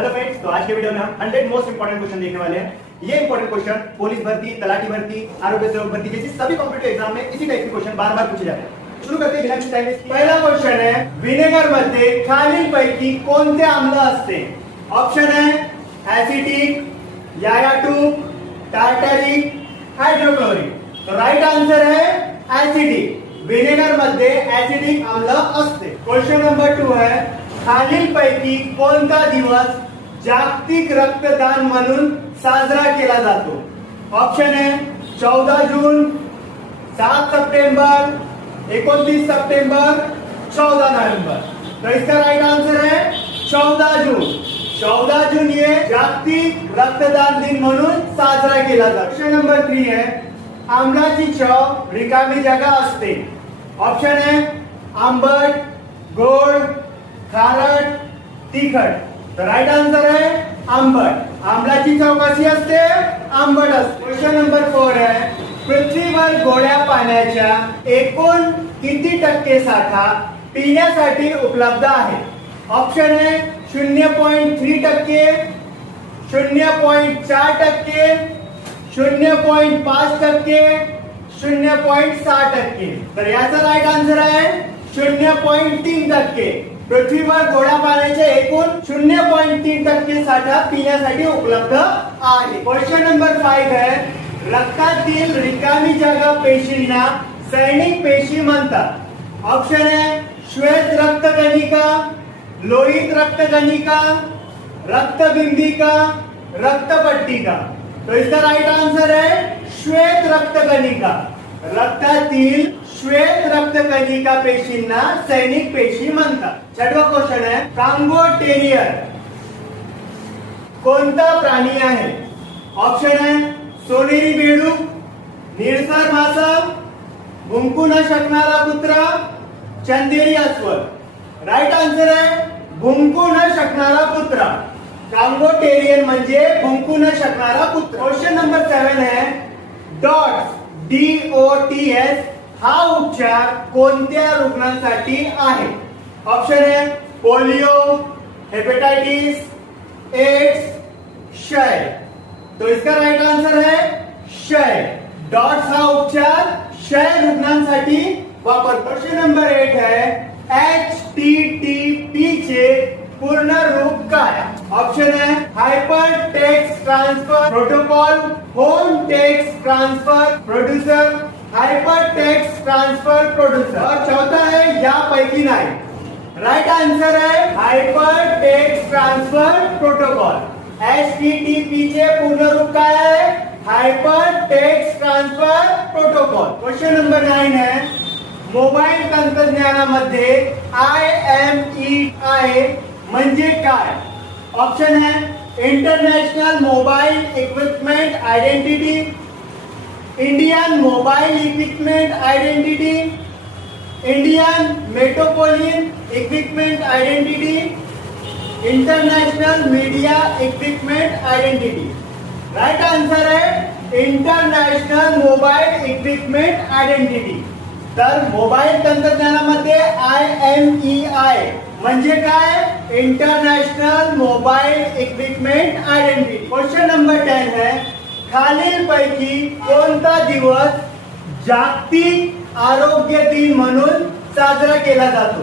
Hello friends, तो आज के वीडियो में हम 100 मोस्ट इंपोर्टेंट क्वेश्चन देखने वाले हैं। ये इंपोर्टेंट क्वेश्चन पुलिस भर्ती, तलाठी भर्ती, आरोग्य सेवक भर्ती जैसी सभी कॉम्पिटिटिव एग्जाम में इसी टाइप के क्वेश्चन बार-बार पूछे जाते हैं। शुरू करते हैं बिना किसी टाइम वेस्ट किए। पहला क्वेश्चन है, विनेगर मध्ये खालीलपैकी कोणते आम्ल असते? ऑप्शन है एसिटिक, यायाटूब, टार्टारिक, हाइड्रोक्लोरिक। तो राइट आंसर है एसिडिक। विनेगर मध्ये एसिडिक आम्ल असते। क्वेश्चन नंबर 2 है, खालीलपैकी कोणता दिवस जागतिक रक्तदान म्हणून साजरा केला जातो? ऑप्शन है 14 जून, 7 सितंबर, 29 सितंबर, 14 नवंबर। तो इसका राइट आंसर है 14 जून। 14 जून ये जागतिक रक्तदान दिन म्हणून साजरा केला जातो। क्वेश्चन नंबर 3 है, आंबलाची चव रिकामी जागा असते? ऑप्शन है आंबट, गोड, खारट, तिखट। तो राइट आंसर है आंबट। आंबलाची चव कशी असते? आंबट असते। क्वेश्चन नंबर 4 है, पृथ्वीवर गोड्या पाण्याच्या एकूण किती टक्के साठा पिण्यासाठी उपलब्ध आहे? ऑप्शन है 0.3%, 0.4%, 0.5%, 0.6%। तर याचा राइट आंसर आहे 0.3%। पृथ्वीवर गोड्या पाण्याचे एकूण 0.3% साठा पिण्यासाठी उपलब्ध आहे। क्वेश्चन नंबर 5 है, रक्तातील रिकामी जागा पेशींना सैनिक पेशी म्हणतात? ऑप्शन है श्वेत रक्तकणिका, लोहित रक्तकणिका, रक्तबिंबिका, रक्तपट्टिका। तो इसका राइट आंसर है श्वेत रक्तकणिका। रक्तातील श्वेत रक्तकणिका पेशींना सैनिक पेशी म्हणतात। छठवा क्वेश्चन है, कांगो टेरियर कोणता प्राणी आहे? ऑप्शन है सोनेरी बेडूक, निळसर मासा, भुंकू न शकणारा कुत्रा, चंदेरी अस्वल। राइट आंसर है भुंकू न शकणारा कुत्रा। कांगो टेरियन म्हणजे भुंकू न शकणारा कुत्रा। क्वेश्चन नंबर 7 है, डॉट्स DOTS हा उपचार कोणत्या रुग्णांसाठी आहे? ऑप्शन है पोलिओ, हेपेटाइटिस, एड्स, क्षय। तो इसका राइट आंसर है क्षय। डॉट्स हा उपचार क्षय रुग्णांसाठी वापरतो। क्वेश्चन नंबर 8 है, HTTP चे पूर्ण रूप काय? ऑप्शन है hyper text transfer protocol, home text transfer producer, hyper text transfer producer. और चौथा है यापैकी नाही। राइट आंसर है hyper text transfer protocol. HTTP चे पूर्ण रूप काय आहे? Hyper text transfer protocol. Question number 9 है, मोबाईल तंत्रज्ञानामध्ये IMEI म्हणजे काय? ऑप्शन है international mobile equipment identity, Indian mobile equipment identity, Indian metropolitan equipment identity, international media equipment identity. Right answer है इंटरनेशनल मोबाइल इक्विपमेंट आइडेंटिटी। तर mobile तंत्रज्ञानामध्ये IMEI म्हणजे काय? International mobile equipment identity. Question number 10 है, खालीलपैकी कोणता दिवस जागतिक आरोग्य दिन म्हणून साजरा केला जातो?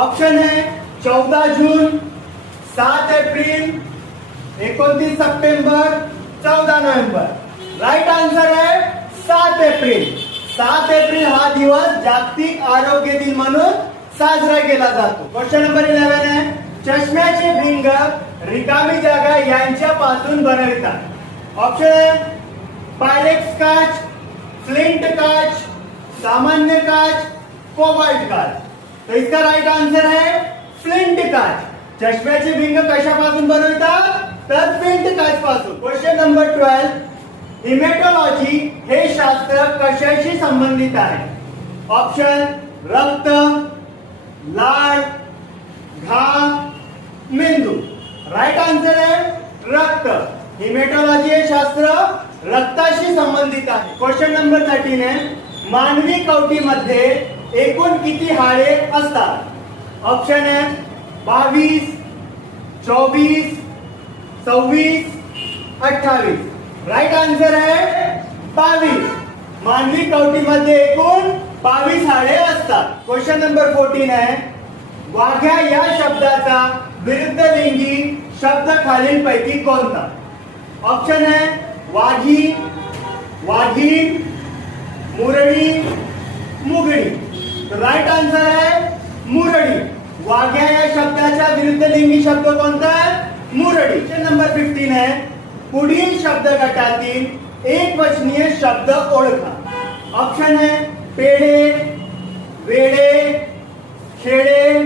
ऑप्शन है 14 जून, 7 एप्रिल, 29 सितंबर, 14 नवंबर। राइट आंसर है 7 एप्रिल। 7 एप्रिल हा दिवस जागतिक आरोग्य दिन म्हणून साजरा केला जातो। क्वेश्चन नंबर 11 है, चष्म्याचे भिंग रिकामी जागा यांच्यापासून बनवितात? ऑप्शन है पायरेक्स काच, फ्लिंट काच, सामान्य काच, कोबाल्ट काच। तो इसका राइट आंसर है फ्लिंट काच। चष्म्याचे भिंग कशापासून बनवितात? तर फ्लिंट काच पासून। क्वेश्चन नंबर 12, हिमॅटॉलॉजी हे शास्त्र कशाशी संबंधित आहे? ऑप्शन रक्त, लाळ, घाम, मेंदू। राइट आंसर है रक्त। हिमॅटॉलॉजी हे शास्त्र रक्ताशी संबंधित आहे। क्वेश्चन नंबर 13 है, मानवी कवटीमध्ये एकूण किती हाडे असतात? ऑप्शन है 22, 24, 26, 28. राईट आन्सर आहे 22. मानवी कवटीमध्ये एकूण 22 हाडे असतात. क्वेश्चन नंबर 14 आहे, वाघ्या या शब्दाचा विरुद्ध लिंगी शब्द खालीलपैकी कोणता? ऑप्शन आहे वाघी, वाघीण, मुरळी, मुगळी. राईट आन्सर आहे मुरळी. वाघ्या या शब्दाचा विरुद्ध लिंगी शब्द कोणता आहे? मुरळी. क्वेश्चन नंबर 15 आहे, पुढील शब्द गटातील एक वचनीय शब्द ओळखा. ऑप्शन आहे पेढे, वेडे, खेडे,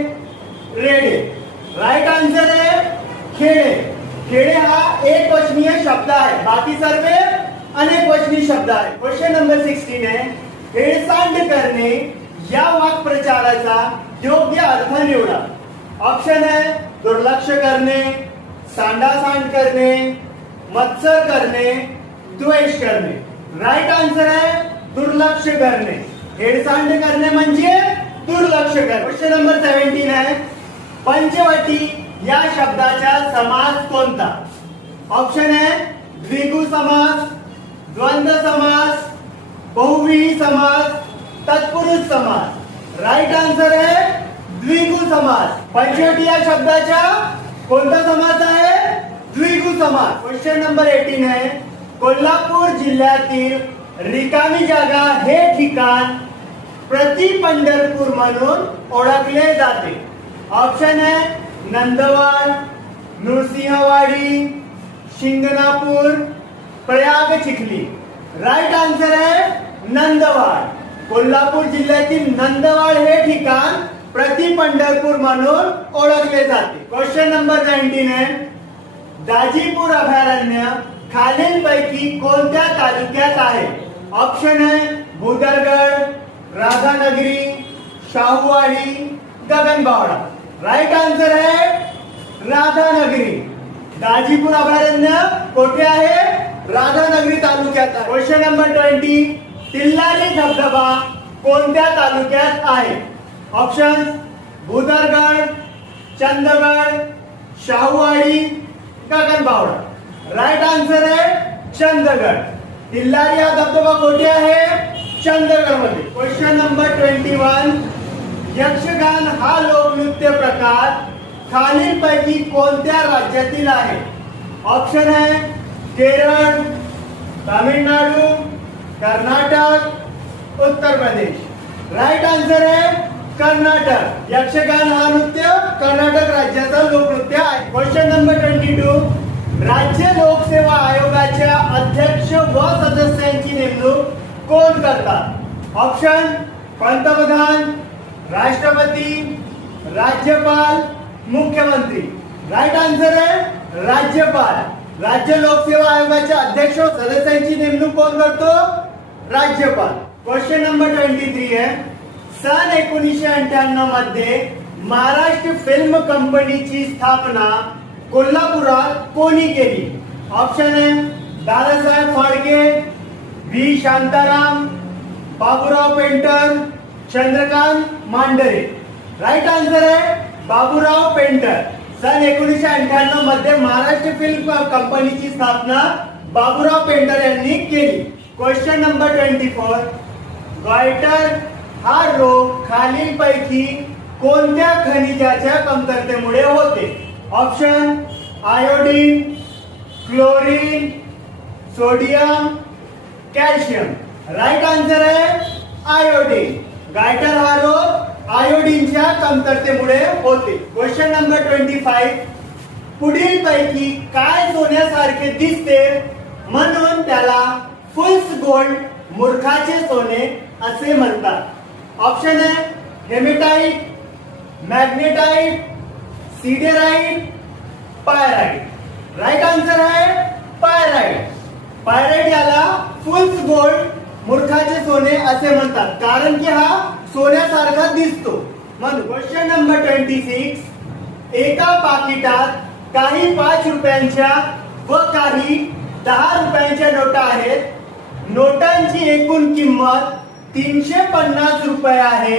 रेडे. राईट आन्सर आहे खेडे. खेडे हा एक वचनीय शब्द आहे, बाकी सर्व अनेक वचनी शब्द आहे. क्वेश्चन नंबर 16 आहे, हेळसांड करणे या वाक्प्रचाराचा योग्य अर्थ निवडा. ऑप्शन आहे दुर्लक्ष करणे, सांडासांड करणे, मत्सर करणे, द्वेष करणे. राईट आन्सर आहे दुर्लक्ष करणे. हेळसांड करणे म्हणजे दुर्लक्ष करणे. क्वेश्चन नंबर 17 आहे, पंचवटी या शब्दाचा समास कोणता? ऑप्शन आहे द्विगु समास, द्वंद्व समास, बहुव्रीही समास, तत्पुरुष समास. राईट आन्सर आहे द्विगु समास. पंचवटी या शब्दाचा कोणता समास आहे? द्विगु समास. क्वेश्चन नंबर 18 आहे, कोल्हापूर जिल्ह्यातील रिकामी जागा हे ठिकाण प्रति पंढरपूर म्हणून ओळखले जाते. ऑप्शन आहे नंदवाड, नृसिंहवाडी, शिंगणापूर, प्रयाग चिखली. राईट आन्सर आहे नंदवाड. कोल्हापूर जिल्ह्यातील नंदवाड हे ठिकाण प्रति पंढरपूर म्हणून ओळखले जाते. क्वेश्चन नंबर 19 आहे, दाजीपूर अभयारण्य खालीलपैकी कोणत्या तालुक्यात आहे? ऑप्शन आहे भूदरगड, राधानगरी, शाहूवाडी, गगनबावडा. राईट आन्सर आहे राधानगरी. दाजीपूर अभयारण्य कोठे आहे? राधानगरी तालुक्यात आहे. क्वेश्चन नंबर 20, तिल्लारी धबधबा कोणत्या तालुक्यात आहे? Option Bhudargad, Chandgad, Shahuwadi, Gaganbawada. Right answer आहे चंदगड. तिल्लारी हा धबधबा कोठे आहे? चंदगड मध्ये. क्वेश्चन नंबर 21, यक्षगान हा लोकनृत्य प्रकार खालीलपैकी कोणत्या राज्यातील आहे? ऑप्शन आहे केरळ, तामिळनाडू, कर्नाटक, उत्तर प्रदेश. राईट आन्सर आहे कर्नाटक. यक्षगान हा नृत्य कर्नाटक राज्याचा लोकनृत्य आहे. क्वेश्चन नंबर 22, राज्य लोकसेवा आयोगाच्या अध्यक्ष व सदस्यांची नेमणूक कोण करतात? ऑप्शन पंतप्रधान, राष्ट्रपती, राज्यपाल, मुख्यमंत्री. राईट आन्सर आहे राज्यपाल. राज्य लोकसेवा आयोगाच्या अध्यक्ष व सदस्यांची नेमणूक कोण करतो? राज्यपाल. क्वेश्चन नंबर 23 आहे, सन 1998 मध्ये महाराष्ट्र फिल्म कंपनीची स्थापना कोल्हापुरात कोणी केली? ऑप्शन आहे Dadasaheb Phalke, V Shantaram, Baburao Painter, Chandrakant Mandhare. Right answer आहे बाबूराव पेंटर. सन 1998 मध्ये महाराष्ट्र फिल्म कंपनीची स्थापना बाबूराव पेंटर यांनी केली. क्वेश्चन नंबर 24, गॉयटर हा रोग खालीलपैकी कोणत्या खनिजाच्या कमतरतेमुळे होते? Option iodine, chlorine, sodium, calcium. Right answer आहे आयोडीन. गायटर हा रोग आयोडीनच्या कमतरतेमुळे होते. क्वेश्चन नंबर 25, पुढील पैकी काय सोन्यासारखे दिसते म्हणून त्याला फुल्स गोल्ड मूर्खाचे सोने असे म्हणतात? ऑप्शन आहे hematite, magnetite, siderite, pyrite. Right answer आहे पायराइट. पायराइट याला फुल्स गोल्ड मूर्खाचे सोने असे म्हणतात कारण की हा सोन्यासारखा दिसतो म्हणून. क्वेश्चन नंबर 26, एका पाकिटात काही 5 रुपयांच्या व काही 10 रुपयांच्या नोटा आहेत. नोटांची एकूण किंमत 350 रुपये आहे.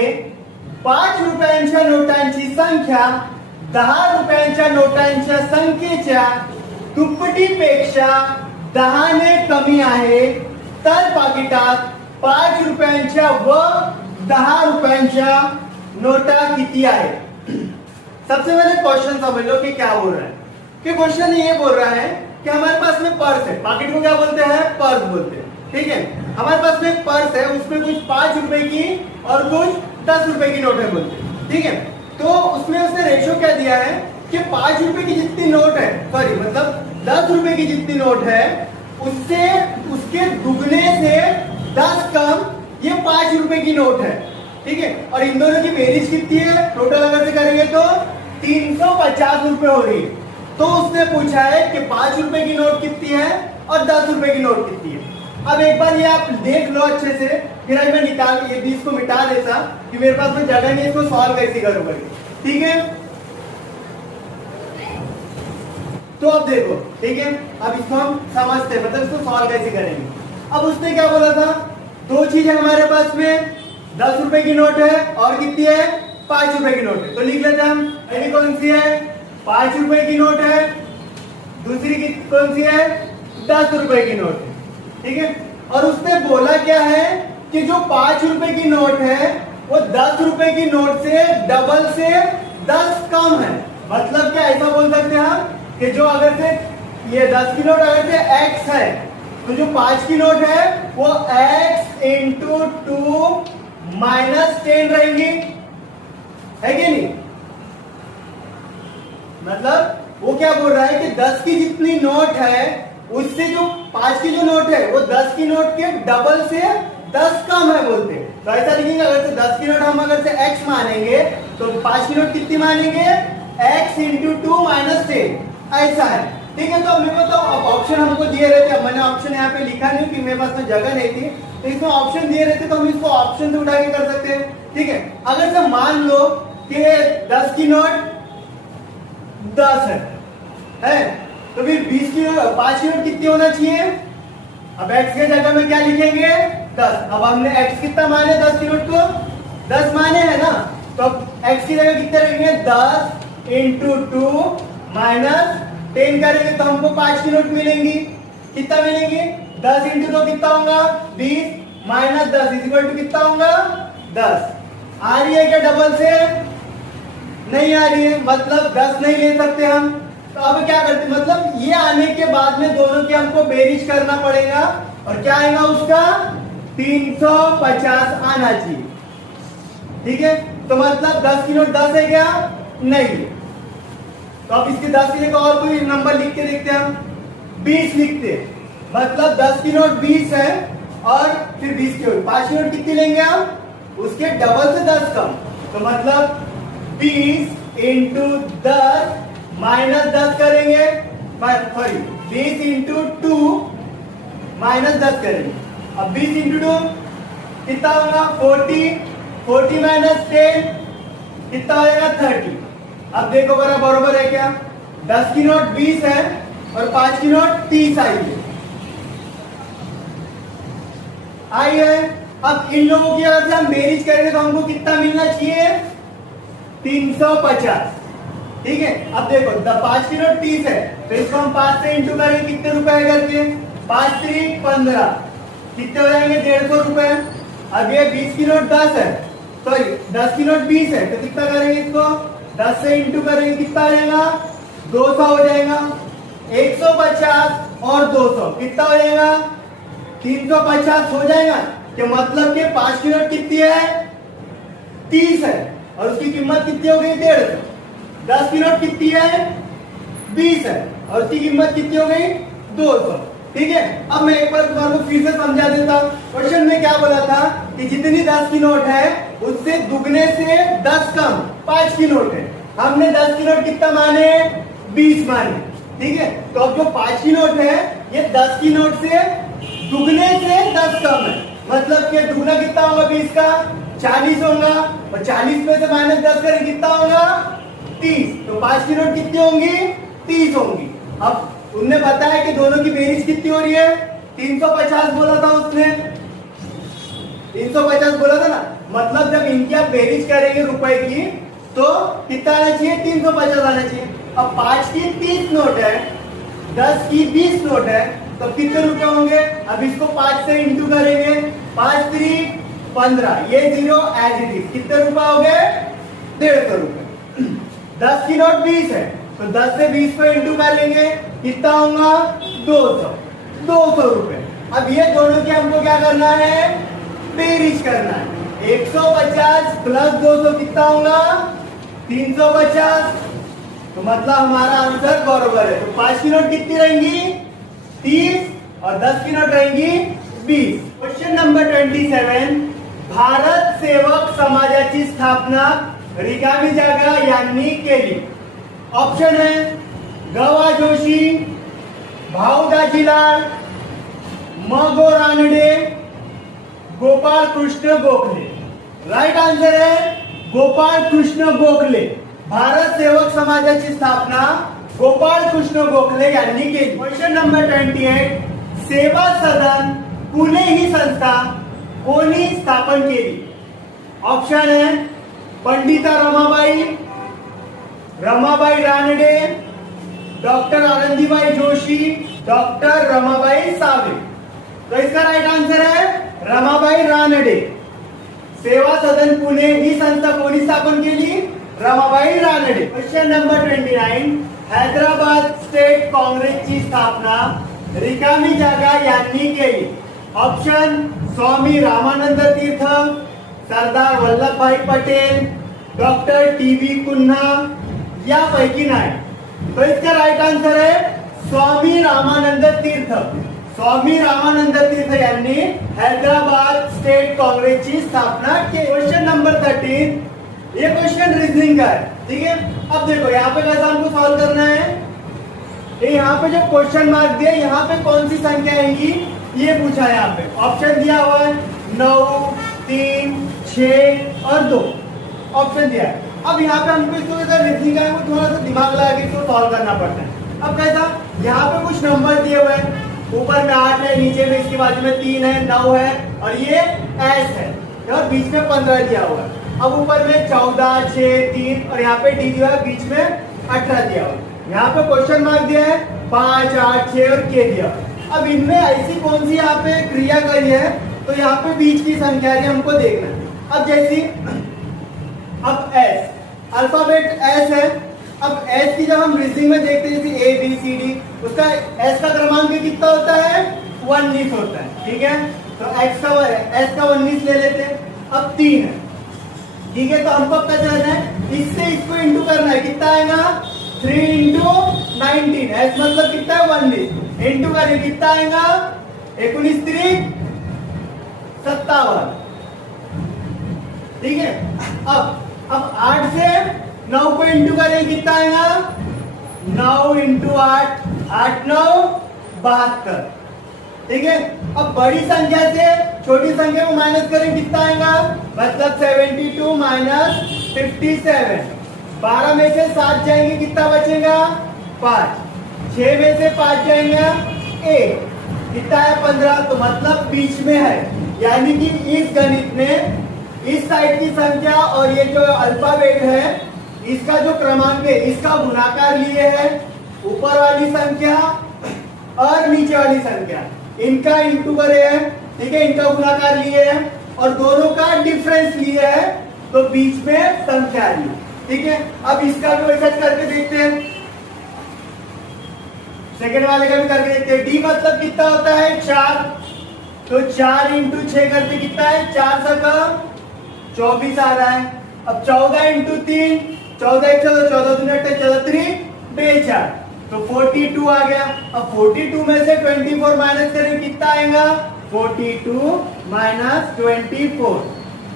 5 रुपयांच्या नोटांची संख्या 10 रुपयांच्या नोटांच्या संख्येच्या दुप्पटीपेक्षा 10ने कमी आहे तर पाकिटात 5 रुपयांच्या व 10 रुपयांच्या नोटा किती आहे. सबसे पहले क्वेश्चन समझ लो कि क्या बोल रहा है. कि क्वेश्चन ये बोल रहा है कि हमारे पास में पर्स है. पाकिट को क्या बोलते हैं? पर्स बोलते हैं. ठीक है, हमारे पास में एक पर्स है, उसमें कुछ 5 रुपए की और कुछ 10 रुपए की नोट है बोलते हैं. ठीक है, तो उसमें उसने रेशो क्या दिया है कि 5 रुपए की जितनी नोट है, सॉरी मतलब 10 रुपए की जितनी नोट है उससे उसके दुगने से 10 कम ये 5 रुपए की नोट है. ठीक है, और इन दोनों की बेरीज कितनी है? टोटल अगर से करेंगे तो 350 रुपए हो रही है. तो उसने पूछा है कि 5 रुपए की नोट कितनी है और 10 रुपए की नोट कितनी है. अब एक बार ये आप देख लो अच्छे से, फिर आज मैं निकाल ये 20 को मिटा देता कि मेरे पास में जगह नहीं, इसको सॉल्व कैसे करूं करके. ठीक है, तो अब देखो. ठीक है, अब इसको हम समझते हैं, मतलब इसको सॉल्व कैसे करेंगे. अब उसने क्या बोला था? दो चीज है हमारे पास में, 10 रुपए की नोट है और कितनी है? 5 रुपए की नोट है. तो लिख लेते हैं हम. पहली कौन सी है? 5 रुपए की नोट है. दूसरी की कौन सी है? 10 रुपए की नोट है. ठीक है, और उसने बोला क्या है कि जो 5 रुपए की नोट है वो 10 रुपए की नोट से डबल से 10 कम है. मतलब क्या ऐसा बोल सकते हैं हम कि जो अगर से ये 10 की नोट अगर से x है तो जो 5 की नोट है वो x इंटू 2 माइनस 10 रहेंगी, है कि नहीं? मतलब वो क्या बोल रहा है कि 10 की जितनी नोट है उससे जो 5 की जो नोट है वो 10 की नोट के डबल से 10 कम है बोलते हैं. तो ऐसा लिखेंगे, अगर से 10 की नोट हम अगर से x मानेंगे तो 5 की नोट कितनी मानेंगे? x into 2 minus 10. ऐसा है. ठीक है, तो अब मेरे को तो ऑप्शन हमको दिए रहते. अब मैंने ऑप्शन यहाँ पे लिखा नहीं कि मेरे पास में जगह नहीं थी, तो इसमें ऑप्शन दिए रहते तो हम इसको ऑप्शन से उठा के कर सकते हैं. ठीक है, अगर से मान लो कि 10 की नोट 10 है तो फिर 20 की नोट 5 की नोट कितनी होना चाहिए? अब x के जगह में क्या लिखेंगे? 10. अब हमने x कितना माने 10 की नोट को? 10 माने है ना, तो अब x की जगह कितने रखेंगे? 10 इंटू 2 माइनस 10 करेंगे तो हमको 5 की नोट मिलेंगी. कितना मिलेंगी? 10 इंटू 2 कितना होगा? 20 माइनस 10 इज इक्वल टू कितना होगा? 10. आ रही है क्या डबल से? नहीं आ रही है, मतलब 10 नहीं ले सकते हम. तो अब क्या करते, मतलब ये आने के बाद में दोनों की हमको बेरीज करना पड़ेगा और क्या आएगा उसका? 350 आना चाहिए. ठीक है, तो मतलब 10 की नोट 10 है क्या? नहीं. तो अब इसके 10 की जगह और कोई नंबर लिख के देखते हैं हम. 20 लिखते हैं, मतलब 10 की नोट 20 है और फिर 20 की नोट 5 की नोट कितनी लेंगे हम? उसके डबल से 10 कम. तो मतलब 20 इंटू 10 माइनस 10 करेंगे, सॉरी 20 इंटू 2 माइनस 10 करेंगे. अब 20 इंटू 2 कितना होगा? 40 माइनस 10 कितना होगा? 30. अब देखो बराबर है क्या? 10 की नोट 20 है और 5 की नोट 30 आई है. अब इन लोगों की अगर से हम बेरीज करेंगे तो हमको कितना मिलना चाहिए? 350. ठीक है, अब देखो 5 की नोट 30 है तो इसको हम 5 से इंटू करेंगे कितने रुपए करके? 5 3 15 कितने हो जाएंगे? 150 रुपए. अब ये 20 की नोट 10 है, सॉरी 10 की नोट 20 है तो कितना करेंगे इसको? 10 से इंटू करेंगे कितना आ जाएगा? 200 हो जाएगा. 150 और 200 कितना हो जाएगा? 350 हो जाएगा. कि मतलब कि 5 की नोट कितनी है? 30 है और उसकी कीमत कितनी हो गई? 150. 10 की नोट कितनी है? 20 है और उसकी कीमत कितनी हो गई? 200. ठीक है, अब मैं एक बार तुम्हारे को फिर से समझा देता हूँ. क्वेश्चन में क्या बोला था कि जितनी 10 की नोट है उससे दुगने से 10 कम 5 की नोट है. हमने 10 की नोट कितना माने? 20 माने. ठीक है, तो अब जो 5 की नोट है ये 10 की नोट से दुगने से 10 कम है. मतलब कि दुगना कितना होगा? 20 का 40 होगा और 40 में से माइनस 10 करें कितना होगा? 30. तो 5 की नोट कितनी होंगी? 30 होंगी. अब उनने बताया कि दोनों की बेरीज कितनी हो रही है? 350 बोला था उसने. 350 बोला था ना, मतलब जब इनकी आप बेरीज करेंगे रुपए की तो कितना आना चाहिए? 350 आना चाहिए. अब 5 की 30 नोट है, 10 की 20 नोट है तो कितने रुपए होंगे? अब इसको 5 से इंटू करेंगे, 5 3 15, ये 0 एज इट इज। कितने रुपए हो गए? 150 रुपए। 10 की नोट 20 है तो 10 से 20 को इंटू कर लेंगे, कितना होगा? 200 रुपए। अब ये दोनों के हमको क्या करना है? पेरिश करना है। 150 प्लस 200 कितना होगा? 350। तो मतलब हमारा आंसर बराबर है। तो 5 की नोट कितनी रहेंगी? 30 और 10 की नोट रहेंगी 20। क्वेश्चन नंबर 27, भारत सेवक समाजाची स्थापना रिकामी जागा यांनी केली। ऑप्शन है गवा जोशी, भाऊ दाजीलाल, मगो रानडे, गोपाल कृष्ण गोखले। राइट आंसर है गोपाल कृष्ण गोखले। भारत सेवक समाजाची स्थापना गोपाल कृष्ण गोखले यांनी केली। क्वेश्चन नंबर 28, सेवा सदन पुणे ही संस्था कोणी स्थापन केली? ऑप्शन है पंडिता रमाबाई रानडे, डॉक्टर आनंदीबाई जोशी, डॉक्टर रमाबाई सावे। तो इसका राइट आंसर है रमाबाई रानडे। सेवा सदन पुणे ही संस्था कोणी स्थापन केली? Ramabai Ranade. Question number 29, Hyderabad state काँग्रेसची स्थापना रिकामी जागा यांनी केली। ऑप्शन स्वामी रामानंद तीर्थ, सरदार वल्लभभाई पटेल, डॉक्टर टीबी कुन्हा, यापैकी नाही। तो इसका राइट आंसर है स्वामी रामानंद तीर्थ। स्वामी रामानंद तीर्थ यांनी हैदराबाद स्टेट काँग्रेसची स्थापना की। क्वेश्चन नंबर 13, ये क्वेश्चन रीजनिंग का है, ठीक है। अब देखो यहाँ पे कैसा हमको सॉल्व करना है। ये यहाँ पे जो क्वेश्चन मार्क दिया, यहाँ पे कौन सी संख्या आएगी ये पूछा है। यहाँ पे ऑप्शन दिया हुआ है 9, 3, 6 और 2 ऑप्शन दिया है। अब यहाँ पे हमको इसको रीजनिंग का है, थोड़ा सा दिमाग लगा के इसको सॉल्व करना पड़ता है। अब कैसा, यहाँ पे कुछ नंबर दिए हुए हैं, ऊपर में 8 है, नीचे में इसके बाजू में 3 है, 9 है और ये एस है और बीच में 15 दिया हुआ है। अब ऊपर में 14, 6, 3 और यहाँ पे डी दिया है, बीच में 18 दिया हुआ है। यहाँ पे क्वेश्चन मार्क दिया है 5, 8, 6 और के दिया। अब इनमें ऐसी कौन सी यहाँ पे क्रिया करी है तो यहाँ पे बीच की संख्या है हमको देखना है। अब जैसी अब एस अल्फाबेट एस है। अब एस की जब हम रीजनिंग में देखते हैं जैसे ए बी सी डी, उसका एस का क्रमांक कितना होता है? 19 होता है, ठीक है। तो एक्स का एस का 19 ले लेते हैं। अब 3 है, ठीक है। तो हमको पता चलना है इससे इसको इंटू करना है, कितना आएगा? 3 इंटू 19, एस मतलब कितना है? 19 इंटू करें कितना आएगा? 19 3 57, ठीक है। अब 8 से 9 को इंटू करें कितना आएगा? 9 इंटू 8, 8 9 72, ठीक है। अब बड़ी संख्या से छोटी संख्या को माइनस करें कितना आएगा? मतलब 72 माइनस 57। 12 में से 7 जाएंगे, कितना बचेगा? 5। 6 में से 5 जाएंगे 1, कितना है? 15। तो मतलब बीच में है, यानी कि इस गणित में इस साइड की संख्या और ये जो अल्फाबेट है इसका जो क्रमांक है इसका गुणाकार लिए है, ऊपर वाली संख्या और नीचे वाली संख्या इनका इंटू करे हैं, ठीक है। इनका गुणाकार लिए हैं और दोनों का डिफरेंस लिए है, तो बीच में संख्या ली, ठीक है। अब इसका भी वैसा करके देखते हैं, सेकंड वाले का भी करके देखते हैं। डी मतलब कितना होता है? 4। तो 4 इंटू 6 करते कितना है? 4 सका 24 आ रहा है। अब 14 इंटू 3, 14 1 14, 14 दूनी 8, 14 3 4, तो 42 आ गया। अब 42 में से 24 माइनस करें कितना आएगा? 42 माइनस 24।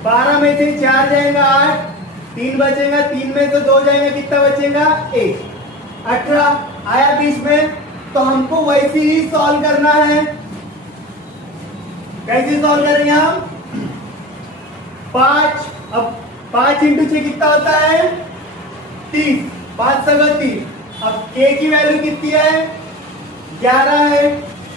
12 में से 4 जाएगा 8, 3 बचेगा, 3 में से 2 जाएगा, कितना बचेगा? 1। 18 आया बीच में। तो हमको वैसे ही सॉल्व करना है। कैसे सॉल्व करेंगे हम? 5, अब 5 इंटू 6 कितना होता है? 30। 5 सगा 30। अब k की वैल्यू कितनी है? 11 है।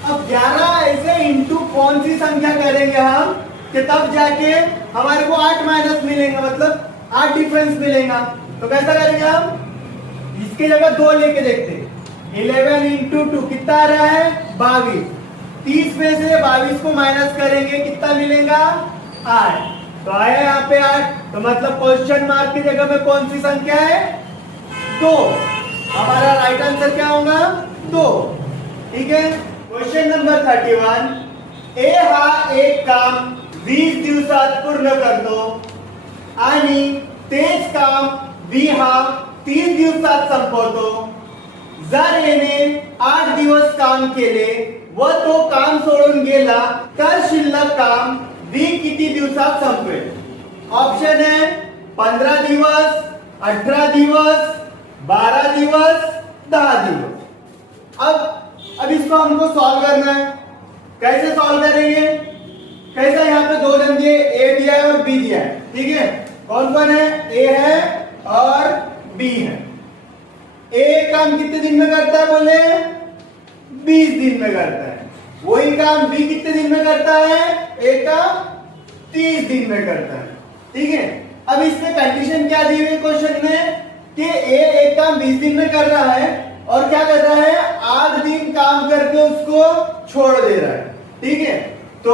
अब 11 ऐसे इंटू कौन सी संख्या करेंगे हम कि तब जाके हमारे को 8 माइनस मिलेगा, मतलब 8 डिफरेंस मिलेगा। तो कैसा करेंगे हम? इसके जगह 2 लेके देखते हैं। 11 इंटू 2 कितना आ रहा है 22। 30 में से 22 को माइनस करेंगे कितना मिलेगा 8। तो आया यहाँ पे 8, तो मतलब क्वेश्चन मार्क की जगह में कौन सी संख्या है 2। हमारा राइट आंसर क्या होगा 2। ठीक है। क्वेश्चन नंबर 31, ए हा एक काम 20 दिवसात पूर्ण करतो आणि तेच काम बी हा 30 दिवसात संपवतो। जर याने 8 दिवस काम केले व तो काम सोडून गेला तर शिल्लक काम बी किती दिवसात संपवेल। ऑप्शन है 15 दिवस, 18 दिवस, 12 दिवस, 10 दिवस। अब इसको हमको सॉल्व करना है। कैसे सॉल्व करेंगे, कैसा यहाँ पे दो जन दिए, ए दिया है और बी दिया है। ठीक है, कौन कौन है, ए है और बी है। ए काम कितने दिन में करता है बोले 20 दिन में करता है। वही काम बी कितने दिन में करता है, ए काम 30 दिन में करता है। ठीक है। अब इसमें कंडीशन क्या दी हुई है क्वेश्चन में कि ए एक काम 20 दिन में कर रहा है और क्या कर रहा है 8 दिन काम करके उसको छोड़ दे रहा है। ठीक है। तो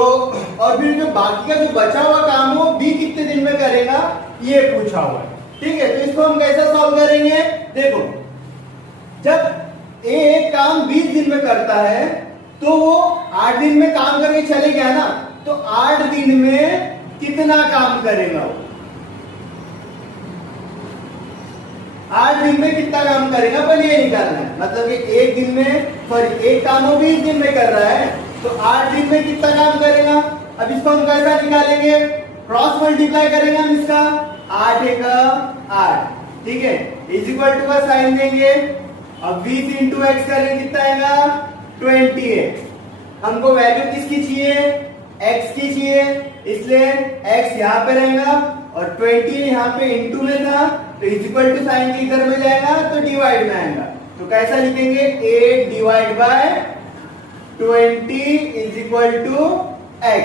और फिर जो बाकी का जो बचा हुआ काम हो बी कितने दिन में करेगा ये पूछा हुआ है। ठीक है। तो इसको हम कैसे सॉल्व करेंगे, देखो जब ए एक काम 20 दिन में करता है तो वो 8 दिन में काम करके चले गया ना, तो 8 दिन में कितना काम करेगा वो, 8 दिन में कितना काम करेगा पर ये निकालना है। मतलब कि एक दिन में सॉरी एक काम वो 20 दिन में कर रहा है तो 8 दिन में कितना काम करेगा। अब इसको हम कैसा निकालेंगे, क्रॉस मल्टीप्लाई करेंगे हम इसका, 8 एक 8। ठीक है, इज इक्वल टू का साइन देंगे। अब 20 इंटू एक्स करेंगे कितना आएगा 20x। हमको वैल्यू किसकी चाहिए, x की चाहिए, इसलिए x यहाँ पे रहेगा और 20 यहाँ पे इंटू में था तो इज इक्वल टू साइन के इधर में जाएगा तो डिवाइड में आएगा। तो कैसा लिखेंगे 8 divide by 20 is equal to x।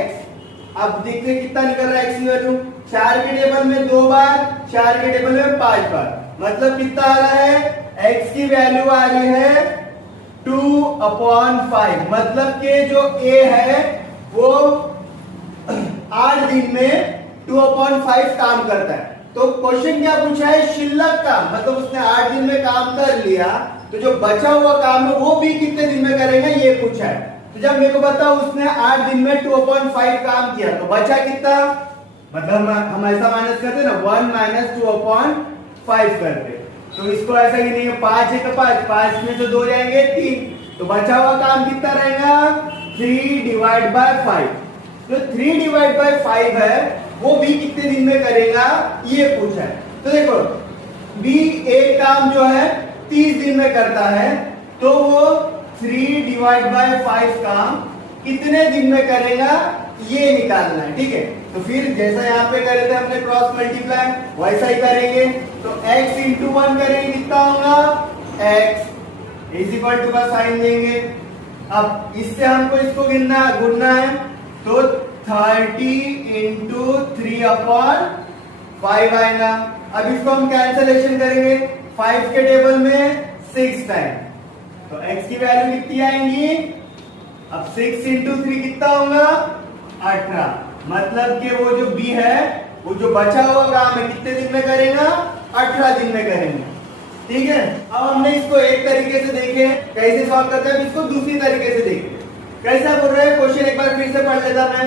अब देखते कितना निकल रहा है x की वैल्यू, 4 के टेबल में 2 बार, 4 के टेबल में 5 बार, मतलब कितना आ रहा है x की वैल्यू आ रही है 2/5। मतलब कि जो a है वो 8 दिन में 2/5 काम करता है। तो क्वेश्चन क्या पूछा है, शिल्लक काम, मतलब उसने 8 दिन में काम कर लिया तो जो बचा हुआ काम है वो भी कितने दिन में करेगा ये पूछा है। तो जब मेरे को बताओ उसने 8 दिन में 2/5 काम किया तो बचा कितना, मतलब हम ऐसा माइनस करते ना 1 माइनस 2/5 करते। तो इसको ऐसा ही नहीं है, 5 है 5 में से 2 जाएंगे 3, तो बचा हुआ काम कितना रहेगा 3 डिवाइड बाय 5। जो 3 डिवाइड बाय 5 है वो बी कितने दिन में करेगा ये पूछा है। तो देखो बी एक काम जो है 30 दिन में करता है तो वो 3 डिवाइड बाय 5 काम कितने दिन में करेगा ये निकालना है। ठीक है। तो फिर जैसा यहाँ पे करे थे हमने क्रॉस मल्टीप्लाई वैसा ही करेंगे। तो x इंटू 1 करेंगे कितना होगा x इज इक्वल टू का साइन देंगे। अब इससे हमको इसको गुणना है तो 30 इंटू 3/5 आएगा। अब इसको हम कैंसलेशन करेंगे, 5 के टेबल में 6 टाइम, तो x की वैल्यू कितनी आएंगी, अब 6 इंटू 3 कितना होगा 18। मतलब कि वो जो b है वो जो बचा हुआ काम है कितने दिन में करेगा 18 दिन में करेंगे। ठीक है। अब हमने इसको एक तरीके से देखे कैसे सॉल्व करते हैं, इसको दूसरी तरीके से देखें कैसा बोल रहा है क्वेश्चन। एक बार फिर से पढ़ लेता मैं,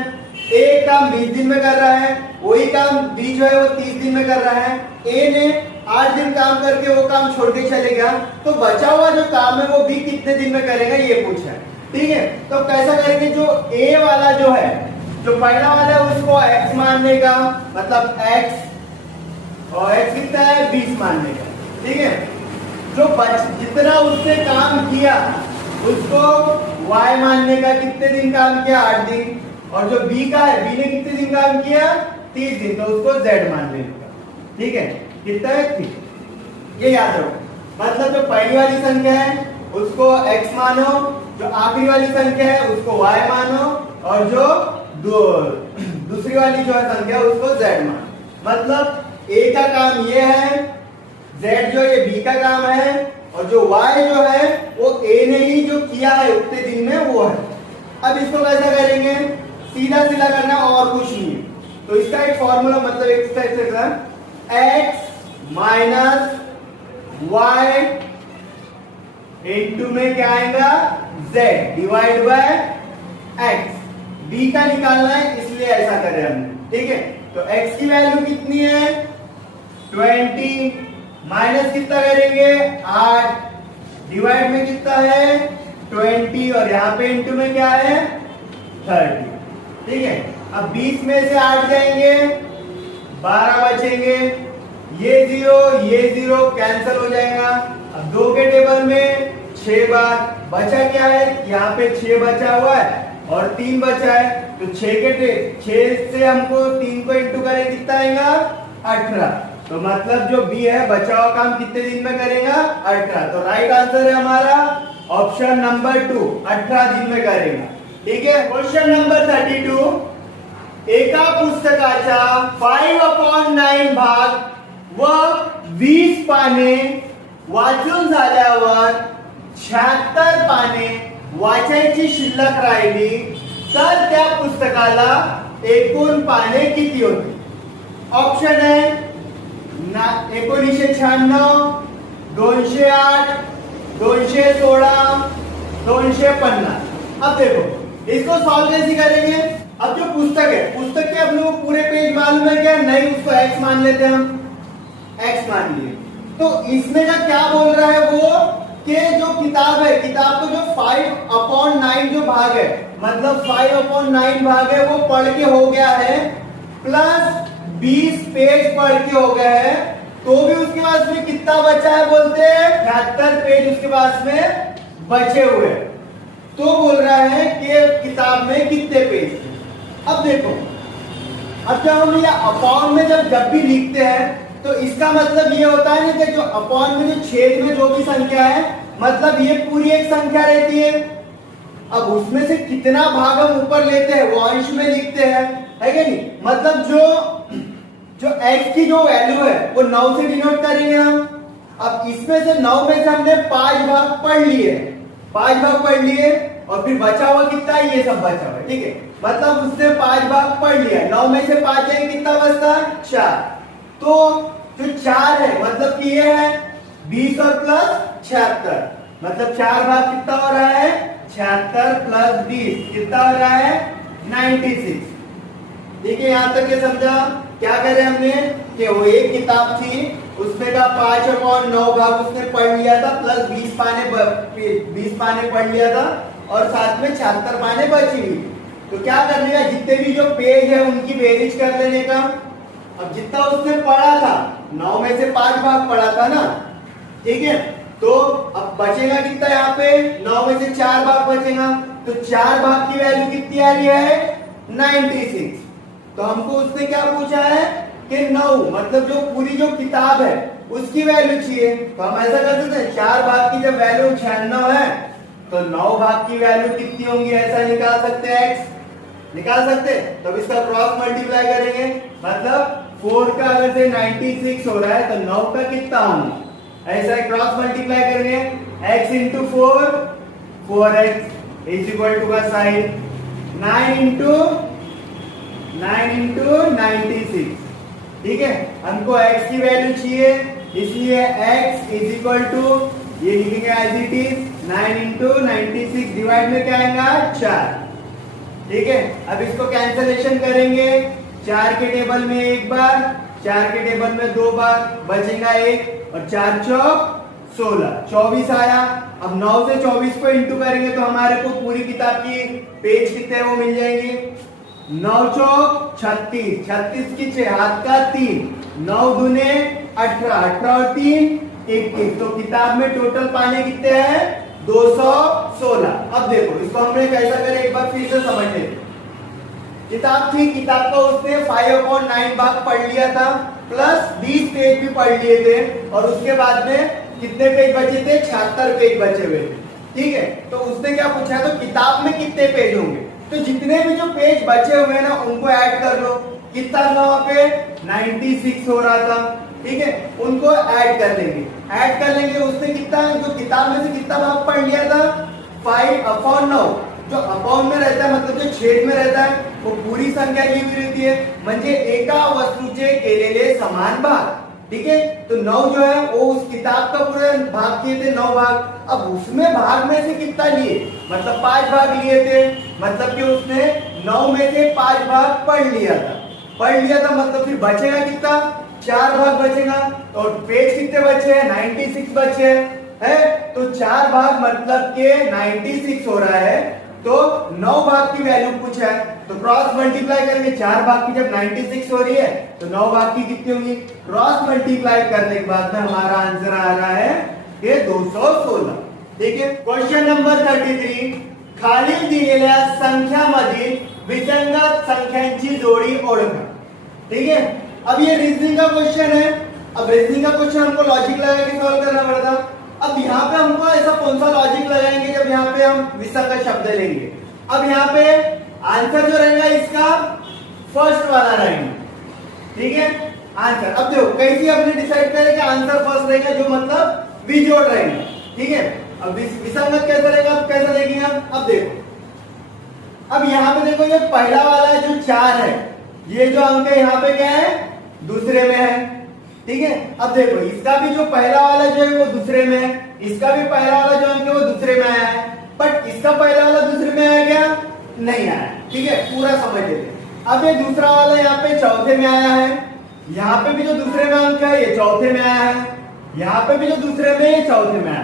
एक काम 20 दिन में कर रहा है, वही काम बी जो है वो 30 दिन में कर रहा है। ए ने 8 दिन काम करके वो काम छोड़ के चले गया तो बचा हुआ जो काम है वो बी कितने दिन में करेगा ये पूछा है। ठीक है। तो कैसा करेंगे, जो ए वाला जो है जो पहला वाला है उसको x मानने का, मतलब x और x कितना है 20 मानने का। ठीक है। जो जितना उसने काम किया उसको y मानने का, कितने दिन काम किया 8 दिन, और जो b का है b ने कितने दिन काम किया 30 दिन, तो उसको z मान लेगा। ठीक है। कितना है 3, ये याद रखो। मतलब जो पहली वाली संख्या है उसको x मानो, जो आखिरी वाली संख्या है उसको y मानो, और जो दूसरी वाली जो है संख्या उसको z मानो। मतलब a का काम ये है, z जो ये b का काम है, और जो y जो है वो a ने ही जो किया है उतने दिन में वो है। अब इसको कैसा करेंगे, सीधा सीधा करना और कुछ नहीं है। तो इसका एक फॉर्मूला मतलब x माइनस y इंटू में क्या आएगा z divide by x। b का निकालना है इसलिए ऐसा करें हमने, ठीक है। तो x की वैल्यू कितनी है 20 माइनस कितना करेंगे 8 डिवाइड में कितना है 20 और यहाँ पे इंटू में क्या है 30, ठीक है। अब 20 में से 8 जाएंगे 12 बचेंगे, ये जीरो कैंसिल हो जाएगा। अब 2 के टेबल में 6 बार बचा, क्या है यहाँ पे 6 बचा हुआ है और 3 बचा है, तो 6 से हमको 3 को इंटू करें कितना आएगा 18। तो मतलब जो बी है बचा हुआ काम कितने दिन में करेगा 18। तो राइट आंसर है हमारा ऑप्शन नंबर 2, 18 दिन में करेगा, ठीक है। क्वेश्चन नंबर 32, एका पुस्तकाचा 5/9 भाग व 20 पाने वाचून झाल्यावर 76 पाने वाचायची शिल्लक राहिली तर त्या पुस्तकाला एकूण पाने किती होती। ऑप्शन है 1996, 208, 216, 250। अब देखो इसको सॉल्व कैसे करेंगे। अब जो पुस्तक है, पुस्तक के अब लोग पूरे पेज मालूम है क्या, नहीं, उसको x मान लेते हैं हम, x मान लिए। तो इसमें का क्या बोल रहा है वो कि जो किताब है, किताब को जो 5/9 जो भाग है, मतलब 5/9 भाग है वो पढ़ के हो गया है, प्लस 20 पेज पढ़ के हो गए हैं, तो भी उसके पास में कितना बचा है बोलते हैं 76 पेज उसके पास में बचे हुए। तो बोल रहा है कि किताब में कितने पेज थे। अब देखो, अब जब हम ये अपॉन में जब भी लिखते हैं तो इसका मतलब ये होता है ना कि जो अपॉन में जो छेद में जो भी संख्या है, मतलब ये पूरी एक संख्या रहती है। अब उसमें से कितना भाग हम ऊपर लेते हैं वो अंश में लिखते हैं, है क्या नहीं। मतलब जो x की जो वैल्यू है वो 9 से डिनोट करेंगे हम। अब इसमें से 9 में से हमने 5 भाग पढ़ लिए, 5 भाग पढ़ लिए और फिर बचा हुआ कितना है, ये सब बचा हुआ है, ठीक है। मतलब उसने 5 भाग पढ़ लिया, 9 में से 5 जाएंगे कितना बचता है 4। तो जो 4 है मतलब कि ये है 20 और प्लस 76, मतलब 4 भाग कितना हो रहा है 76 प्लस 20 कितना हो रहा है 96। देखिए यहां तक ये समझा। क्या करें हमने कि वो एक किताब थी उसमें का 5/9 भाग उसने पढ़ लिया था, प्लस 20 पाने पढ़ लिया था और साथ में 76 पाने बची हुई। तो क्या करने का, जितने भी जो पेज है उनकी बेरीज कर लेने का। अब जितना उसने पढ़ा था 9 में से 5 भाग पढ़ा था ना, ठीक है। तो अब बचेगा कितना, यहाँ पे 9 में से 4 भाग बचेगा, तो 4 भाग की वैल्यू कितनी आ रही है 96। तो हमको उसने क्या पूछा है कि 9 मतलब जो पूरी जो किताब है उसकी वैल्यू चाहिए। तो हम ऐसा कर सकते हैं 4 भाग की जब वैल्यू 96 है तो 9 भाग की वैल्यू कितनी होंगी, ऐसा निकाल सकते हैं, x निकाल सकते हैं। तो इसका क्रॉस मल्टीप्लाई करेंगे, मतलब 4 का अगर से 96 हो रहा है तो 9 का कितना होगा, ऐसा क्रॉस मल्टीप्लाई करेंगे, x into 4x is equal to का साइन 9 इंटू 96, ठीक है। हमको x की वैल्यू चाहिए इसलिए x इज इक्वल टू ये लिखेंगे as it is 9 into 96 divide में क्या आएगा 4, ठीक है। अब इसको कैंसलेशन करेंगे, 4 के टेबल में 1 बार, 4 के टेबल में 2 बार, बचेगा 1 और 4 चौक 16, 24 आया। अब 9 से 24 को इंटू करेंगे तो हमारे को पूरी किताब की पेज कितने वो मिल जाएंगे, 9 चौक 36, 36 की 6 हाथ का 3, 9 दूने 18, 18 और 3 21। तो किताब में टोटल पाने कितने हैं 216। अब देखो इसको हमने कैसा करें एक बार फिर से समझ लेते। किताब थी, किताब का उसने 5/9 भाग पढ़ लिया था, प्लस 20 पेज भी पढ़ लिए थे और उसके बाद में कितने पेज बचे थे 76 पेज बचे हुए थे, ठीक है। तो उसने क्या पूछा है, तो किताब में कितने पेज होंगे, तो जितने भी जो पेज बचे हुए हैं ना उनको ऐड कर लो। कितना था वहां पे 96 हो रहा था, ठीक है, उनको ऐड कर लेंगे। ऐड कर लेंगे। उसने कितना, जो किताब में से कितना भाग पढ़ लिया था, 5/9। जो अपॉन में रहता है मतलब जो छेद में रहता है वो पूरी संख्या ली हुई रहती है, म्हणजे एका वस्तूचे केलेले समान भाग। ठीक है, तो 9 जो है वो उस किताब का पूरे भाग किए थे 9 भाग। अब उसमें भाग में से कितना लिए, मतलब 5 भाग लिए थे, मतलब कि उसने 9 में से 5 भाग पढ़ लिया था, मतलब फिर बचेगा कितना, 4 भाग बचेगा। तो पेज कितने बचे हैं, 96 बचे हैं, तो 4 भाग मतलब के 96 हो रहा है। तो 9 भाग की वैल्यू पूछा है, तो क्रॉस मल्टीप्लाई करेंगे। 4 भाग की जब 96 हो रही है तो 9 भाग की कितनी होंगी, क्रॉस मल्टीप्लाई करने के बाद में हमारा आंसर आ रहा है ये 216। ठीक है, क्वेश्चन नंबर 33, खाली दिलेल्या संख्यामधील विसंगत संख्यांची जोडी ओळखा। ठीक है, अब ये रीजनिंग का क्वेश्चन है। अब रीजनिंग का क्वेश्चन हमको लॉजिक लगा के सॉल्व करना पड़ता। अब यहाँ पे हमको ऐसा कौन सा लॉजिक लगाएंगे जब यहाँ पे हम विसंगत शब्द लेंगे। अब यहाँ पे आंसर जो रहेगा इसका फर्स्ट वाला रहेगा। ठीक है, आंसर अब देखो कैसे हमने डिसाइड करें कि आंसर फर्स्ट रहेगा, जो मतलब विजोड़ रहेगा। ठीक है, अब विसंगत कैसे रहेगा, अब कैसे देखेंगे हम। अब देखो, अब यहाँ पे देखो ये पहला वाला जो 4 है, ये जो अंक है यहाँ पे क्या है, दूसरे में है। ठीक है, अब देखो इसका भी जो पहला वाला जो है वो दूसरे में है, इसका भी पहला वाला जो अंक है वो दूसरे में आया है, बट इसका पहला वाला दूसरे में आया क्या, नहीं आया। ठीक है, पूरा समझ लेते। अब ये दूसरा वाला यहाँ पे चौथे में आया है, यहाँ पे भी जो दूसरे में अंक है ये चौथे में आया है, यहाँ पे भी जो दूसरे में ये चौथे में आया,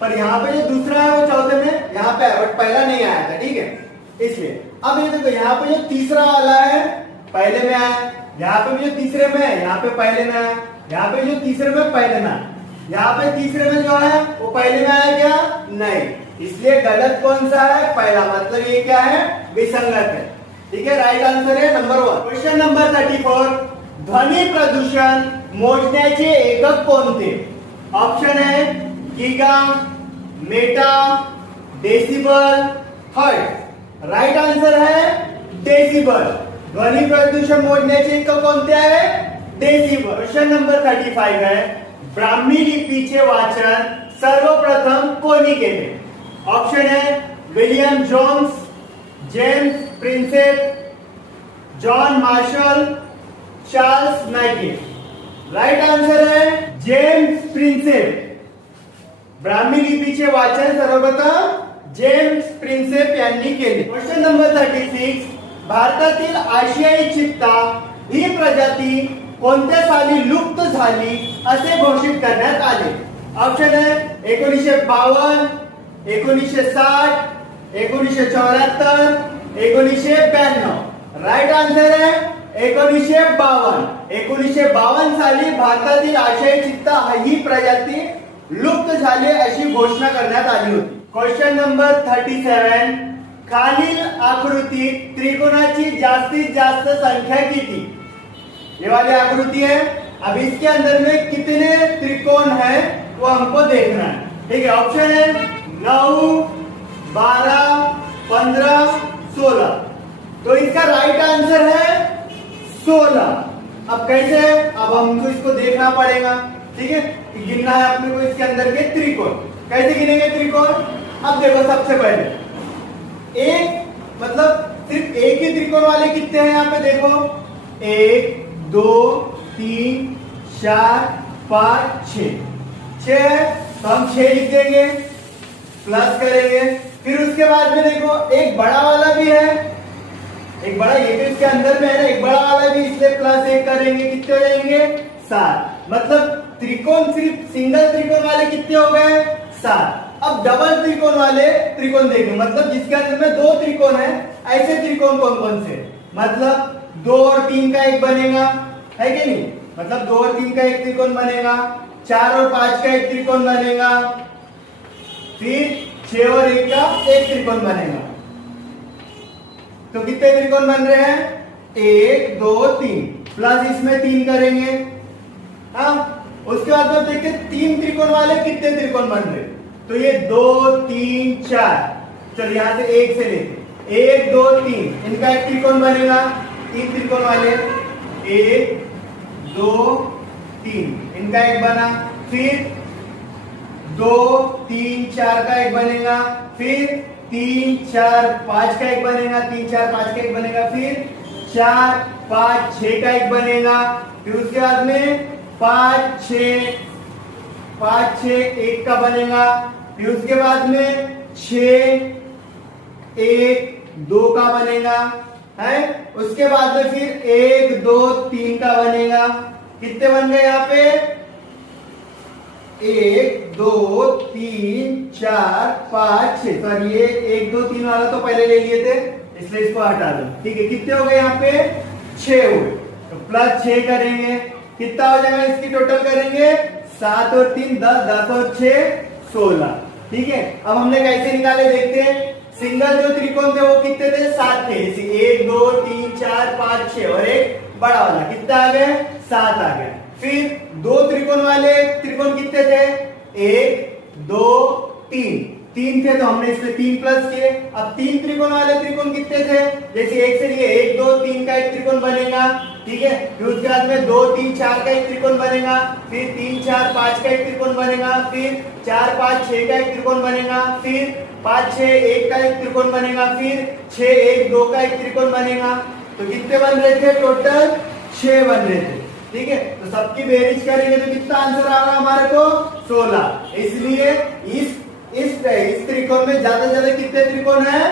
पर यहाँ पे जो दूसरा है वो चौथे में यहाँ पे आया, बट पहला नहीं आया था। ठीक है, इसलिए अब ये देखो यहाँ पे जो तीसरा वाला है पहले में आया, यहाँ पे भी जो तीसरे में है यहाँ पे पहले में आया, यहाँ पे जो तीसरे में पहले में आया, यहाँ पे तीसरे में जो है वो पहले में आया क्या, नहीं, इसलिए गलत कौन सा है, पहला, मतलब ये क्या है, विसंगत है। ठीक है, राइट आंसर है नंबर 1। क्वेश्चन नंबर 34, ध्वनी प्रदूषण मोजण्याचे एकक कोणते। ऑप्शन है giga, Meta, decibel, hertz. Right answer है डेसिबल। ध्वनी प्रदूषण मोजण्याचे एकक कोणते आहे, डेसिबल। क्वेश्चन नंबर 35 है, ब्राह्मी लिपीचे वाचन सर्वप्रथम कोणी केले। ऑप्शन है William Jones, James Prinsep, John Marshall, Charles Mackie. Right answer है जेम्स प्रिन्सेप। ब्राह्मी लिपीचे वाचन सर्वप्रथम जेम्स प्रिन्सेप यांनी केले। क्वेश्चन नंबर 36, भारतातील आशियाई चित्ता ही प्रजाती कोणत्या साली लुप्त झाली असे घोषित करण्यात आले। ऑप्शन है 1952, 1960, 1974, 1992। राइट आंसर है 1952। 1952 साली भारतातील आशियाई चित्ता ही प्रजाती लुप्त झाली अशी घोषणा करण्यात आली होती। क्वेश्चन नंबर 37, खालील आकृतीत त्रिकोणाची जास्तीत जास्त संख्या किती। ये वाली आकृति है, अब इसके अंदर में कितने त्रिकोण है वो हमको देखना है। ठीक है, ऑप्शन है 9, 12, 15, 16। तो इसका राइट आंसर है 16। अब कैसे, अब हमको इसको देखना पड़ेगा। ठीक है, गिनना है अपने को इसके अंदर के त्रिकोण। कैसे गिनेंगे त्रिकोण, अब देखो सबसे पहले एक, मतलब सिर्फ एक ही त्रिकोण वाले कितने हैं यहाँ पे देखो, 1, 2, 3, 4, 5, 6। तो हम 6 लिख देंगे, प्लस करेंगे। फिर उसके बाद में देखो एक बड़ा वाला भी है, एक बड़ा, ये भी इसके अंदर में है ना, एक बड़ा वाला भी, इसलिए प्लस 1 करेंगे, कितने हो जाएंगे 7। मतलब त्रिकोण सिर्फ सिंगल त्रिकोण वाले कितने हो गए 7। अब डबल त्रिकोण वाले त्रिकोण देखेंगे, मतलब जिसके अंदर में 2 त्रिकोण है, ऐसे त्रिकोण कौन कौन से, मतलब 2 और 3 का एक बनेगा, है कि नहीं, मतलब 2 और 3 का एक त्रिकोण बनेगा, 4 और 5 का एक त्रिकोण बनेगा, फिर 6 और 1 का एक त्रिकोण बनेगा। तो कितने त्रिकोण बन रहे हैं, 1, 2, 3, प्लस इसमें 3 करेंगे। हाँ, उसके बाद में देखते 3 त्रिकोण वाले कितने त्रिकोण बन रहे, तो ये 2, 3, 4। चलो यहां से 1 से लेते, 1, 2, 3, इनका एक त्रिकोण बनेगा, 3 त्रिकोण वाले, 1, 2, 3, इनका एक बना। फिर 2 3 4 का एक बनेगा, फिर 3 4 5 का एक बनेगा, 3 4 5 का एक बनेगा, फिर 4 5 6 का एक बनेगा, फिर उसके बाद में 5 6 1 का बनेगा, फिर उसके बाद में 6 1 2 का बनेगा है। उसके बाद में फिर 1 2 3 का बनेगा। कितने बन गए यहाँ पे? 1 2 3 4 5 6। सॉरी, ये 1 2 3 वाला तो पहले ले लिए थे, इसलिए इसको हटा दो। ठीक है, कितने हो गए यहाँ पे? 6 हो गए। तो प्लस 6 करेंगे, कितना हो जाएगा? इसकी टोटल करेंगे 7 और 3 10, 10 और 6 16। ठीक है, अब हमने कैसे निकाले देखते हैं। सिंगल जो त्रिकोण थे वो कितने थे? 7 थे। 1 2 3 4 5 6 और एक बड़ा वाला कितना आ गया? 7 आ गया। फिर दो त्रिकोण वाले त्रिकोण कितने थे? 1 2 3 थे, तो हमने इसमें 3 प्लस किए। अब 3 त्रिकोण वाले त्रिकोण कितने थे? जैसे एक से लिए 1 2 3 का एक त्रिकोण बनेगा। ठीक है, फिर उसके बाद में 2 3 4 का एक त्रिकोण बनेगा, फिर 3 4 5 का एक त्रिकोण बनेगा, फिर 4 5 6 का एक त्रिकोण बनेगा, फिर 5 6 1 का एक त्रिकोण बनेगा, फिर 6 1 2 का एक त्रिकोण बनेगा। तो कितने बन रहे थे? टोटल 6 बन रहे थे। ठीक है, तो सबकी बेरीज करेंगे तो कितना आंसर आ रहा है हमारे को? 16। इसलिए इस त्रिकोण में ज्यादा से ज्यादा कितने त्रिकोण है?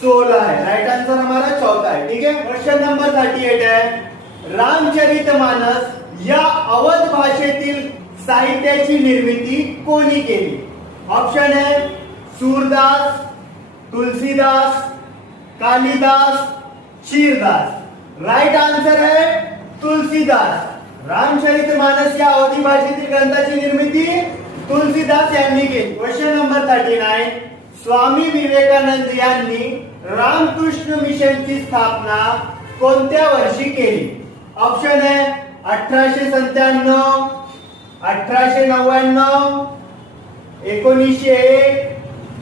16 है। राइट आंसर हमारा चौथा है। ठीक है, क्वेश्चन नंबर 38 है, रामचरितमानस या अवध भाषेतील साहित्याची निर्मिती कोणी केली? ऑप्शन है सूरदास, तुलसीदास, कालिदास, चीरदास। राइट आंसर है तुलसीदास। रामचरितमानस या अवधी भाषेतील ग्रंथाची निर्मिती तुलसीदास यांनी केली। क्वेश्चन नंबर 39, स्वामी विवेकानंद यांनी रामकृष्ण मिशनची स्थापना कोणत्या वर्षी केली? ऑप्शन है 1897, 1899, 1901,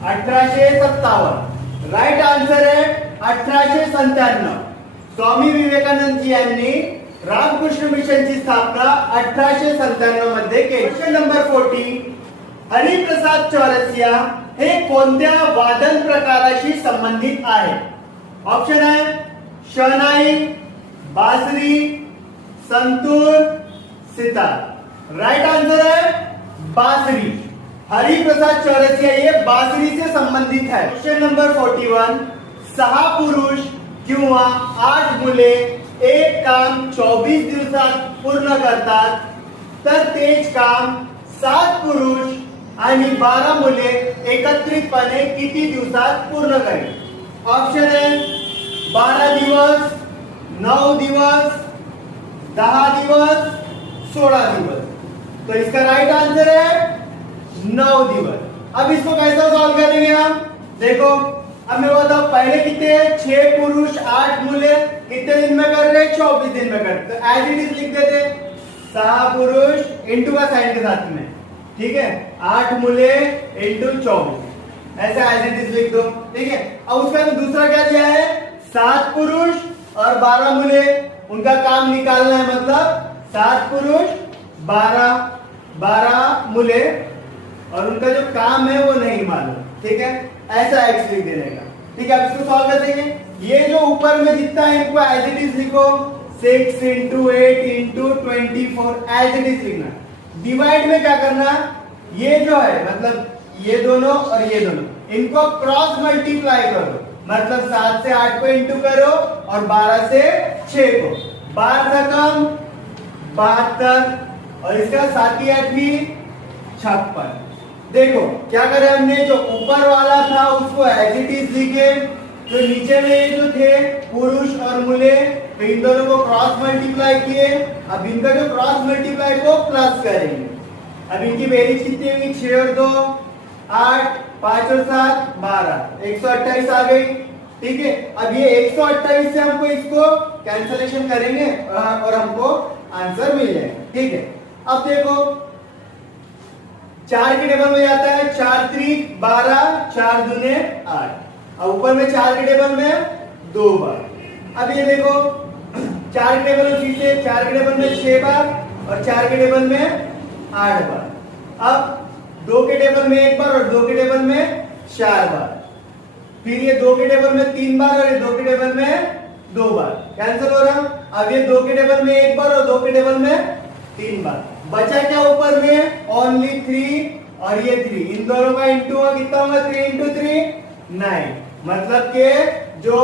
1857। राइट आंसर है 1897। स्वामी विवेकानंद जी यांनी रामकृष्ण मिशनची स्थापना 1897 मध्ये केली। क्वेश्चन नंबर 40, हरिप्रसाद चौरसिया हे कोणत्या वादन प्रकाराशी संबंधित आहे? ऑप्शन है शहनाई, बासरी, संतूर, सितार। राइट आंसर है बासरी। हरिप्रसाद चौरसिया ये बासरी से संबंधित है। क्वेश्चन नंबर 41, 6 पुरुष किंवा 8 मुले एक काम 24 दिवसात पूर्ण करतात, तर तेच काम 7 पुरुष आणि 12 मुले एकत्रितपणे किती दिवसात पूर्ण करेल? ऑप्शन है 12 दिवस, 9 दिवस, 10 दिवस, 16 दिवस। तो इसका राइट आंसर है 9 दिवस। अब इसको कैसा सॉल्व करेंगे हम? देखो, अब मैं बताऊं पहले कितने? 6 पुरुष 8 मुले कितने दिन में कर रहे? 24 दिन में कर। तो एज इट इज लिख देते, 6 पुरुष इंटू का साइन के साथ में। ठीक है, 8 मुले इंटू 24, ऐसा एज इट इज लिख दो। ठीक है, अब उसका दूसरा क्या दिया है? 7 पुरुष और 12 मुले, उनका काम निकालना है। मतलब 7 पुरुष 12 मुले, और उनका जो काम है वो नहीं मालूम। ठीक है, ऐसा एक्स लिख देने का। ठीक है, अब इसको सॉल्व कर देंगे। ये जो ऊपर में जितना है इनको एज इट इज लिखो, 6 into 8 into 24 as it is लिखना। डिवाइड में क्या करना? ये जो है मतलब ये दोनों और ये दोनों, इनको क्रॉस मल्टीप्लाई करो। मतलब 7 से 8 को इंटू करो और 12 से 6 को। 12 का कम 72 और इसका 7 8 56। देखो क्या करे हमने, जो ऊपर वाला था उसको एज इट इज लिखे, जो नीचे में ये जो थे पुरुष और मुले, तो इन दोनों को क्रॉस मल्टीप्लाई किए। अब इनका जो क्रॉस मल्टीप्लाई को प्लस करेंगे। अब इनकी बेरीज कितनी होगी? 6 और 2 8, 5 और 7 12, 128 आ गई। ठीक है, अब ये 128 से हमको इसको कैंसलेशन करेंगे और हमको आंसर मिल जाएगा। ठीक है, अब देखो 4 के टेबल में जाता है 4 3 12, 4 दूने 8। अब ऊपर में 4 के टेबल में 2 बार। अब ये देखो 4 के टेबल में फिर से 4 के टेबल में 6 बार और 4 के टेबल में 8 बार। अब 2 के टेबल में 1 बार और 2 के टेबल में 4 बार, फिर ये 2 के टेबल में 3 बार और ये 2 के टेबल में 2 बार, कैंसिल हो रहा। अब ये 2 के टेबल में 1 बार और 2 के टेबल में 3 बार, बचा क्या ऊपर में, ओनली 3 और ये 3, इन दोनों का इंटू कितना होगा, 3 इंटू 3 9। मतलब के जो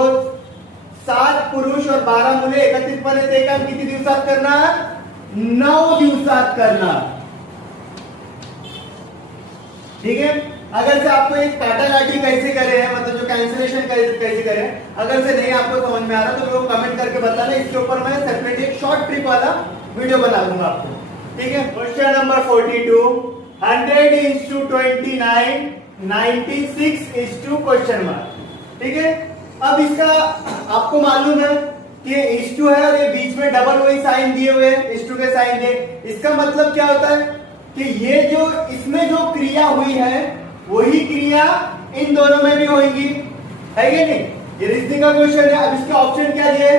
7 पुरुष और 12 मुले एकत्रितपणे ते काम किती दिवसात करणार, 9 दिवसात करणार। ठीक है, अगर से आपको एक काटाकाटी कैसे करे हैं, मतलब जो कैंसिलेशन कैसे करें, अगर से नहीं आपको समझ में आ रहा तो मेरे को कमेंट करके बताना, इसके ऊपर मैं सेपरेट एक शॉर्ट ट्रिक वाला वीडियो बना दूंगा आपको। ठीक है, question number 42, 100 is to 29, 96 is to question mark. ठीक है, अब इसका आपको मालूम है कि इस टू है और ये बीच में डबल वही साइन दिए हुए हैं, इस टू के साइन दिए। इसका मतलब क्या होता है कि ये जो इसमें जो क्रिया हुई है वही क्रिया इन दोनों में भी होगी, है कि नहीं। ये रीजनिंग का क्वेश्चन है। अब इसके ऑप्शन क्या दिए,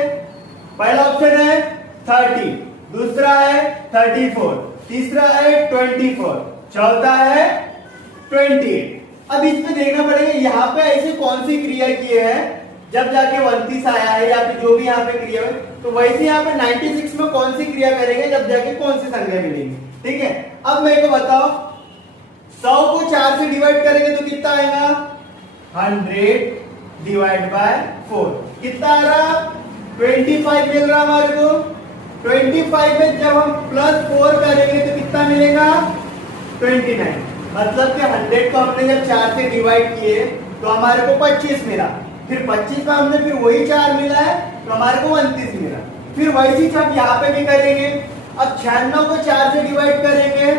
पहला ऑप्शन है 30, दूसरा है 34, तीसरा है 24, चौथा है 28। अब इसमें देखना पड़ेगा यहाँ पे ऐसे कौन सी क्रिया किए हैं जब जाके 29 आया है, या फिर जो भी यहाँ पे क्रिया है, तो वैसे यहाँ पे 96 में कौन सी क्रिया करेंगे जब जाके कौन सी संख्या मिलेगी। ठीक है, अब मेरे को बताओ 100 को 4 से डिवाइड करेंगे तो कितना आएगा, 100 डिवाइड बाय 4 कितना आ रहा, 25 मिल रहा हमारे को। 25 में जब हम +4 करेंगे तो कितना मिलेगा, 29। मतलब कि 100 को हमने जब 4 से डिवाइड किए तो हमारे को 25 मिला, फिर 25 का हमने फिर वही 4 मिला है तो हमारे को 29 मिला। फिर वैसी चीज यहाँ पे भी करेंगे। अब 96 को 4 से डिवाइड करेंगे,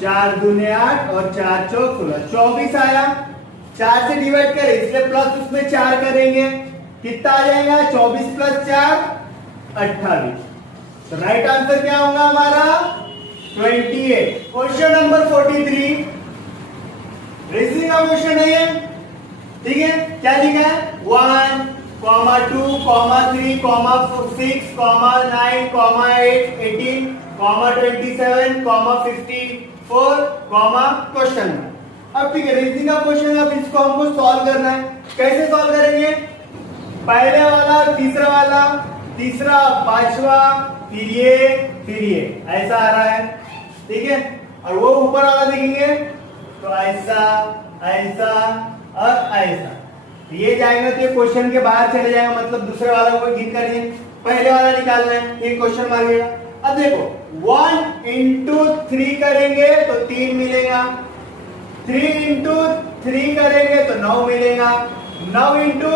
4 दूने 8 और 4 चौक 16, 24 आया। 4 से डिवाइड करें इसलिए प्लस उसमें 4 करेंगे, कितना आ जाएगा, 24 + 4 28। तो राइट आंसर क्या होगा हमारा, 28। क्वेश्चन नंबर 43 रीजनिंग का क्वेश्चन है ये। ठीक है, क्या लिखा है, 1, 2, 3, 6, 9, 8, 18, 27, 54, क्वेश्चन। अब ठीक है, रीजनिंग का क्वेश्चन है। अब इसको हमको सॉल्व करना है। कैसे सॉल्व करेंगे, पहले वाला तीसरा वाला, तीसरा पांचवा, फिर ये ऐसा आ रहा है। ठीक है, और वो ऊपर वाला देखेंगे तो ऐसा ऐसा और ऐसा, ये जाएगा तो ये क्वेश्चन के बाहर चले जाएगा, मतलब दूसरे वाला को गिन कर पहले वाला निकालना है, ये क्वेश्चन मार्केगा। अब देखो 1 इंटू 3 करेंगे तो 3 मिलेगा, 3 इंटू 3 करेंगे तो 9 मिलेगा, 9 इंटू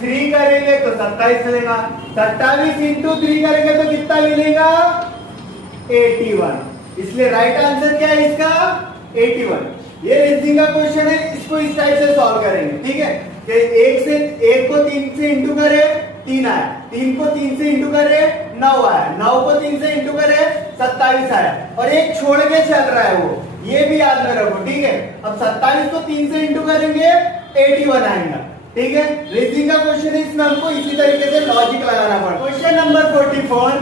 3 करेंगे तो 27 मिलेगा, 27 इंटू 3 करेंगे तो कितना मिलेगा, 81। इसलिए राइट आंसर क्या है इसका, 81। ये रीजनिंग का क्वेश्चन है, इसको इस टाइप से सॉल्व करेंगे। ठीक है, कि 1 को 3 से इंटू करे 3 आया, 3 को 3 से इंटू करे 9 आया, 9 को 3 से इंटू करे 27 आया, और एक छोड़ के चल रहा है वो, ये भी याद में रखो। ठीक है, अब 27 को 3 से इंटू करेंगे 81 आएगा। ठीक है, रीजनिंग का क्वेश्चन है, इसमें हमको इसी तरीके से लॉजिक लगाना पड़ेगा। क्वेश्चन नंबर 44,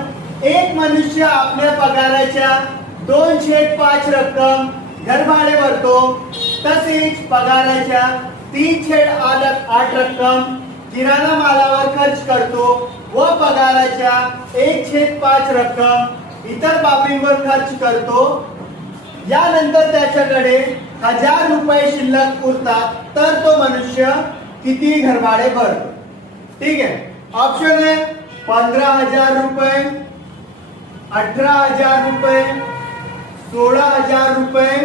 एक मनुष्य आपल्या पगाराच्या 2/5 रक्कम घर भाडे भरतो, तसेच पगाराच्या 3/8 रक्कम किराणा मालावर खर्च करतो व पगाराच्या 1/5 रक्कम इतर बाबींवर खर्च करतो। यानंतर त्याच्याकडे 1000 रुपये शिल्लक उरतात, तर तो मनुष्य किती घरभाडे भरतो। ठीक है, ऑप्शन है 15,000 रुपये, 18,000 रुपये, 16,000 रुपये,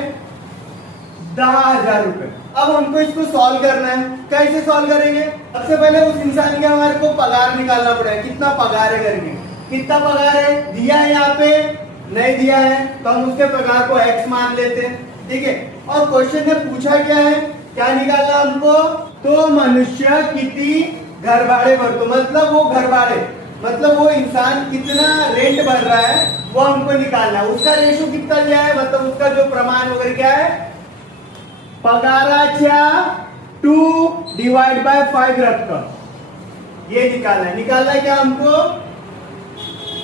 10,000 रुपये। अब हमको इसको सॉल्व करना है। कैसे सॉल्व करेंगे, सबसे पहले उस इंसान के हमारे को पगार निकालना पड़ेगा, कितना पगार है करके। कितना पगार है दिया है, यहाँ पे नहीं दिया है तो हम उसके पगार को x मान लेते हैं। ठीक है, और क्वेश्चन में पूछा क्या है, क्या निकालना हमको, तो मनुष्य कितनी घर भाड़े भरतो, मतलब वो घर भाड़े, मतलब वो इंसान कितना रेंट भर रहा है वो हमको निकालना है। उसका रेशो कितना लिया है, मतलब उसका जो प्रमाण वगैरह क्या है, पगाराच्या 2/5 रक्कम, ये निकालना है। निकालना है क्या हमको,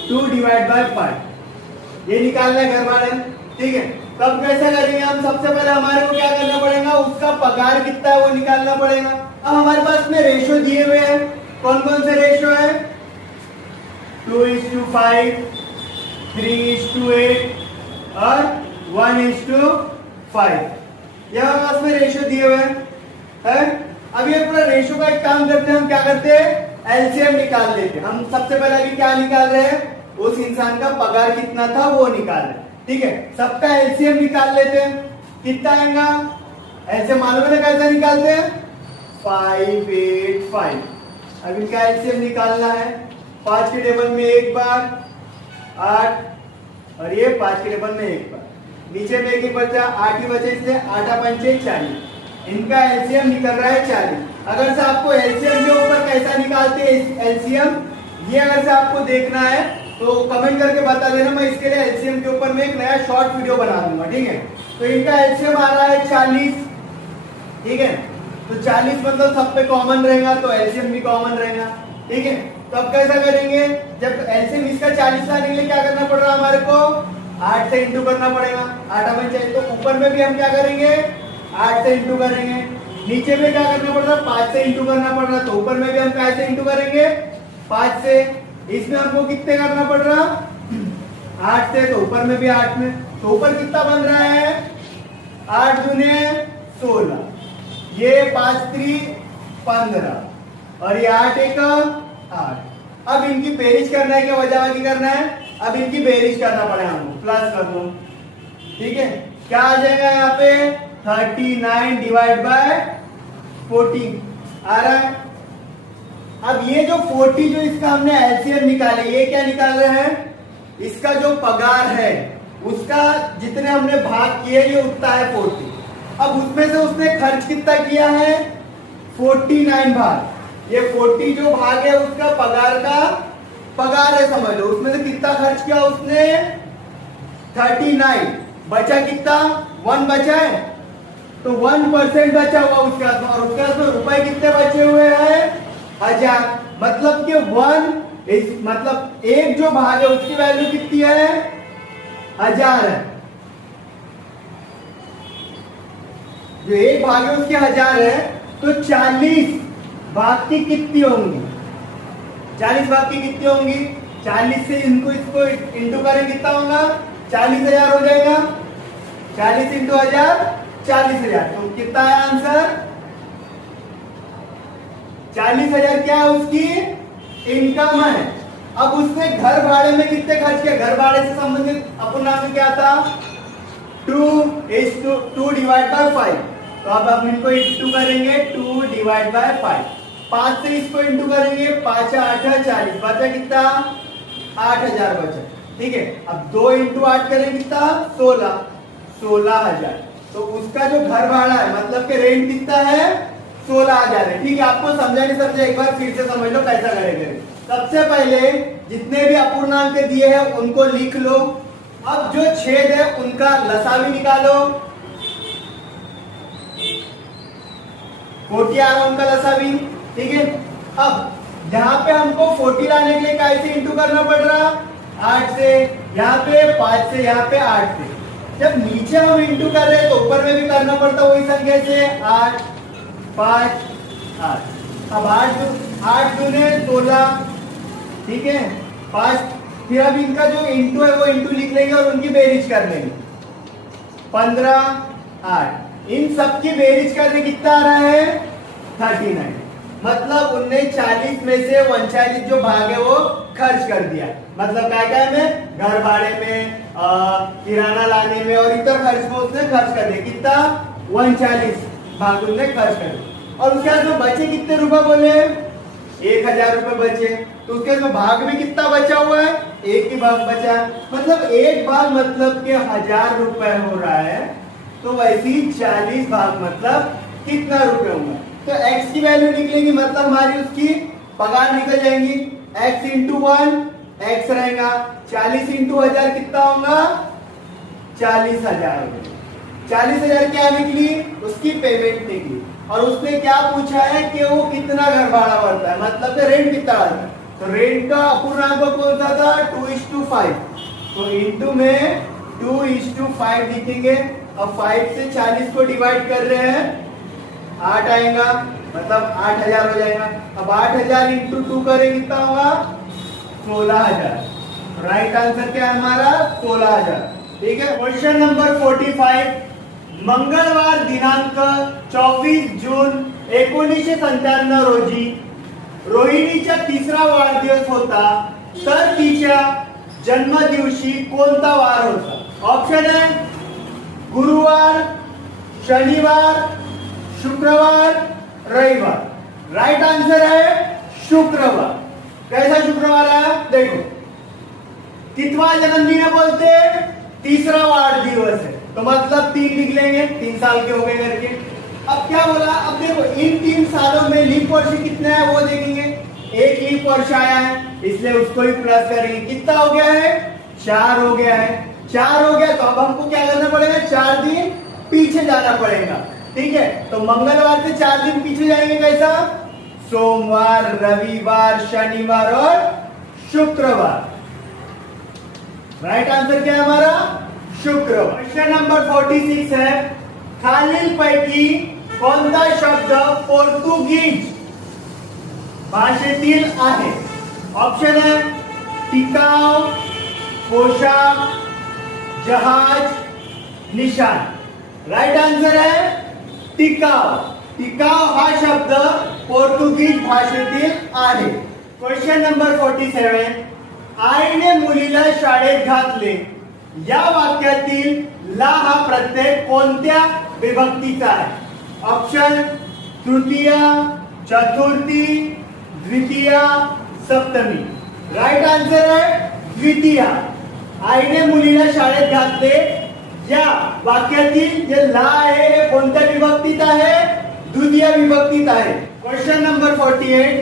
2/5, ये निकालना है घर भाड़े। ठीक है, तब कैसे करेंगे हम? सबसे पहले हमारे को क्या करना पड़ेगा, उसका पगार कितना है वो निकालना पड़ेगा। अब हमारे पास में रेशो दिए हुए हैं, कौन कौन से रेशो है? 2:5, 3:8 और 1:5। यह हमारे पास में रेशो दिए हुए हैं। अब ये पूरा रेशो का एक काम करते हैं, हम क्या करते हैं, एलसीएम निकाल लेते हैं। हम सबसे पहले अभी क्या निकाल रहे हैं, उस इंसान का पगार कितना था वो निकाल रहे हैं। ठीक है, सबका एलसीएम निकाल लेते हैं। कितना आएगा एलसीएम मालूम है ना कैसे निकालते हैं? 585। अब इनका एलसीएम निकालना है। 5 के टेबल में एक बार 8 और ये 5 के टेबल में एक बार, नीचे में एक ही बचा, 8 ही बचे, इसलिए 8×5 = 40। इनका एलसीएम निकल रहा है 40। अगर से आपको एलसीएम के ऊपर कैसा निकालते हैं एलसीएम, ये अगर से आपको देखना है तो कमेंट करके बता देना, मैं इसके लिए एलसीएम के ऊपर में एक नया शॉर्ट वीडियो बना दूंगा। ठीक है, तो इनका एलसीएम आ रहा है 40। ठीक है, तो 40 मतलब सब पे कॉमन रहेगा तो एलसीएम भी कॉमन रहेगा। ठीक है, तो अब कैसा करेंगे, जब एलसीएम इसका 40 लाने के लिए क्या करना पड़ रहा है हमारे को, 8 से इंटू करना पड़ेगा। 8×5 तो ऊपर में भी हम क्या करेंगे, 8 से इंटू करेंगे। नीचे में क्या करना पड़ रहा है, 5 से इंटू करना पड़ रहा है, तो ऊपर में भी हम कैसे इंटू करेंगे, 5 से। इसमें हमको कितने करना पड़ रहा, 8 से, तो ऊपर में भी 8 में, तो ऊपर कितना बन रहा है, 8 दूने 16, ये 5×3 15 और ये 8×1 8। अब इनकी बेरीज करना है क्या वजाबाकी करना है? अब इनकी बेरीज करना पड़ेगा हमको, प्लस कर दो। ठीक है, क्या आ जाएगा यहाँ पे, 39 डिवाइड बाय 40 आ रहा है। अब ये जो 40 जो इसका हमने एलसीएम निकाले, ये क्या निकाल रहे हैं, इसका जो पगार है उसका जितने हमने भाग किए ये उतना है 40। अब उसमें से उसने खर्च कितना किया है, 49 भाग। ये 40 जो भाग है उसका पगार का पगार है समझ लो, उसमें से कितना खर्च किया उसने, 39। बचा कितना, 1 बचा है, तो 1% बचा हुआ उसके हाथ में, और उसके हाथ में रुपए कितने बचे हुए हैं, 1000। मतलब कि 1 मतलब एक जो भाग है उसकी वैल्यू कितनी है, 1000 है। जो एक भाग है उसकी 1000 है, तो 40 भाग की कितनी होंगी, 40 भाग की कितनी होंगी, 40 से इनको इसको इंटू करें कितना होगा, 40,000 हो जाएगा। 40 इंटू 1000 40,000, तो कितना है आंसर, 40,000 क्या है उसकी इनकम है। अब उसने घर भाड़े में कितने खर्च किया, घर भाड़े से संबंधित अपन नाम क्या था, 2 डिवाइड बाय 5। तो अब हम इनको इंटू करेंगे, 2 डिवाइड बाय 5। 5 से इसको इंटू करेंगे, 5 8 40, बचा कितना, 8,000 बचा। ठीक है, अब 2 इंटू 8 करें कितना, 16,000। तो उसका जो घर भाड़ा है मतलब के रेंट कितना है, 16,000 है। ठीक है, आपको समझा नहीं समझा, एक बार फिर से समझ लो कैसा करेंगे। सबसे पहले जितने भी अपूर्णांक दिए हैं उनको लिख लो। अब जो छेद है उनका लसावी निकालो, 40 आ रहा उनका लसावी। ठीक है, अब यहाँ पे हमको 40 लाने के लिए कैसे इंटू करना पड़ रहा, 8 से, यहाँ पे 5 से, यहाँ पे 8 से। जब नीचे हम इंटू कर रहे हैं तो ऊपर में भी करना पड़ता वही संख्या से, 8 5 8। अब 8 दूने 16। ठीक है, 5, फिर अब इनका जो इंटू है वो इंटू लिख लेंगे और उनकी बेरीज कर लेंगे, 15 8। इन सब की बेरीज करने कितना आ रहा है, 39। मतलब उनने 40 में से 39 जो भाग है वो खर्च कर दिया। मतलब क्या में, घर भाड़े में, किराना लाने में और इतर खर्च में उसने खर्च कर दिया। कितना, 39 भाग उनने खर्च कर दिया। और उसके बाद बचे कितने रुपए बोले, 1,000 रुपए बचे। तो उसके बाद भाग भी कितना बचा हुआ है, एक ही भाग बचा। मतलब एक भाग मतलब के 1,000 रुपए हो रहा है, तो वैसे ही 40 भाग मतलब कितना रुपए हुआ। तो x की वैल्यू निकलेगी, मतलब हमारी उसकी पगार निकल जाएंगी। x इंटू 1 x रहेगा, 40 इंटू 1000 कितना होगा, 40,000। 40,000 क्या निकली, उसकी पेमेंट निकली। और उसने क्या पूछा है कि वो कितना घर भाड़ा भरता है, मतलब रेंट कितना आता है। तो रेंट का अपूर्णांक कौन सा था, 2:5। तो इंटू में 2:5 लिखेंगे। अब 5 से 40 को डिवाइड कर रहे हैं, 8 आएगा, मतलब 8000 हो जाएगा। अब 8000 इंटू 2 करेंगे कितना होगा? 16000। राइट आंसर क्या है हमारा? 16000। ठीक है। क्वेश्चन नंबर 45, मंगळवार दिनांक 24 जून 1997 रोजी रोहिणीचा तिसरा वाढदिवस होता, तर तिच्या जन्मदिवशी कोणता वार होता? ऑप्शन आहे गुरुवार, शनिवार, शुक्रवार, रविवार। राइट आंसर है शुक्रवार। कैसा शुक्रवार है? देखो, कितवा जन्मदिन है बोलते? तीसरा वाढदिवस है, तो मतलब 3 लिख लेंगे, 3 साल के हो गए करके। अब क्या बोला? अब देखो, इन 3 सालों में लीप वर्ष कितना है वो देखेंगे। एक लीप वर्ष आया है, इसलिए उसको ही प्लस करेंगे। कितना हो गया है? 4 हो गया है। 4 हो गया तो अब हमको क्या करना पड़ेगा? 4 दिन पीछे जाना पड़ेगा। ठीक है, तो मंगलवार से 4 दिन पीछे जाएंगे। कैसा? सोमवार, रविवार, शनिवार और शुक्रवार। राइट आंसर क्या है हमारा? शुक्रवार। क्वेश्चन नंबर 46 है, खालील पैकी कोणता शब्द पोर्तुगीज भाषेतील आहे? ऑप्शन है टिकाव, पोशाक, जहाज, निशान। राइट आंसर है टिकाव। टिकाव हा शब्द पोर्तुगीज भाषेतील आहे। क्वेश्चन नंबर 47, आईने मुलीला शाळेत घातले, या वाक्यातील ला हा प्रत्यय कोणत्या विभक्तीचा आहे? ऑप्शन तृतीय, चतुर्थी, द्वितीय, सप्तमी। राइट आंसर है द्वितीय। आईने मुलीला शाळेत घातले, या वाक्यातील जे ला आहे हे कोणत्या विभक्तीत आहे? द्वितीय विभक्तीत आहे। क्वेश्चन नंबर 48,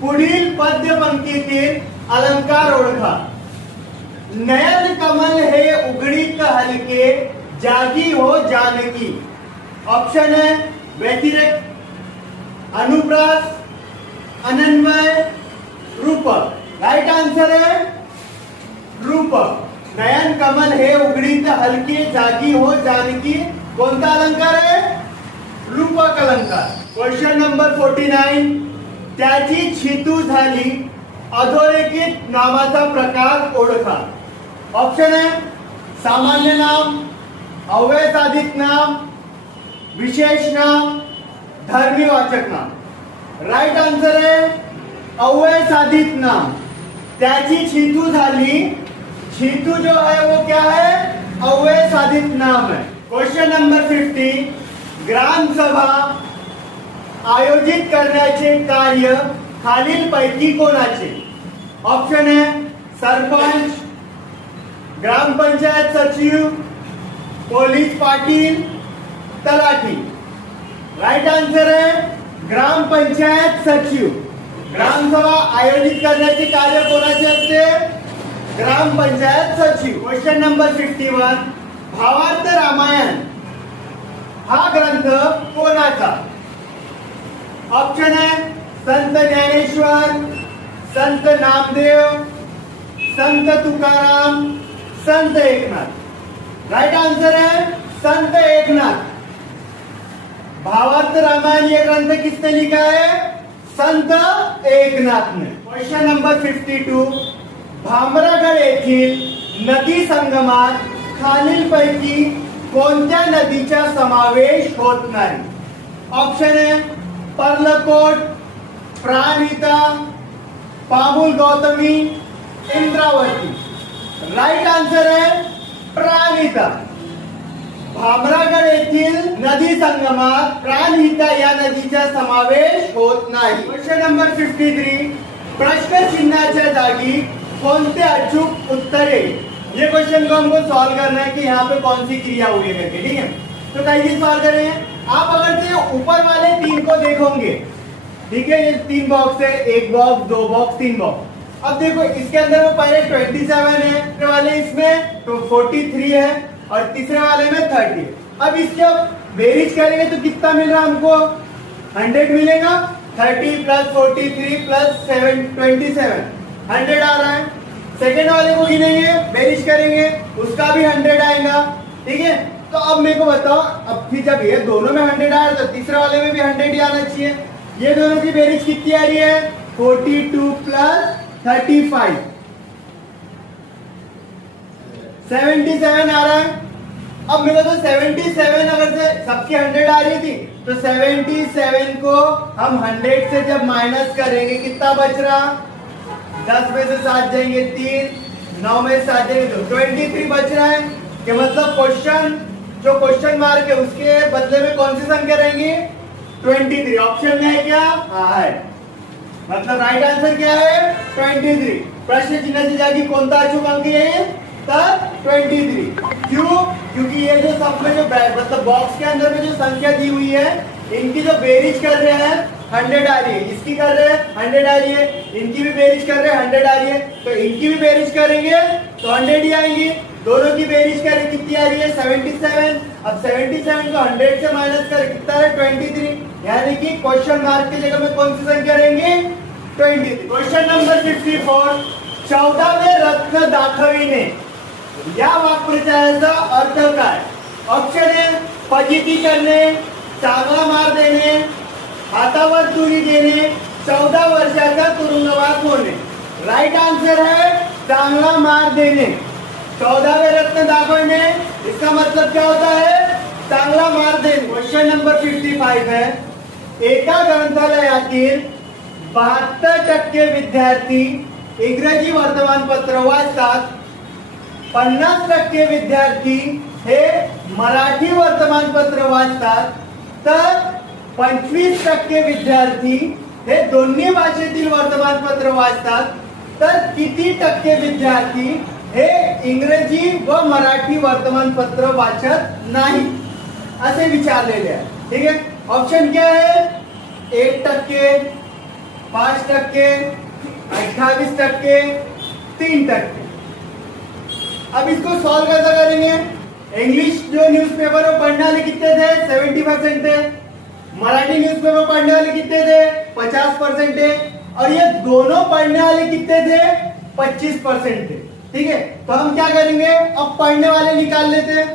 पुढील पद्य पंक्तीतील अलंकार ओळखा। नयन कमल हे उघडीत हलके, जागी हो जानकी। ऑप्शन है व्यतिरेक, अनुप्रास, अनन्वय, रूपक। राइट आंसर है रूपक। नयन कमल हे उघडीत हलके, जागी हो जानकी कोणता अलंकार आहे? रूपक अलंकार। क्वेश्चन नंबर 49, त्याची छितू झाली, अधोरेखित नामाचा प्रकार ओळखा। ऑप्शन है सामान्य नाम, अव्यय साधित नाम, विशेष नाम, धर्मीवाचक नाम। राइट आंसर है अव्यय साधित नाम। त्याची छितू झाली, छितू जो है वो क्या है? अव्यय साधित नाम है। क्वेश्चन नंबर 50, ग्राम सभा आयोजित करण्याचे कार्य खालीलपैकी कोणाचे? ऑप्शन है सरपंच, ग्राम पंचायत सचिव, police Patil, talathi. Right answer है ग्राम पंचायत सचिव। ग्राम सभा आयोजित करण्याचे कार्य कोणाचे असते? ग्राम पंचायत सचिव। क्वेश्चन नंबर 51, भावार्थ रामायण हा ग्रंथ कोणाचा? ऑप्शन है संत ज्ञानेश्वर, संत नामदेव, संत तुकाराम, संत एकनाथ। राइट आंसर है संत एकनाथ। भावार्थ रामायण ये ग्रंथ किसने लिखा है? संत एकनाथ ने। क्वेश्चन नंबर 52, भामरागड येथील नदी संगमात खालीलपैकी कोणत्या नदीचा समावेश होत नाही? ऑप्शन है पर्लकोट, प्राणहिता, पामुल गौतमी, इंद्रावती। राइट आंसर है प्राणहिता। भामरागड येथील नदी संगमात प्राणहिता या नदीचा समावेश होत नाही। क्वेश्चन नंबर 53, प्रश्न चिन्हाच्या जागी कोणते अचूक उत्तर है? ये क्वेश्चन को हमको सॉल्व करना है कि यहाँ पे कौन सी क्रिया हुई है करके। ठीक है, तो कैसे सॉल्व करेंगे? आप अगर से ऊपर वाले 3 को देखोगे, ठीक है, ये 3 बॉक्स है, 1 बॉक्स, 2 बॉक्स, 3 बॉक्स। अब देखो इसके अंदर वो पहले 27 है, दूसरे वाले इसमें तो 43 है और तीसरे वाले में 30। अब इसके बेरीज करेंगे तो कितना मिल रहा हमको? 100 मिलेगा। 30 प्लस 43 प्लस 27 100 आ रहा है। सेकेंड वाले को गिनेंगे, बेरिश करेंगे, उसका भी 100 आएगा। ठीक है, तो अब मेरे को बताओ, अब फिर जब ये दोनों में 100 आया तो तीसरे वाले में भी 100 ही आना चाहिए। ये दोनों की बेरिश कितनी आ रही है? 42 प्लस 35 77 आ रहा है। अब मेरे को 77 अगर से सबकी 100 आ रही थी तो 77 को हम 100 से जब माइनस करेंगे कितना बच रहा? 10 में से 7 जाएंगे 3, 9 में से 7 जाएंगे तो 23 बच रहा है। कि मतलब क्वेश्चन जो क्वेश्चन मार्क है उसके बदले में कौन सी संख्या रहेंगी? 23। ऑप्शन में है क्या? हाँ है। मतलब राइट आंसर क्या है? 23। प्रश्न चिन्ह से जाके कौन सा अचूक अंक है? तब 23। क्यों? क्योंकि ये जो सब में जो मतलब बॉक्स के अंदर में जो संख्या दी हुई है इनकी जो बेरीज कर रहे हैं 100 आ रही है, इसकी कर रहे हैं 100 आ रही है, इनकी भी बेरीज कर रहे हैं 100 आ रही है, तो इनकी भी बेरीज करेंगे तो 100 ही आएंगी। दोनों की बेरीज करें कितनी आ रही है? 77। अब 77 को 100 से माइनस करें कितना है? 23। यानी कि क्वेश्चन मार्क की जगह में कौन सी संख्या रहेंगी? 23। क्वेश्चन नंबर 54, 14वें रत्न दाखविणे या वाक्प्रचाराचा अर्थ काय? ऑप्शन है फजिती करणे, चांगला मार देणे, हातावर तुरी देणे, 14 वर्षाचा तुरुंगवास होणे। राइट आंसर है चांगला मार देणे। 14वें रत्न दाखवणे इसका मतलब क्या होता है? चांगला मार देणे। क्वेश्चन नंबर 55 है, एका ग्रंथालयातील 72% विद्यार्थी इंग्रजी वर्तमानपत्र वाचतात, 50% विद्यार्थी हे मराठी वर्तमानपत्र वाचतात, तर 25% विद्यार्थी हे दोन्ही भाषेतील वर्तमानपत्र वाचतात, तर किती टक्के विद्यार्थी हे इंग्रजी व मराठी वर्तमानपत्र वाचत नाही असे विचारलेले आहे। ठीक है, ऑप्शन क्या है? 1%, 5%, 28%, 3%। अब इसको सॉल्व कैसे करेंगे? इंग्लिश जो न्यूज़पेपर में पढ़ने वाले कितने थे? 70% थे। मराठी न्यूज़पेपर पढ़ने वाले कितने थे? 50% थे। और ये दोनों पढ़ने वाले कितने थे? 25% थे। ठीक है, तो हम क्या करेंगे? अब पढ़ने वाले निकाल लेते हैं।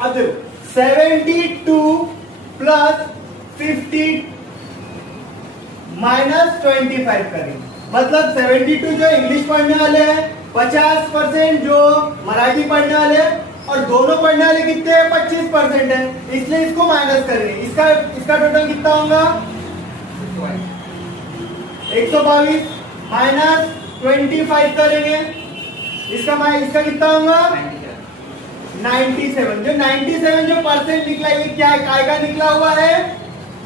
अब देखो 72 प्लस 50 माइनस 25 करेंगे। मतलब 72 जो इंग्लिश पढ़ने वाले हैं, 50% जो मराठी पढ़ने वाले हैं, और दोनों पढ़ने वाले कितने हैं? 25% है, इसलिए इसको माइनस करेंगे। इसका टोटल कितना होगा? 122 माइनस 25 करेंगे, इसका कितना होगा? 97। जो 97 जो परसेंट निकला ये क्या का निकला हुआ है?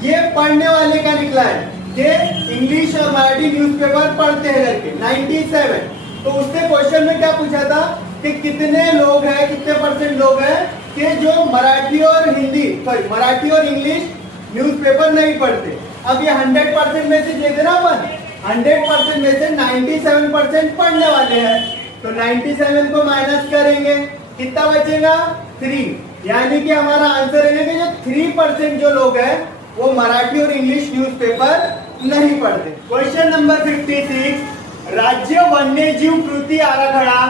ये पढ़ने वाले का निकला है, ये इंग्लिश और मराठी न्यूज़पेपर पढ़ते हैं करके 97। तो उसने क्वेश्चन में क्या पूछा था कि कितने लोग हैं, कितने परसेंट लोग हैं कि जो मराठी और मराठी और इंग्लिश न्यूज़पेपर नहीं पढ़ते। अब ये 100% में से लेते ना अपन, 100% में से 97% पढ़ने वाले हैं, तो 97 को माइनस करेंगे, कितना बचेगा? 3। यानी कि हमारा आंसर है कि जो 3% जो लोग हैं वो मराठी और इंग्लिश न्यूज़पेपर नहीं पढ़ते। क्वेश्चन नंबर 56, राज्य वन्यजीव कृती आराखडा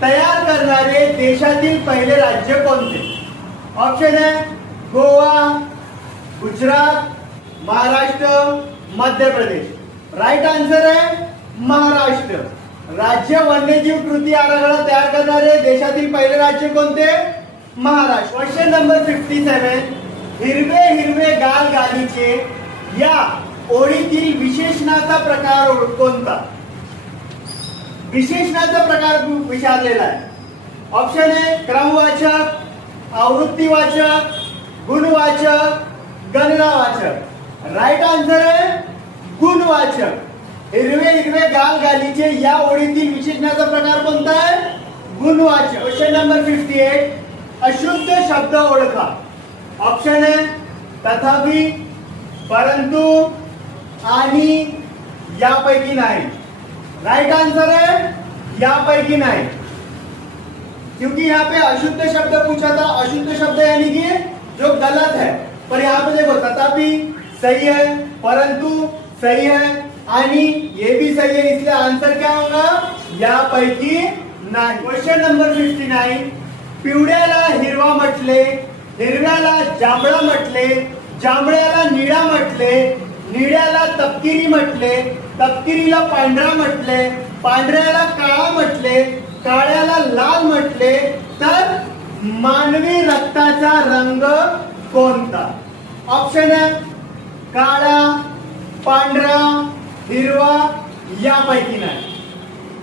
तयार करणारे देशातील पहिले राज्य कोणते? ऑप्शन है गोवा, गुजरात, महाराष्ट्र, मध्य प्रदेश। राइट आंसर है महाराष्ट्र। राज्य वन्यजीव कृती आराखडा तयार करणारे देशातील पहिले राज्य कोणते? महाराष्ट्र। क्वेश्चन नंबर 57, हिरवे हिरवे गाल गालीचे या ओळीतील विशेषणाचा प्रकार कोणता? विशेषणाचा प्रकार विचारलेला आहे। ऑप्शन है क्रमवाचक, आवृत्तिवाचक, गुणवाचक, गणनावाचक। राइट आंसर है गुणवाचक। हिरवे हिरवे गाल गालीचे या ओळीतील विशेषणाचा प्रकार कोणता आहे? गुणवाचक। क्वेश्चन नंबर 58, अशुद्ध शब्द ओळखा। ऑप्शन है तथापि, परंतु, आणि, यापैकी नाही। राइट आंसर है यापैकी नहीं, क्योंकि यहाँ पे अशुद्ध शब्द पूछा था। अशुद्ध शब्द यानी कि जो गलत है, पर यहाँ पे देखो तथापि सही है, परंतु सही है, आणि ये भी सही है, इसलिए आंसर क्या होगा? यापैकी नाही. Question number 59. पिवळ्याला हिरवा म्हटले, हिरव्याला जांभळा म्हटले, जांभळ्याला निळा म्हटले, निळ्याला तपकिरी म्हटले, तपकिरीला पांढरा म्हटले, पांढऱ्याला काळा म्हटले, काळ्याला लाल म्हटले, तर मानवी रक्ताचा रंग कोणता? ऑप्शन आहे काळा, पांढरा, हिरवा, यापैकी नाही.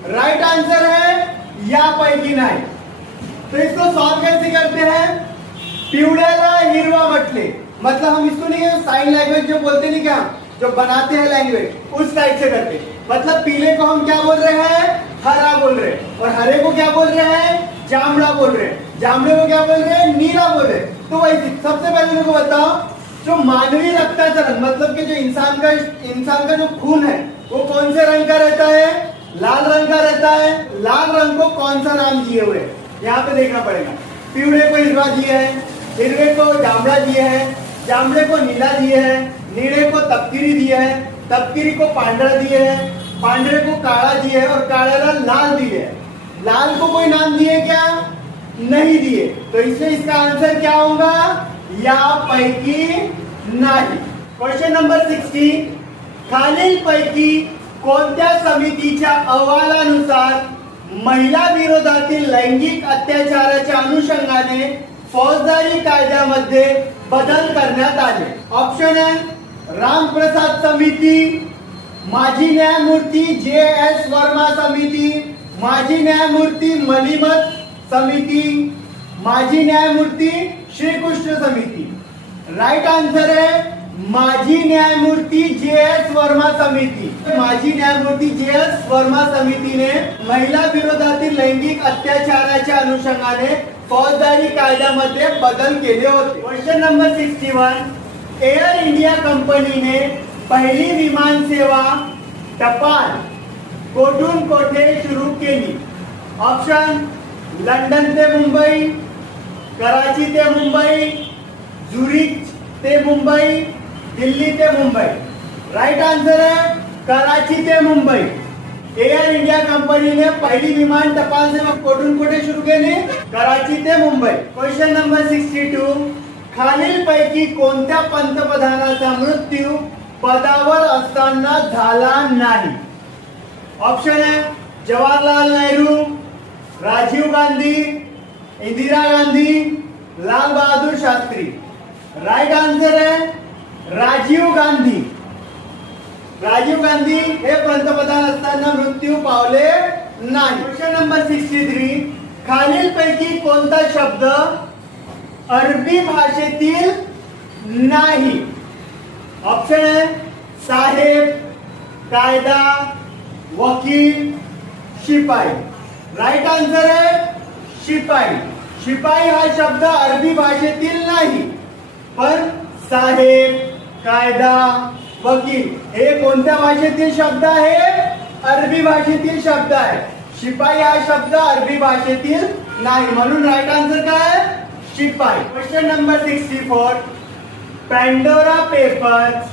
राइट आंसर है यापैकी नहीं. तो इसको सॉल्व कैसे करते हैं? पिवळ्याला हिरवा म्हटले, मतलब हम इसको नहीं साइन लैंग्वेज जो बोलते नहीं क्या, जो बनाते हैं लैंग्वेज, उस टाइप से करते. मतलब पीले को हम क्या बोल रहे हैं? हरा बोल रहे हैं. और हरे को क्या बोल रहे हैं? जामड़ा बोल रहे हैं. जामड़े को क्या बोल रहे हैं? नीला बोल रहे हैं. तो वैसे सबसे पहले मेरे को बताओ, जो मानवीय रक्ताचा रंग, मतलब कि जो इंसान का जो खून है वो कौन से रंग का रहता है? लाल रंग का रहता है. लाल रंग को कौन सा नाम दिए हुए? यहाँ पे देखना पड़ेगा. पिवड़े को हिरवा दिए है, हिरवे को जामड़ा दिए है, जामड़े को नीला दिए है, नीले को तपकिरी दिए है, तपकिरी को पांढरा दिए है, पांढरे को काला दिए है, और काळ्याला लाल दिए है. लाल को कोई नाम दिए क्या? नहीं दिए. तो इसलिए इसका आंसर क्या होगा? यापैकी नाही. Question number 60. खालीलपैकी कोणत्या समितीच्या अहवालानुसार महिला विरोधातील लैंगिक अत्याचाराच्या अनुषंगाने फौजदारी कायद्यामध्ये बदल करण्यात आले? ऑप्शन आहे रामप्रसाद समिती, माजी न्यायमूर्ती JS वर्मा समिती, माजी न्यायमूर्ती मलिमत समिती, माजी न्यायमूर्ती श्रीकृष्ण समिती. राइट आंसर है माजी न्यायमूर्ती JS वर्मा समिती. माजी न्यायमूर्ती JS वर्मा समितीने महिला विरोधातील लैंगिक अत्याचाराच्या अनुषंगाने फौजदारी कायद्यामध्ये बदल केले होते. Question number 61. एअर इंडिया कंपनीने पहिली विमान सेवा टपाल कोठून कोठे सुरू केली? ऑप्शन लंडन ते मुंबई, कराची ते मुंबई, झुरिच ते मुंबई, दिल्ली ते मुंबई. राइट आंसर है कराची ते मुंबई. एअर इंडिया कंपनीने पहिली विमान टपाल सेवा कोठून कोठे सुरू केली? कराची ते मुंबई. Question number 62. खालीलपैकी कोणत्या पंतप्रधानाचा मृत्यू पदावर असताना झाला नाही? ऑप्शन है जवाहरलाल नेहरू, राजीव गांधी, इंदिरा गांधी, लाल बहादुर शास्त्री. राइट आंसर है राजीव गांधी. राजीव गांधी हे पंतप्रधान असताना मृत्यू पावले नाही. Question number 63. खालीलपैकी कोणता शब्द अरबी भाषेतील नाही? ऑप्शन है साहेब, कायदा, वकील, शिपाई. राइट आंसर है शिपाई. शिपाई हा शब्द अरबी भाषेतील नाही, पण साहेब, कायदा, वकील हे कोणत्या भाषेतील शब्द आहे? अरबी भाषेतील शब्द आहे. शिपाई हा शब्द अरबी भाषेतील नाही, म्हणून राइट आंसर काय आहे? शिपाई. Question number 64. पॅन्डोरा पेपर्स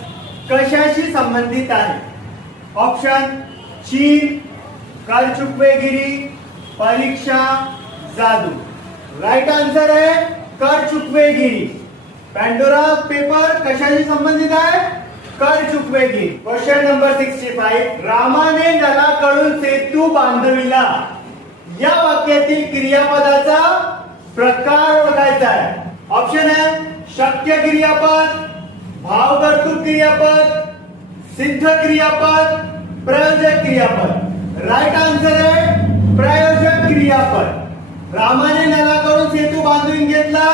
कशाशी संबंधित आहे? ऑप्शन चीन, कर चुकवेगिरी, परीक्षा, जादू. राइट आंसर है कर चुकवेगिरी. पॅन्डोरा पेपर कशाशी संबंधित आहे? कर चुकवेगिरी. Question number 65. रामाने नलाकडून सेतू बांधविला या वाक्यातील क्रियापदाचा प्रकार ओळखायचा आहे. ऑप्शन है शक्य क्रियापद, भावकर्तृक क्रियापद, सिद्ध क्रियापद, प्रयोजक क्रियापद. राइट आंसर है प्रयोजक क्रियापद. रामाने नलाकडून सेतू बांधून घेतला,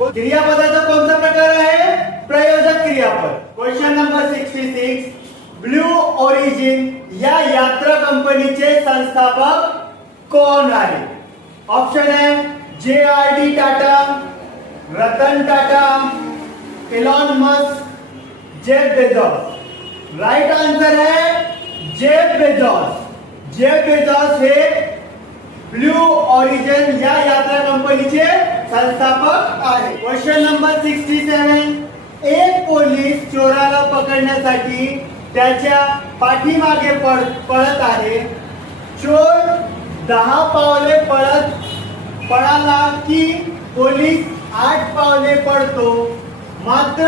क्रियापदाचा कोणता प्रकार आहे? प्रयोजक क्रियापद. Question number 66. ब्लू ओरिजिन या यात्रा कंपनीचे संस्थापक कोण आहे? ऑप्शन है JRD Tata, Ratan Tata, Elon Musk, Jeff Bezos. Right answer है जेफ बेजॉस. जेफ बेजॉस हे ब्लू ओरिजिन या यात्रा कंपनीचे संस्थापक आहे. Question number 67. एक पोलीस चोराला पकडण्यासाठी त्याच्या पाठीमागे पळत आहे. चोर 10 पावले पळाला की पोलीस 8 पावले पळतो, मात्र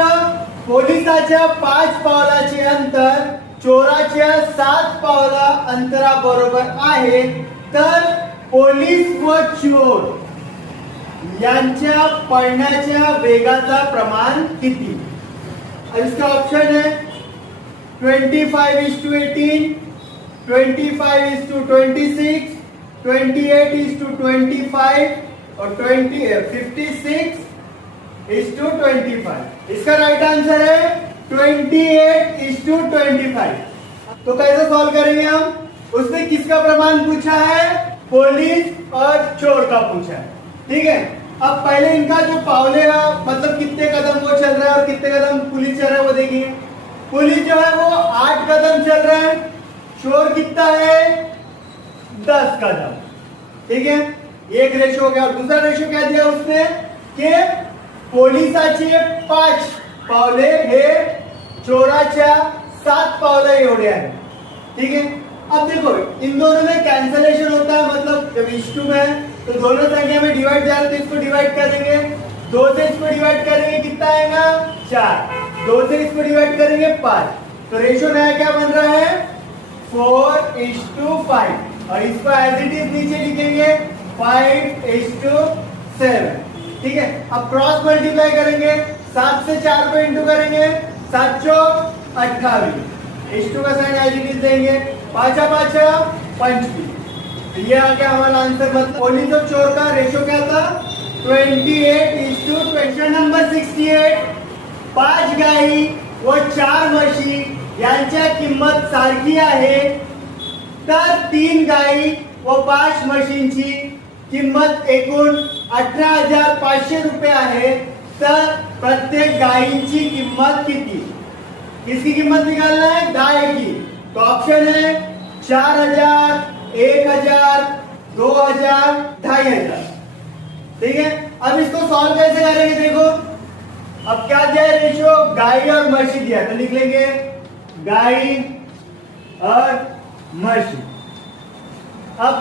पोलिसाच्या 5 पावलाचे अंतर चोराच्या 7 पावला अंतराबरोबर आहे, तर पोलीस व चोर यांच्या पळण्याच्या वेगाचा प्रमाण किती? इसका ऑप्शन है 25:18, 25:26, 28:25 और 56:25। इसका राइट आंसर है 28:25। तो कैसे सॉल्व करेंगे हम? उसने किसका प्रमाण पूछा है? पुलिस और चोर का पूछा है, ठीक है। अब पहले इनका जो पावले का मतलब कितने कदम वो चल रहा है और कितने कदम पुलिस चल रहा है वो देखिए। पुलिस जो है वो 8 कदम चल रहा है, चोर कितना है 10 कदम, ठीक है। एक रेशो हो गया। और दूसरा रेशो क्या दिया उसने कि पोलिसाचे 5 पावले हे चोराच्या 7 पावले एवढे आहे, ठीक है। अब देखो इन दोनों में कैंसलेशन होता है, मतलब जब इश्टू में है तो दोनों संख्या में डिवाइड जा रहा है तो इसको डिवाइड करेंगे, 2 से इसको डिवाइड करेंगे कितना आएगा 4, 2 से इसको डिवाइड करेंगे 5, तो रेशो नया क्या बन रहा है 4:5। और इसको एज इट इज नीचे लिखेंगे 5:7, ठीक है। अब क्रॉस मल्टीप्लाई करेंगे, 7 से 4 को इंटू करेंगे, 7 चौक 28, H2 का साइन एज इट इज देंगे, 5 5 25। ये आ गया हमारा आंसर। मतलब पुलिस और चोर का रेशो क्या था 28:20। क्वेश्चन नंबर 68, 5 गाई व 4 म्हशी यांच्या किंमत सारखी आहे, तर 3 गाई व 5 म्हशींची किंमत एकूण 18,500 रुपये आहे, तर प्रत्येक गायींची किंमत किती? किसकी किंमत निकालना है? गाय की। तो ऑप्शन है 4,000, 1,000, 2,000, 2,500, ठीक है। अब इसको सॉल्व कैसे करेंगे? देखो अब क्या दिया है रेशियो, गाय और म्हशी दिया, तो लिख लेंगे गाय और म्हशी। अब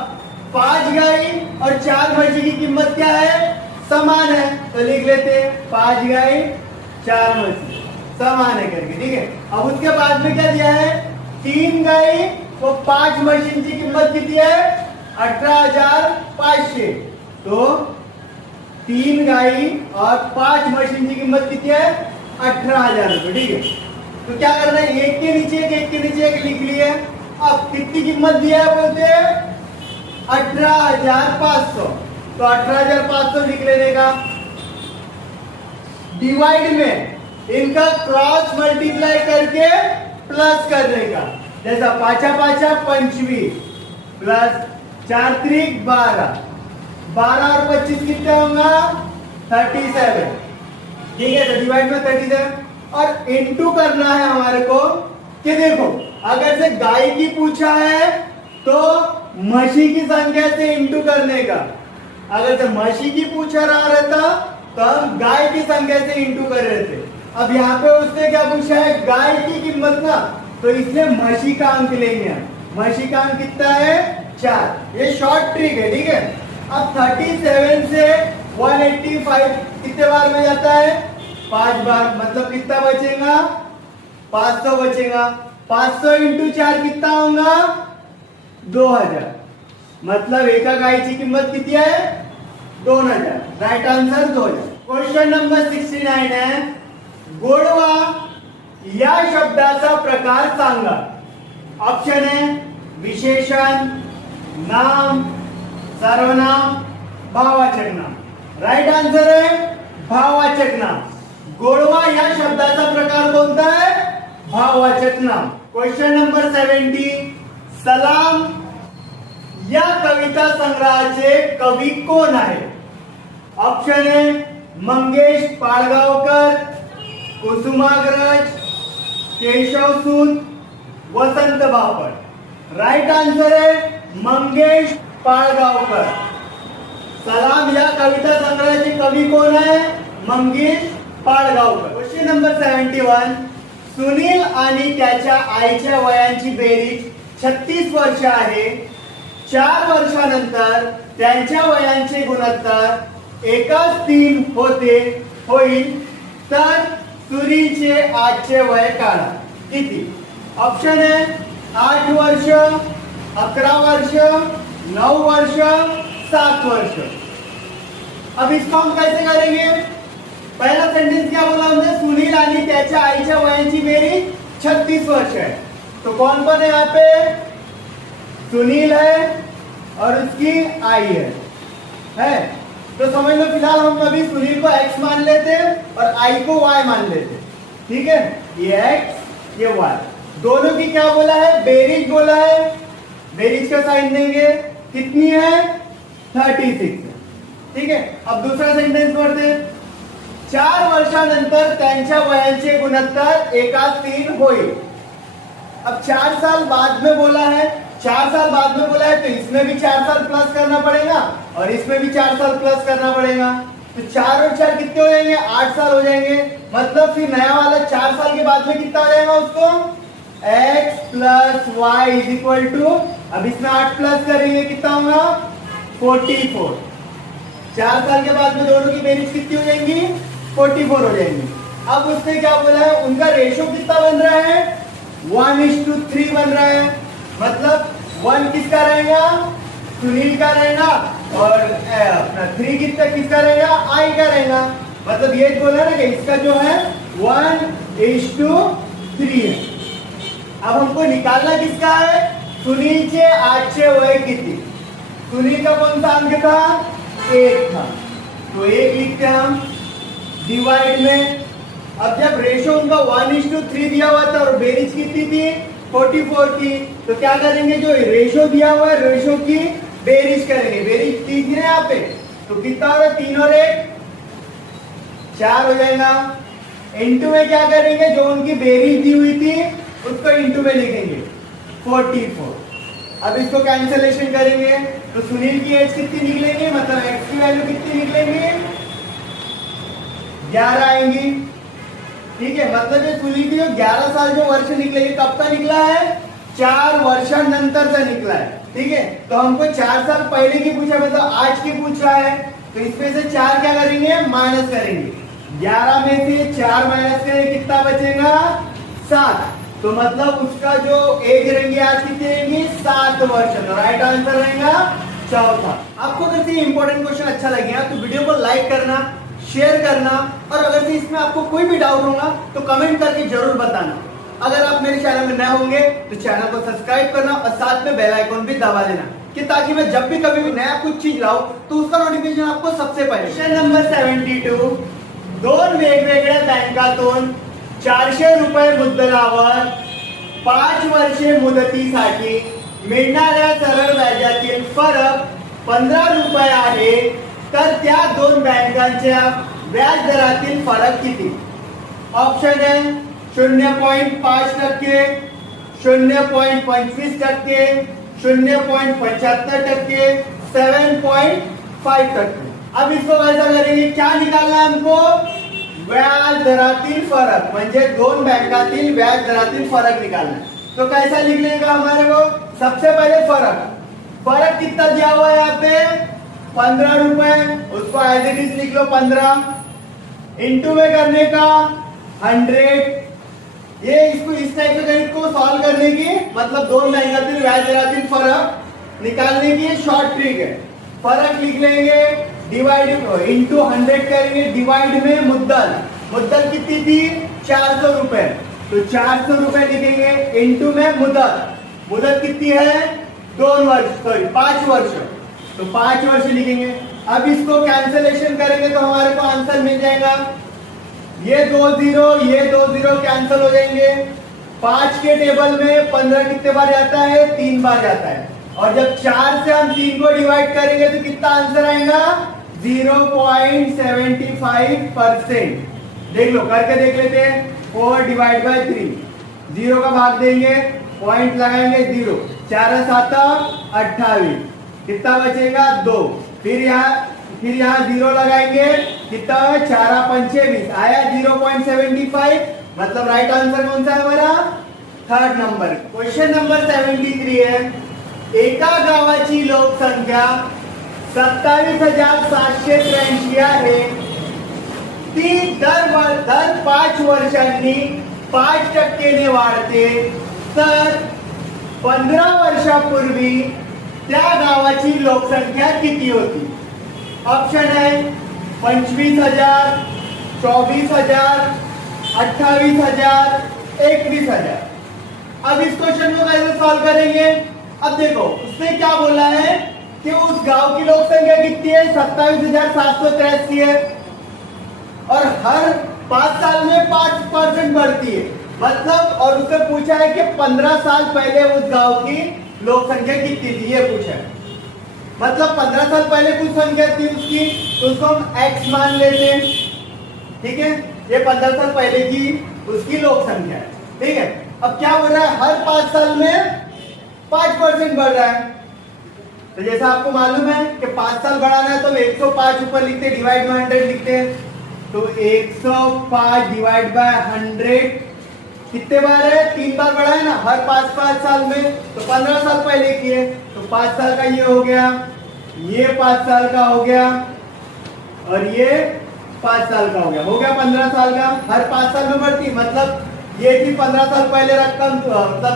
5 गाय और 4 म्हशी की कीमत क्या है? समान है, तो लिख लेते हैं 5 गाय 4 म्हशी समान है करके, ठीक है। अब उसके बाद में क्या दिया है 3 गाय वो 5 मशीन की कीमत कितनी है 18,500, तो 3 गाय और 5 मशीन की कीमत कितनी है 18,000 रुपए, ठीक है। तो क्या करना है एक के नीचे एक लिख लिए। अब कितनी कीमत दिया है बोलते हैं 18,500, तो 18,500 लिख लेने का। डिवाइड में इनका क्रॉस मल्टीप्लाई करके प्लस करने का, जैसा 5 5 25 प्लस 4 3 12, 12 और 25 कितना होगा 37, ठीक है। तो डिवाइड में 37 और इनटू करना है हमारे को कि देखो अगर से गाय की पूछा है तो म्हशी की संख्या से इनटू करने का, अगर से म्हशी की पूछा रहा रहता तो हम गाय की संख्या से इनटू कर रहे थे। अब यहाँ पे उसने क्या पूछा है गाय की कीमत ना, तो इसलिए म्हशी का अंक लेंगे। म्हशी का अंक कितना है 4, ये शॉर्ट ट्रिक है, ठीक है। अब 37 से 185 कितने बार में जाता है 5 बार, मतलब कितना बचेगा 500 बचेगा। 500 इंटू 4 कितना होगा 2,000, मतलब एका गायची किंमत किती आहे 2,000। Right answer 2,000। क्वेश्चन नंबर 69 है गोडवा या शब्दाचा प्रकार सांगा। ऑप्शन है विशेषण, नाम, सर्वनाम, भाववाचक नाम। राइट आंसर है भाववाचक नाम। गोडवा या शब्दाचा प्रकार कोणता है भाववाचक नाम। क्वेश्चन नंबर 70, सलाम या कविता संग्रहाचे कवी कोण आहे? ऑप्शन है मंगेश पाडगावकर, कुसुमाग्रज, केशवसूत, वसंत बापट। राइट आंसर है मंगेश पाडगावकर। सलाम या कविता संग्रहाचे कवी कोण आहे मंगेश पाडगावकर। क्वेश्चन नंबर 71, सुनील आणि त्याच्या आईच्या वयांची बेरीज 36 वर्ष आहे, 4 वर्षानंतर त्यांच्या वयांचे गुणोत्तर एकच 3 होईल तर सुनीलचे आजचे वय काढा. किती? ऑप्शन है 8 वर्ष, 11 वर्ष, 9 वर्ष, 7 वर्ष. अब इसको हम कैसे करेंगे? पहला सेंटेंस क्या बोला हमने? सुनील आणि त्याच्या आईच्या वयांची बेरीज 36 वर्ष है. तो कौन कौन है यहाँ पे? सुनील है और उसकी आई है. तो समझ लो फिलहाल हम अभी सुनील को x मान लेते और आई को y मान लेते. ठीक है, ये x ये y, दोनों की क्या बोला है? बेरीज बोला है. बेरीज का साइन देंगे, कितनी है? 36. ठीक है, अब दूसरा सेंटेंस पढ़ते हैं. 4 वर्षानंतर त्यांच्या वयांचे गुणोत्तर एकास 3 होईल. अब 4 साल बाद में बोला है, 4 साल बाद में बोला है तो इसमें भी 4 साल प्लस करना पड़ेगा और इसमें भी 4 साल प्लस करना पड़ेगा. तो 4 और 4 कितने हो जाएंगे? 8 साल हो जाएंगे. मतलब फिर नया वाला 4 साल के बाद में कितना हो जाएगा उसको? x plus y is equal to, अब इसमें 8 प्लस करेंगे कितना होगा? 44. 4 साल के बाद में दोनों की बेरीज कितनी हो जाएंगी? 44 हो जाएंगी. अब उसने क्या बोला है? उनका रेशो कितना बन रहा है? 1:3 बन रहा है. मतलब 1 किसका रहेगा? सुनील का रहेगा और अपना 3 किसका रहेगा? आई का रहेगा. मतलब ये बोला ना कि इसका जो है 1:3 है. अब हमको निकालना किसका है? सुनीलचे आजचे वय किती? सुनील का कौन सा अंक था? 1 था, तो 1 लिखते हम डिवाइड में. अब जब रेशो उनका 1:3 दिया हुआ था और बेरीज कितनी थी? 44 की, तो क्या करेंगे? जो रेशो दिया हुआ है रेशो की बेरीज करेंगे. बेरीज 3 थी ना यहाँ पे, तो कितना हो रहा है? 3 और 1 4 हो जाएगा. इंटू में क्या करेंगे? जो उनकी बेरीज दी हुई थी उसको इंटू में लिखेंगे 44. अब इसको कैंसिलेशन करेंगे तो सुनील की एज कितनी निकलेंगे? मतलब एक्स की वैल्यू कितनी निकलेंगी? 11 आएंगी. ठीक है, मतलब ये सुनील की जो 11 साल जो वर्ष निकलेगी कब का निकला है? 4 वर्षानंतर से निकला है. ठीक है, तो हमको 4 साल पहले की पूछा, मतलब आज की पूछ रहा है, तो इसमें से 4 क्या करेंगे? माइनस करेंगे. 11 में से 4 माइनस करेंगे, कितना बचेगा? 7. तो मतलब उसका जो एज रहेंगी आज कितनी रहेंगी? 7 वर्ष. तो राइट आंसर रहेगा चौथा. आपको अगर ये इंपॉर्टेंट क्वेश्चन अच्छा लगेगा तो वीडियो को लाइक करना, शेयर करना, और अगर से इसमें आपको कोई भी डाउट होगा तो कमेंट करके जरूर बताना. अगर आप मेरे चैनल में नए होंगे तो चैनल को सब्सक्राइब करना और साथ में बेल आइकॉन भी दबा देना कि ताकि मैं जब भी कभी भी नया कुछ चीज लाऊं तो उसका नोटिफिकेशन आपको सबसे पहले. Question number 72. 2 वेगवेगळ्या बँकातून 400 रुपये मुद्दलावर 5 वर्षे मुदतीसाठी मिळणाऱ्या सरळ व्याजातील फरक 15 रुपये आहे, तर त्या 2 बँकांच्या व्याज दरातील फरक किती? ऑप्शन है 0.5%, 0.25%, 0.75%, 7.5%. अब इसको कैसा करेंगे? क्या निकालना है हमको? व्याज दरातील फरक, म्हणजे 2 बँकातील व्याज दरातील फरक निकालना है. तो कैसा लिखने का हमारे को? सबसे पहले फरक कितना दिया हुआ है यहाँ पे? 15 रुपए. उसको एज इट इज लिख लो 15. इंटू में करने का 100. ये इसको इस टाइप के गणित को सॉल्व करने की, मतलब 2 बँकातील व्याज दरातील फरक निकालने की शॉर्ट ट्रिक है. फरक लिख लेंगे, डिवाइड इंटू 100 करेंगे, डिवाइड में मुद्दल कितनी थी? 400 रुपए. तो 400 रुपए लिखेंगे, इंटू में मुद्दत कितनी है? 5 वर्ष. तो 5 वर्ष लिखेंगे. अब इसको कैंसिलेशन करेंगे तो हमारे को आंसर मिल जाएगा. ये 2 0 कैंसिल हो जाएंगे. 5 के टेबल में 15 कितने बार जाता है? 3 बार जाता है. और जब 4 से हम 3 को डिवाइड करेंगे तो कितना आंसर आएगा? 0.75%. देख लो, करके देख लेते हैं. 4 डिवाइड बाय 3, 0 का भाग देंगे, पॉइंट लगाएंगे 0. 4 7 28, कितना बचेगा? 2. फिर यहाँ 0 लगाएंगे, कितना है? 4 पंचे 20, आया 0.75. मतलब राइट आंसर कौन सा है हमारा? 3rd number. क्वेश्चन नंबर 73 है. एका गावाची लोकसंख्या 27,783 आहे. ती दर 5 वर्षांनी 5% वाढते. तर 15 वर्षापूर्वी त्या गावाची लोकसंख्या किती होती? ऑप्शन आहे 25,000, 24,000, 28,000, 21,000. अब इस क्वेश्चन को कैसे सॉल्व करेंगे? अब देखो उसने क्या बोला है कि उस गांव की लोकसंख्या कितनी है? 27,783 है और हर 5 साल में 5% बढ़ती है. मतलब और उससे पूछा है कि 15 साल पहले उस गांव की लोकसंख्या कितनी थी, ये पूछा है. मतलब 15 साल पहले कुछ संख्या थी उसकी, तो उसको हम x मान लेते हैं. ठीक है, ये 15 साल पहले की उसकी लोकसंख्या है. ठीक है, अब क्या हो रहा है? हर 5 साल में 5% बढ़ रहा है. तो जैसा आपको मालूम है कि 5 साल बढ़ाना है तो 105 ऊपर लिखते, डिवाइड में 100 लिखते हैं. तो 105 डिवाइड बाय 100 कितने बार है? 3 बार बढ़ा है ना, हर 5 साल में. तो 15 साल पहले किए तो 5 साल का ये हो गया, ये 5 साल का हो गया और ये 5 साल का हो गया 15 साल का. हर 5 साल में बढ़ती, मतलब ये थी 15 साल पहले रकम, मतलब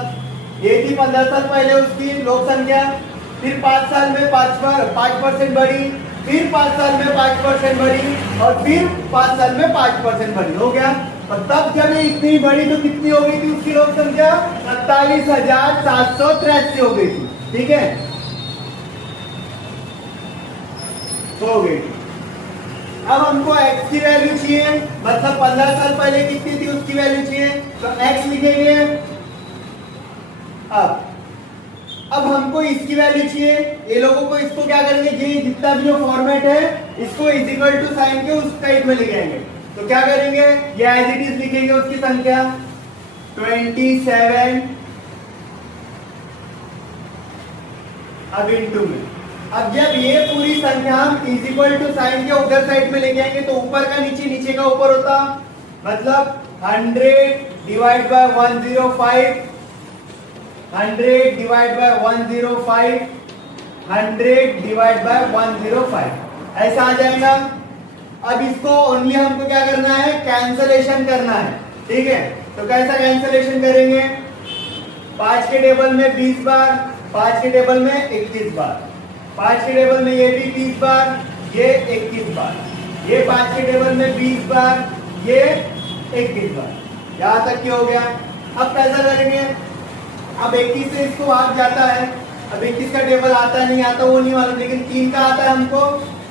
ये थी 15 साल पहले उसकी लोक संख्या. फिर 5 साल में 5% बढ़ी, फिर 5 साल में 5% बढ़ी और फिर 5 साल में 5% बढ़ी. हो गया. और तब जब ये इतनी बढ़ी तो कितनी हो गई थी उसकी लोक संख्या? 27,783 हो गई थी. ठीक है, हो गई. अब हमको x की वैल्यू चाहिए, मतलब 15 साल पहले कितनी थी उसकी वैल्यू चाहिए. तो x लिखेंगे. अब हमको इसकी वैल्यू चाहिए. ये लोगों को इसको क्या करेंगे, ये जितना भी जो फॉर्मेट है इसको इज इक्वल टू साइन के उस टाइप में लिखेंगे. तो क्या करेंगे, ये एज इट इज लिखेंगे उसकी संख्या 27. अब इनटू में, अब जब ये पूरी संख्या हम इज इक्वल टू साइन के उधर साइड में लेके आएंगे तो ऊपर का नीचे, नीचे का ऊपर होता. मतलब 100 divide by 105, 100 divide by 105, 100 divide by 105 ऐसा आ जाएगा. अब इसको ओनली हमको क्या करना है, कैंसलेशन करना है. ठीक है, तो कैसा कैंसलेशन करेंगे? 5 के टेबल में 20 बार, 5 के टेबल में 21 बार, 5 के टेबल में ये भी 30 बार, ये 21 बार, ये 5 के टेबल में 20 बार, ये 21 बार. यहां तक की हो गया. अब कैसा करेंगे? अब 21 से इसको भाग जाता है. अब 21 का टेबल आता है नहीं आता वो नहीं मालूम, लेकिन 3 का आता है हमको.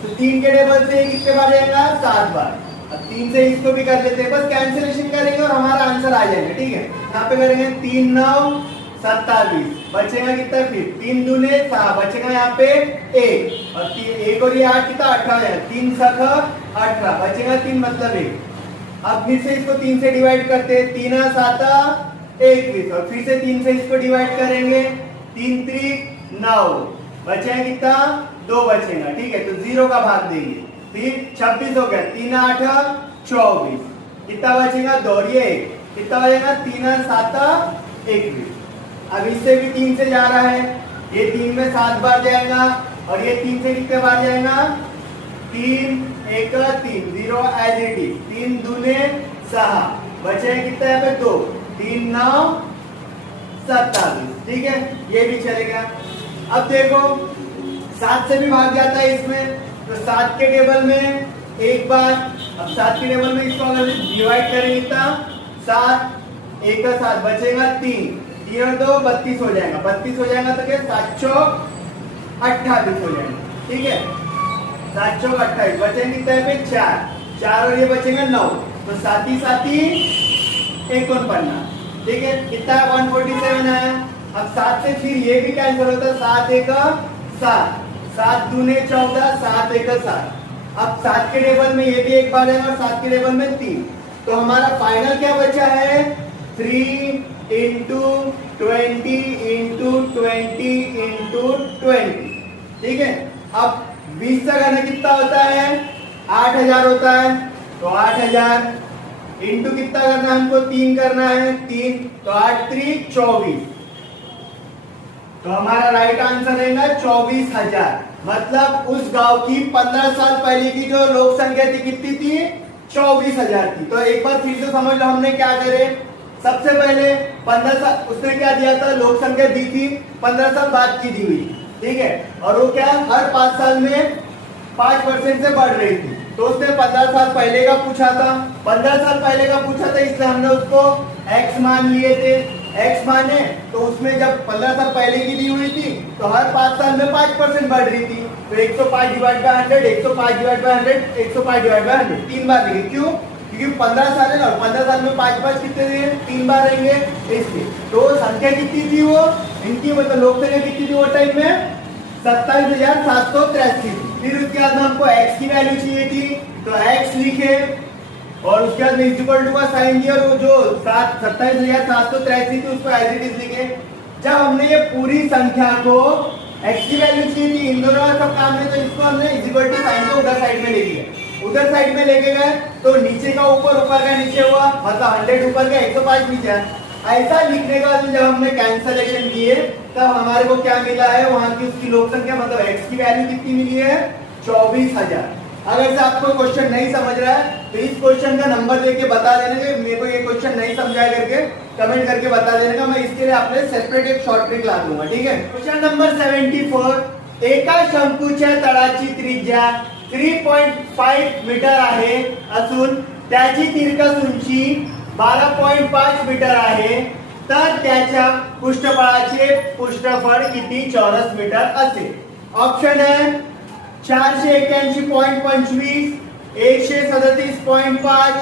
तो 3 के टेबल से कितने बार जाएगा? 7 बार. अब 3 से इसको भी कर लेते हैं, बस कैंसिलेशन करेंगे और हमारा आंसर आ जाएगा. ठीक है, यहाँ पे करेंगे 3 9 27, बचेगा कितना? फिर 3 दूने 6, बचेगा यहाँ पे 1 और 1 और ये 8 कितना? 18 है. 3 7 18, बचेगा 3 मतलब 1. अब फिर से इसको 3 से डिवाइड करते हैं. 3 7 21 और फिर से 3 से इसको डिवाइड करेंगे. 3 3 9, बचेगा कितना? 2 बचेगा. ठीक है, तो 0 का भाग देंगे. फिर 26 हो गया. 3 8 24, कितना बचेगा? 2 और ये 1, कितना बचेगा? 3 7 21. अब इससे भी 3 से जा रहा है, ये 3 में 7 बार जाएगा और ये 3 से कितने बार जाएगा? 3 1 3, 0 एज इट इज. 3 दूने 6, बचे कितना यहाँ पे? 2. 3 9 27. ठीक है, ये भी चलेगा. अब देखो 7 से भी भाग जाता है इसमें, तो 7 के टेबल में 1 बार. अब 7 के टेबल में इसको अगर डिवाइड करेंगे तो 7 1 का 7, बचेगा 3. 3 और 2 32 हो जाएगा. 32 हो जाएगा तो क्या? 7 चौक 28 हो जाएगा. ठीक है, 7 चौक 28, बचेंगे कितना पे? 4 और ये बचेगा 9. तो 7 ही 49. ठीक है, कितना? 147 आया. अब 7 से फिर ये भी कैंसिल होता है. 7 1 7, 7 दूने 14, 7 1 7. अब 7 के टेबल में ये भी 1 बार है और 7 के टेबल में 3. तो हमारा फाइनल क्या बचा है? 3 into 20 into 20 into 20. ठीक है, अब 20 का घन कितना होता है? 8000 होता है. तो 8000 इंटू कितना करना है हमको? 3 करना है. 3, तो 8 3 24. तो हमारा राइट आंसर रहेगा 24,000। मतलब उस गांव की 15 साल पहले की जो लोक संख्या थी कितनी थी? 24,000 थी। तो एक बार फिर से समझ लो हमने क्या करे। सबसे पहले 15 साल उसने क्या दिया था, लोक संख्या दी थी 15 साल बाद की दी हुई, ठीक है। और वो क्या हर 5 साल में 5% से बढ़ रही थी। तो उसने 15 साल पहले का पूछा था, 15 साल पहले का पूछा था, इसलिए हमने उसको x मान लिए थे। x माने तो उसमें जब 15 साल पहले की दी हुई थी तो हर 5 साल में 5% बढ़ रही थी। तो 105 divide by 100, 105 divide by 100, 105 divide by 100 3 बार लेंगे। क्यों? क्योंकि 15 साल है ना, 15 साल में 5 कितने देंगे? 3 बार रहेंगे इसलिए। तो संख्या कितनी थी वो इनकी, मतलब लोक संख्या कितनी थी वो टाइम में? 27,783 थी। फिर उसके बाद में हमको x की वैल्यू चाहिए थी, तो x लिखे और उसके बाद इज इक्वल टू का साइन दिया और वो जो 27,783 थी उसको एज इट इज लिखे। जब हमने ये पूरी संख्या को x की वैल्यू चाहिए थी, इन दोनों का सब काम है, तो इसको हमने इज इक्वल टू साइन को उधर साइड में लेके गए। उधर साइड में लेके गए तो नीचे का ऊपर, ऊपर का नीचे हुआ, मतलब 100 ऊपर का 105 नीचे है। ऐसा लिखने के बाद जब हमने कैंसलेशन किए तब हमारे को क्या मिला है, वहां की उसकी लोक संख्या मतलब x की वैल्यू कितनी मिली है? 24,000। अगर से आपको क्वेश्चन नहीं समझ रहा है तो इस क्वेश्चन का नंबर देके बता देने के मेरे को ये क्वेश्चन नहीं समझाया करके कमेंट करके बता देने का, मैं इसके लिए आपने सेपरेट एक शॉर्ट ट्रिक ला दूंगा, ठीक है। क्वेश्चन नंबर 74, एका शंकूच्या तळाची त्रिज्या 3.5 मीटर आहे असून त्याची तिरकस उंची 12.5 मीटर आहे, तर त्याच्या पृष्ठफळाचे पृष्ठफळ किती चौरस मीटर असेल? ऑप्शन है 481.25, 137.5,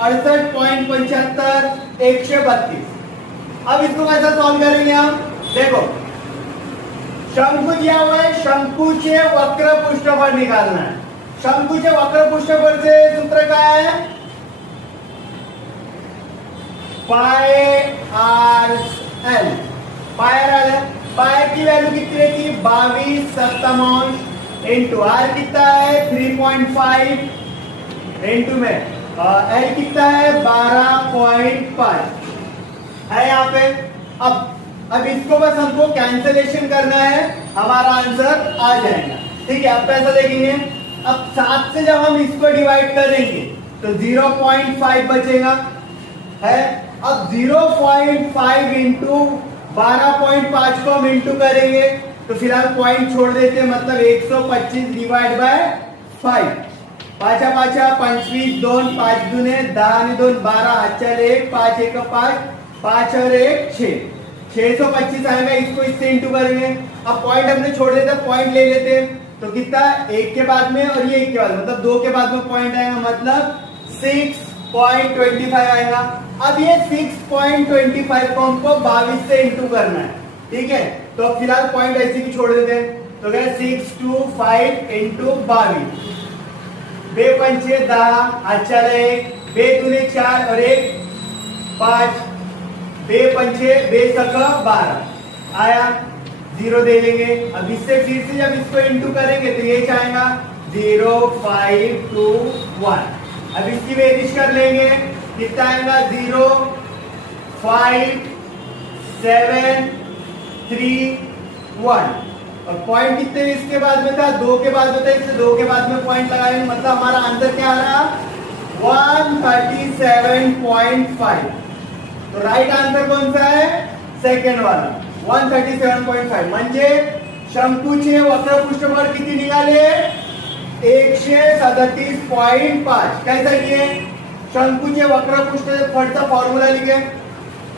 68.75, 132। अब इसको कैसा सॉल्व करेंगे हम? देखो शंकु दिया हुआ है, शंकुचे वक्र पृष्ठफळ निकालना है। शंकुचे वक्र पृष्ठफळ से सूत्र काय है? पाई आर एल। पाई की वैल्यू कितनी रहती है? 22/7 इंटू आर कितना है? 3.5 इंटू में एल कितना है? 12.5 है यहाँ पे। अब इसको बस हमको कैंसलेशन करना है, हमारा आंसर आ जाएगा, ठीक है। अब पैसा देखेंगे, अब 7 से जब हम इसको डिवाइड करेंगे तो 0.5 बचेगा है। अब 0.5 इंटू 12.5 को हम इंटू करेंगे तो फिलहाल पॉइंट छोड़ देते हैं, मतलब 125 डिवाइड बाय 5। 5 5 25, 2 5 दूने 10 आणि 2 12, 1 5 1 5, 5 और 1 6, 625 आएगा। इसको इससे इंटू करेंगे। अब पॉइंट हमने छोड़ देते, पॉइंट ले लेते तो कितना? 1 के बाद में और ये 1 के बाद, मतलब 2 के बाद में पॉइंट आएगा, मतलब 6.25 आएगा। अब ये 6.25 को हमको 22 से इंटू करना है, ठीक है। तो फिलहाल पॉइंट ऐसे भी छोड़ देते हैं, तो क्या 625 इंटू 22, 2 पंचे 10, 1 2 दूने 4 और 1 5, 2 पंचे 2 सका 12 आया, 0 दे देंगे। अब इससे फिर से जब इसको इंटू करेंगे तो ये आएगा 0 5 2 1। अब इसकी वेरिश कर लेंगे, कितना आएगा? 0 5 7 3 1। और पॉइंट कितने इसके बाद में था? 2 के बाद में था, इसलिए 2 के बाद में पॉइंट लगाएंगे, मतलब हमारा आंसर क्या आ रहा? 137.5। तो राइट आंसर कौन सा है? सेकंड वाला 137.5। म्हणजे शंकूचे वक्र पृष्ठफळ किती निघाले? 137.5। कैसा किए? शंकूचे वक्र पृष्ठफळचा फॉर्म्युला लिखे,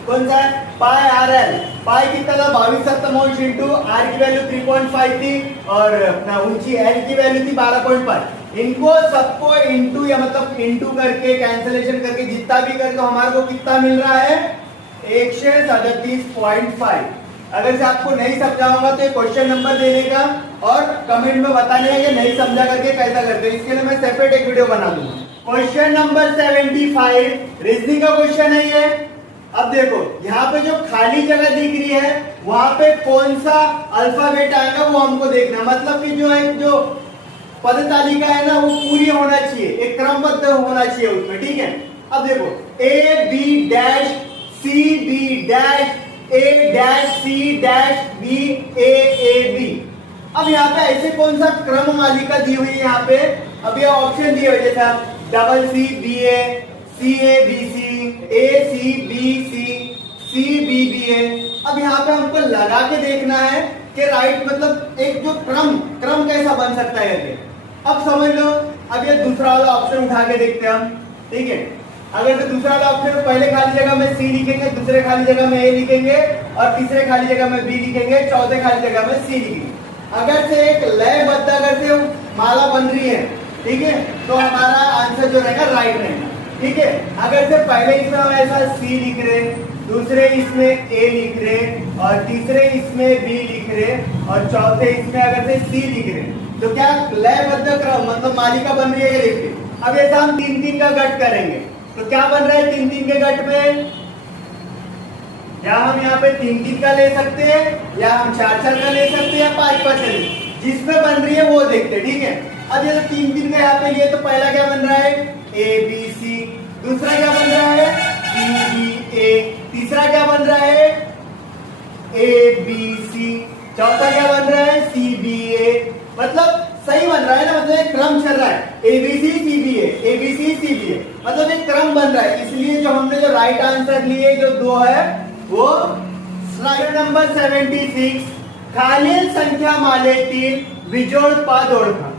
कौन सा है? पाई आर एल। पाई कितना था? 22/7 इंटू आर की वैल्यू 3.5 थी और अपना ऊंची एल की वैल्यू थी 12.5। इनको सबको इंटू या मतलब इंटू करके कैंसलेशन करके जितना भी करके हमारे को कितना मिल रहा है? 137.5। अगर से आपको नहीं समझा होगा तो क्वेश्चन नंबर देने का और कमेंट में बताने का कि नहीं समझा करके कैसा करते हैं, इसके लिए मैं सेपरेट एक वीडियो बना दूंगा। क्वेश्चन नंबर 75 रीजनिंग का क्वेश्चन है ये। अब देखो यहाँ पे जो खाली जगह दिख रही है वहां पे कौन सा अल्फाबेट आएगा वो हमको देखना, मतलब कि जो एक जो पद तालिका है ना वो पूरी होना चाहिए, एक क्रमबद्ध होना चाहिए उसमें, ठीक है। अब देखो A B dash C B dash A dash C dash B A B. अब यहाँ पे ऐसे कौन सा क्रम मालिका दी हुई है यहाँ पे? अब ये ऑप्शन दिए हुए जैसा double C B A, C A B C, A C B C B B A. अब यहाँ पे हमको लगा के देखना है कि राइट मतलब एक जो क्रम कैसा बन सकता है ये। अब समझ लो, अब ये दूसरा वाला ऑप्शन उठा के देखते हैं हम, ठीक है। अगर तो दूसरा वाला ऑप्शन पहले खाली जगह में सी लिखेंगे, दूसरे खाली जगह में ए लिखेंगे और तीसरे खाली जगह में बी लिखेंगे, चौथे खाली जगह में सी लिखेंगे। अगर से एक लयबद्ध अगर से माला बन रही है, ठीक है, तो हमारा आंसर जो रहेगा राइट रहेगा, ठीक है। अगर से पहले इसमें हम ऐसा सी लिख रहे, दूसरे इसमें ए लिख रहे और तीसरे इसमें बी लिख रहे और चौथे इसमें अगर से सी लिख रहे, तो क्या लयबद्ध क्रम मतलब मालिका बन रही है? देखिए अब ऐसा हम 3-3 का गट करेंगे तो क्या बन रहा है 3-3 के गट में? या हम यहाँ पे 3-3 का ले सकते हैं या हम 4-4 का ले सकते हैं या 5-5 का ले, जिसमें बन रही है वो देखते, ठीक है। अब ये 3-3 का यहाँ पे लिए तो पहला क्या बन रहा है? ए बी सी, दूसरा क्या बन रहा है? सी बी ए, तीसरा क्या बन रहा है? ए बी सी, चौथा क्या बन रहा है? सी बी ए। मतलब सही बन रहा है ना, मतलब एक क्रम चल रहा है, A B C C B A B C C B A, मतलब एक क्रम बन रहा है। इसलिए जो हमने जो राइट आंसर लिए जो 2 है वो स्लाइड नंबर 76 खालील संख्या मालेतील विजोड़ पद ओळखा।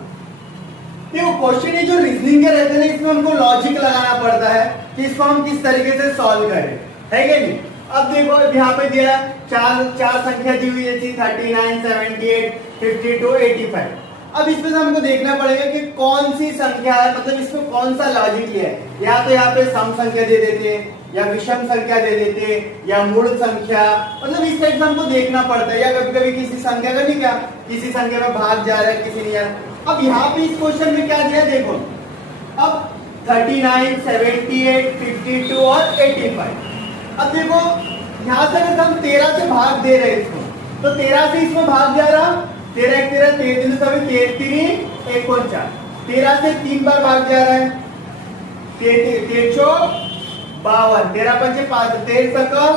देखो क्वेश्चन ये जो रीजनिंग के रहते हैं इसमें हमको लॉजिक लगाना पड़ता है कि इसको हम किस तरीके से सॉल्व करें, है क्या नहीं। अब देखो यहाँ पे दिया चार संख्या दी हुई है 39, 78, 52, 85। अब इसमें से हमको देखना पड़ेगा कि कौन सी संख्या है, मतलब इसमें कौन सा लॉजिक है। या तो यहाँ पे सम संख्या दे देते या विषम संख्या दे देते या मूल संख्या, मतलब इस टाइप से हमको देखना पड़ता है। या कभी कभी किसी संख्या का नहीं क्या किसी संख्या में भाग जा रहा है किसी नहीं जा रहा। अब यहाँ पे इस क्वेश्चन में क्या दिया देखो, अब 39, 78, 52 और 85। अब देखो यहाँ से अगर हम 13 से भाग दे रहे हैं इसको, तो 13 से इसमें भाग जा रहा, 13 1 13 13 सभी 13 1 4, 13 से 3 बार भाग जा रहा है, 13 52, 13 5 5, 13 7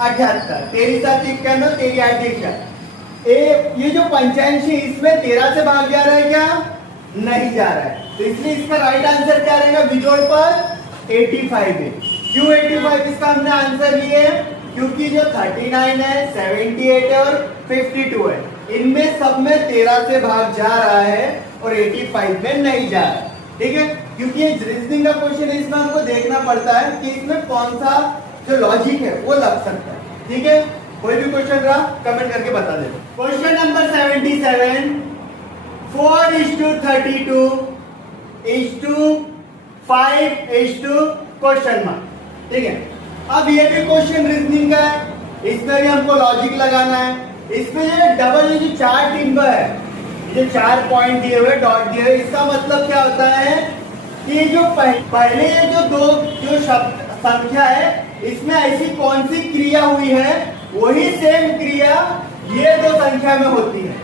78, 13 7 91, 13 8 1। ये जो 85 इसमें 13 से भाग जा रहा है क्या? नहीं जा रहा है, तो इसलिए इसका राइट आंसर क्या रहेगा? विजोड़ पद 85 है। क्यों 85 इसका हमने आंसर लिए? क्योंकि जो 39 है, 78 है और 52 है, इनमें सब में 13 से भाग जा रहा है और 85 में नहीं जा रहा है, ठीक है। क्योंकि ये रीजनिंग का क्वेश्चन है, इसमें हमको देखना पड़ता है कि इसमें कौन सा जो लॉजिक है वो लग सकता है, ठीक है। कोई भी क्वेश्चन रहा कमेंट करके बता दे। क्वेश्चन नंबर 77 4:32 क्वेश्चन मार्क, ठीक है। अब ये भी क्वेश्चन रीजनिंग का है, इसमें भी हमको लॉजिक लगाना है। इसमें ये डबल जो 4 टिम्बर है, ये 4 पॉइंट दिए हुए डॉट दिए हुए, इसका मतलब क्या होता है कि जो पहले ये जो 2 जो शब्द संख्या है इसमें ऐसी कौन सी क्रिया हुई है वही सेम क्रिया ये 2 संख्या में होती है।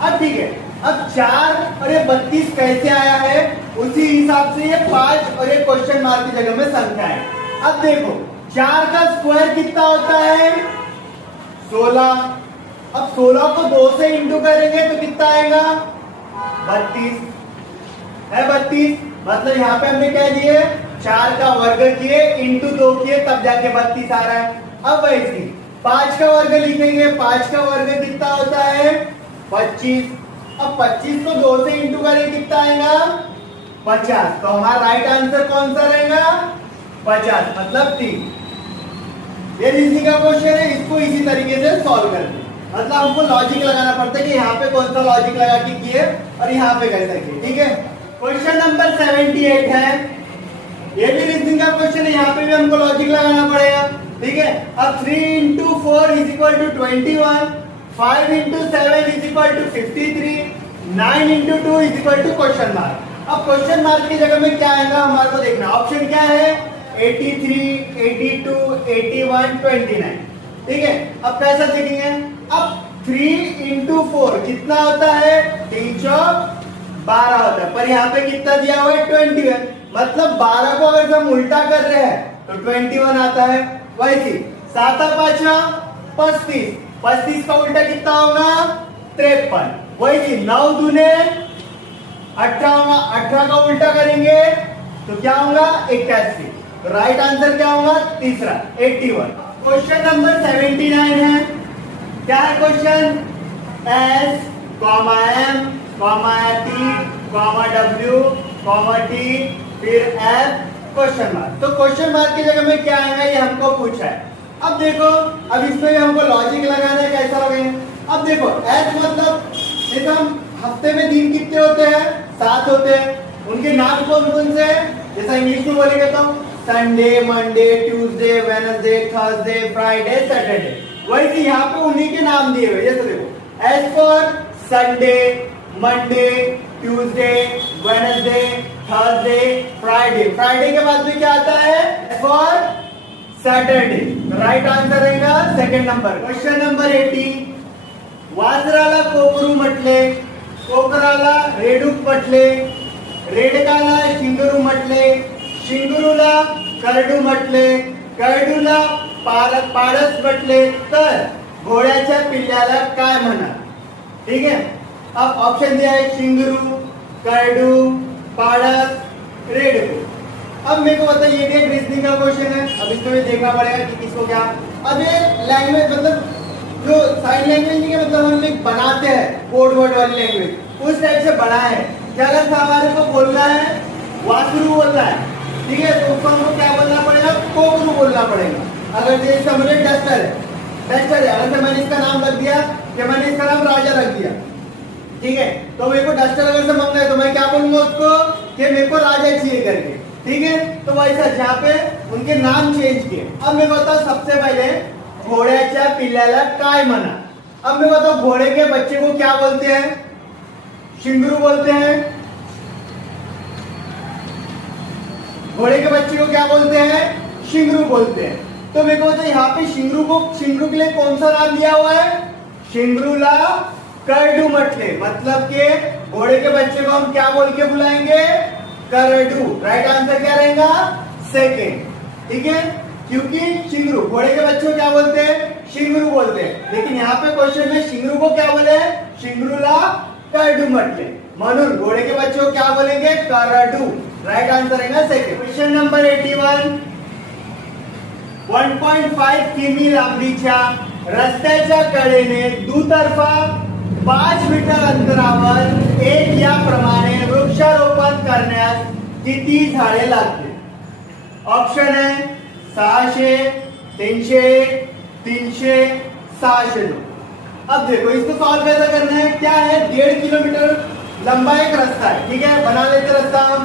अब ठीक है, अब 4 और ये 32 कैसे आया है उसी हिसाब से ये 5 और ये क्वेश्चन मार्क की जगह में संख्या है। अब देखो 4 का स्क्वायर कितना होता है? 16। अब 16 को 2 से इंटू करेंगे तो कितना आएगा? 32 है। 32 मतलब यहाँ पे हमने क्या दिए? 4 का वर्ग किए इंटू 2 किए तब जाके 32 आ रहा है। अब वैसे 5 का वर्ग लिखेंगे, 5 का वर्ग कितना होता है? 25। अब 25 को 2 से इंटू करेंगे कितना आएगा? 50। तो हमारा राइट आंसर कौन सा रहेगा? 50 मतलब 3। ये रीजनिंग का क्वेश्चन है, इसको इसी तरीके से सॉल्व करते हैं। मतलब हमको लॉजिक लगाना पड़ता है कि यहाँ पे कौन सा लॉजिक लगा के किए और यहाँ पे कैसे किए, ठीक है। क्वेश्चन नंबर 78 है, ये भी रीजनिंग का क्वेश्चन है, यहाँ पे भी हमको लॉजिक लगाना पड़ेगा, ठीक है। अब 3 × 4 = 21, 5 × 7 = 53, 9 × 2 = क्वेश्चन मार्क। अब क्वेश्चन मार्क की जगह में क्या आएगा हमारे को देखना। ऑप्शन क्या है? 83, 82, 81, 29, ठीक है। अब कैसा देखेंगे? अब 3 × 4 कितना होता है? 3 × 12 होता है, पर यहाँ पे कितना दिया हुआ है? 21। मतलब 12 को अगर हम उल्टा कर रहे हैं तो 21 आता है। वैसे 7 × 5 35। 35 का उल्टा कितना होगा 53। वही 9 दूने 18 होगा, 18 का उल्टा करेंगे तो क्या होगा 81। तो राइट आंसर क्या होगा तीसरा 81। क्वेश्चन नंबर 79 है। क्या है question? S comma M comma T comma W comma T फिर एफ क्वेश्चन मार्क। तो क्वेश्चन मार्क की जगह में क्या आएगा ये हमको पूछा है। अब देखो, अब इसमें भी हमको लॉजिक लगाना है, कैसा लगेगा। अब देखो एस मतलब जैसे हम हफ्ते में दिन कितने होते हैं 7 होते हैं, उनके नाम कौन कौन से हैं? जैसा इंग्लिश में बोलेंगे तो Sunday, Monday, Tuesday, Wednesday, Thursday, Friday, Saturday. वैसे यहाँ पे उन्हीं के नाम दिए हुए। जैसे देखो S for Sunday, Monday, Tuesday, Wednesday, Thursday, Friday. Friday के बाद में क्या आता है फॉर सैटरडे। राइट आंसर रहेगा सेकंड नंबर। Question number 80। वासराला कोकरू म्हटले, कोकराला रेडूक म्हटले, रेडकाला शिंगरू म्हटले, शिंगरूला करडू म्हटले, करडूला पाडस म्हटले, तर घोड्याच्या पिल्ल्याला काय म्हणा? ठीक है, अब ऑप्शन दिया है शिंगरू, करडू, पाड़स, रेडको। अब मेरे को बताइए ये भी एक रीजनिंग का क्वेश्चन है। अब इसमें भी देखना पड़ेगा कि किसको क्या। अब ये लैंग्वेज मतलब जो साइन लैंग्वेज नहीं है, मतलब हम लोग बनाते हैं कोड वर्ड वाली लैंग्वेज, उस टाइप से बना है। क्या अगर हमारे को बोलना है वासरू बोलना है, ठीक है, तो उसको हमको क्या बोलना पड़ेगा कोकरू बोलना पड़ेगा। अगर जैसे समझे डस्टर है, डस्टर है, अगर मैंने इसका नाम रख दिया कि मैंने इसका नाम राजा रख दिया, ठीक है, तो मेरे को डस्टर अगर से मांगना है तो मैं क्या बोलूंगा उसको कि मेरे को राजा चाहिए करके। ठीक है, तो वैसा जहाँ पे उनके नाम चेंज किए। अब मैं बताऊं सबसे पहले घोड्याच्या पिल्ल्याला काय म्हणा। अब मैं बताऊं घोड़े के बच्चे को क्या बोलते हैं? शिंगरू बोलते हैं। घोड़े के बच्चे को क्या बोलते हैं? शिंगरू बोलते हैं। तो मेरे को बताओ यहाँ पे शिंगरू के लिए कौन सा नाम दिया हुआ है? शिंगरूला करडू म्हटले, मतलब के घोड़े के बच्चे को हम क्या बोल के बुलाएंगे? करडू। राइट आंसर क्या रहेगा? सेकेंड। ठीक है, क्योंकि शिंगरू घोड़े के बच्चे को क्या बोलते हैं? शिंगरू बोलते हैं। लेकिन यहाँ पे क्वेश्चन में शिंगरू को क्या बोले? शिंगरूला करडू म्हटले, म्हणून घोड़े के बच्चे को क्या बोलेंगे? करडू। राइट आंसर रहेगा सेकेंड। Question number 81। 1.5 किमी लांबीच्या रस्त्याच्या कडेने दुतर्फा 5 मीटर अंतरावर एक याप्रमाणे वृक्षारोपण करण्यास किती झाडे लागतील? ऑप्शन है 600, 300, 300, 600। अब देखो इसको सॉल्व कैसे करना है। क्या है 1.5 किलोमीटर लंबा एक रास्ता है, ठीक है, बना लेते रास्ता हम।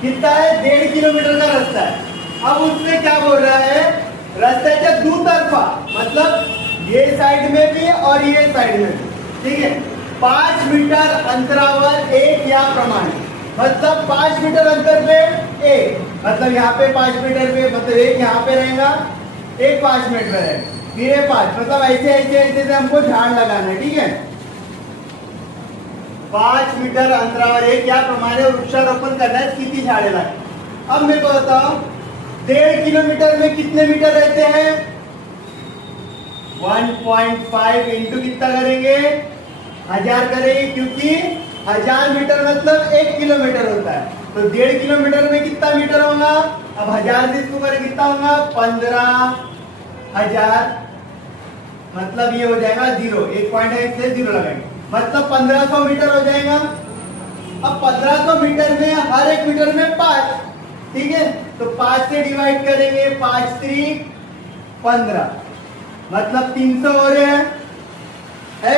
कितना है? 1.5 किलोमीटर का रास्ता है। अब उसमें क्या बोल रहा है? रास्त्याच्या दुतर्फा, मतलब ये साइड में भी और ये साइड में भी, ठीक है, 5 मीटर अंतरावर एक या प्रमाणे, मतलब 5 मीटर अंतर पे एक, मतलब यहाँ पे 5 मीटर पे, मतलब एक यहाँ पे रहेगा, एक 5 मीटर पे रहेगा, फिर ये 5, मतलब ऐसे ऐसे ऐसे से हमको झाड़ लगाना है। ठीक है, 5 मीटर अंतरावर एक या प्रमाणे वृक्षारोपण करण्यास किती झाडे लागतील? अब मेरे को बताओ 1.5 किलोमीटर में कितने मीटर रहते हैं? 1.5 इंटू कितना करेंगे? 1000 करेंगे, क्योंकि 1000 मीटर मतलब 1 किलोमीटर होता है। तो 1.5 किलोमीटर में कितना मीटर होगा? अब 1000 से इसको करें कितना होगा? 15,000, मतलब ये हो जाएगा 0, 1 पॉइंट है इसलिए 0 लगाएंगे, मतलब 1500 मीटर हो जाएगा। अब 1500 मीटर में हर एक मीटर में 5, ठीक है, तो 5 से डिवाइड करेंगे, 5 3 15, मतलब 300 हो रहे हैं, है?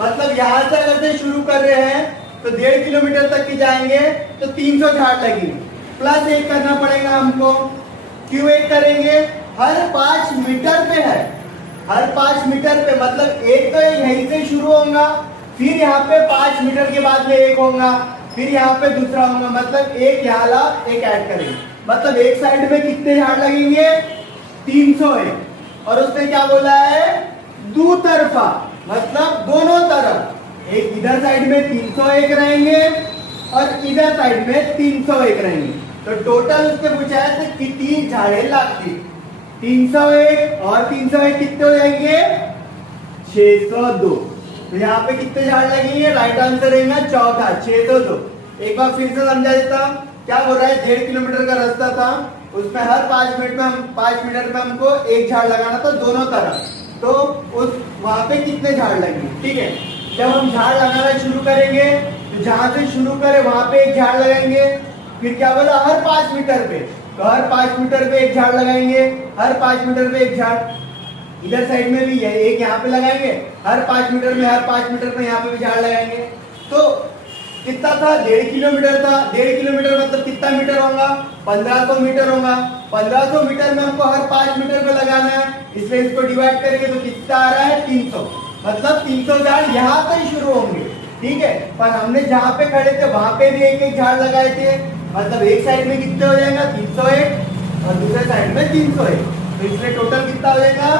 मतलब यहां से अगर से शुरू कर रहे हैं तो 1.5 किलोमीटर तक की जाएंगे तो 300 झाड़ लगेंगे, प्लस 1 करना पड़ेगा हमको। क्यों 1 करेंगे? हर 5 मीटर पे है, हर 5 मीटर पे, मतलब एक तो यहीं से शुरू होगा, फिर यहाँ पे 5 मीटर के बाद में एक होगा, फिर यहाँ पे दूसरा होगा, मतलब एक यहाँ ला एक ऐड करेंगे, मतलब एक साइड में कितने झाड़ लगेंगे? 300 है। और उसने क्या बोला है? दुतरफा, मतलब दोनों तरफ, एक इधर साइड में 301 रहेंगे और इधर साइड में 301 रहेंगे। तो टोटल उसने पूछा है तो कितनी झाड़े लागती 301 और 301 कितने हो जाएंगे 602। तो यहाँ पे कितने झाड़ लगेंगे राइट आंसर रहेगा चौथा 602। एक बार फिर से समझा देता हूँ क्या बोल रहा है 1.5 किलोमीटर का रास्ता था उसमें हर 5 मिनट में हमको एक झाड़ लगाना था दोनों तरफ। तो उस वहां पे कितने झाड़ लगेंगे ठीक है। जब हम झाड़ लगाना शुरू करेंगे तो जहां से शुरू करें वहां पे एक झाड़ लगाएंगे। फिर क्या बोला हर 5 मीटर पे तो हर 5 मीटर पे एक झाड़ लगाएंगे। हर 5 मीटर पे एक झाड़ इधर साइड में भी है एक यहाँ पे लगाएंगे। हर 5 मीटर में यहाँ पे भी झाड़ लगाएंगे। तो कितना था 1.5 किलोमीटर था 1.5 किलोमीटर मतलब कितना मीटर होगा 1500 मीटर होगा। 1500 मीटर में हमको हर 5 मीटर पे लगाना है इसलिए इसको डिवाइड करेंगे तो कितना आ रहा है 300 मतलब 300 झाड़ यहाँ से ही शुरू होंगे ठीक है। पर हमने जहाँ पे खड़े थे वहां पे भी एक एक झाड़ लगाए थे मतलब एक साइड में कितने हो जाएगा 301 और दूसरे साइड में 301 तो इसलिए टोटल कितना हो जाएगा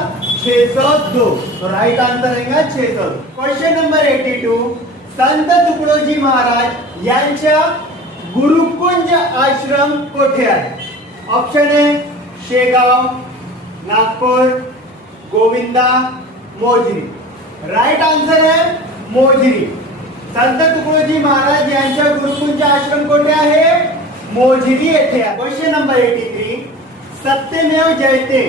602। तो राइट आंसर रहेगा 602। क्वेश्चन नंबर 82 संत तुकडोजी महाराज यांच्या गुरुकुंज आश्रम कोठे आहे। ऑप्शन है शेगाव नागपुर गोविंदा मोजरी। राइट आंसर है मोजरी। संत तुकडोजी महाराज यांच्या गुरुकुंज आश्रम कोठे आहे मोजरी येथे। क्वेश्चन नंबर 83 सत्यमेव जयते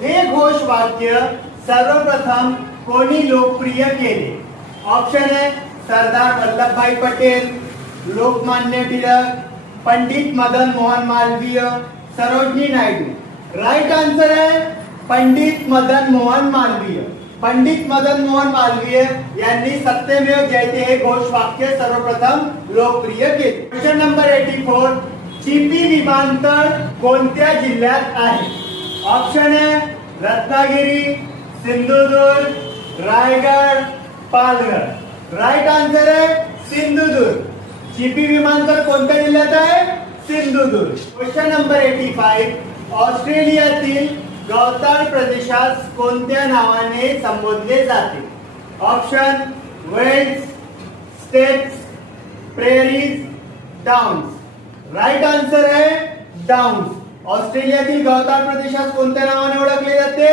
हे घोष वाक्य सर्वप्रथम कोणी लोकप्रिय केले। ऑप्शन है सरदार वल्लभ भाई पटेल लोकमान्य टिळक पंडित मदन मोहन मालवीय सरोजनी नायडू। राइट आंसर है पंडित मदन मोहन मालवीय। पंडित मदन मोहन मालवीय यांनी सत्यमेव जयते हे घोष वाक्य सर्वप्रथम लोकप्रिय केले। क्वेश्चन नंबर 84 चिपी विमानतळ कोणत्या जिल्ह्यात आहे। ऑप्शन है रत्नागिरी सिंधुदुर्ग रायगड पालघर। राइट आंसर है सिंधुदुर्ग। चिपी विमानतळ कोणत्या जिल्ह्यात आहे सिंधुदुर्ग। क्वेश्चन नंबर 85 ऑस्ट्रेलियातील गवताळ प्रदेशास कोणत्या नावाने संबोधले जाते। Option velds steppes prairies downs. Right answer है डाउन्स। ऑस्ट्रेलियातील गवताळ प्रदेशास कोणत्या नावाने ओळखले जाते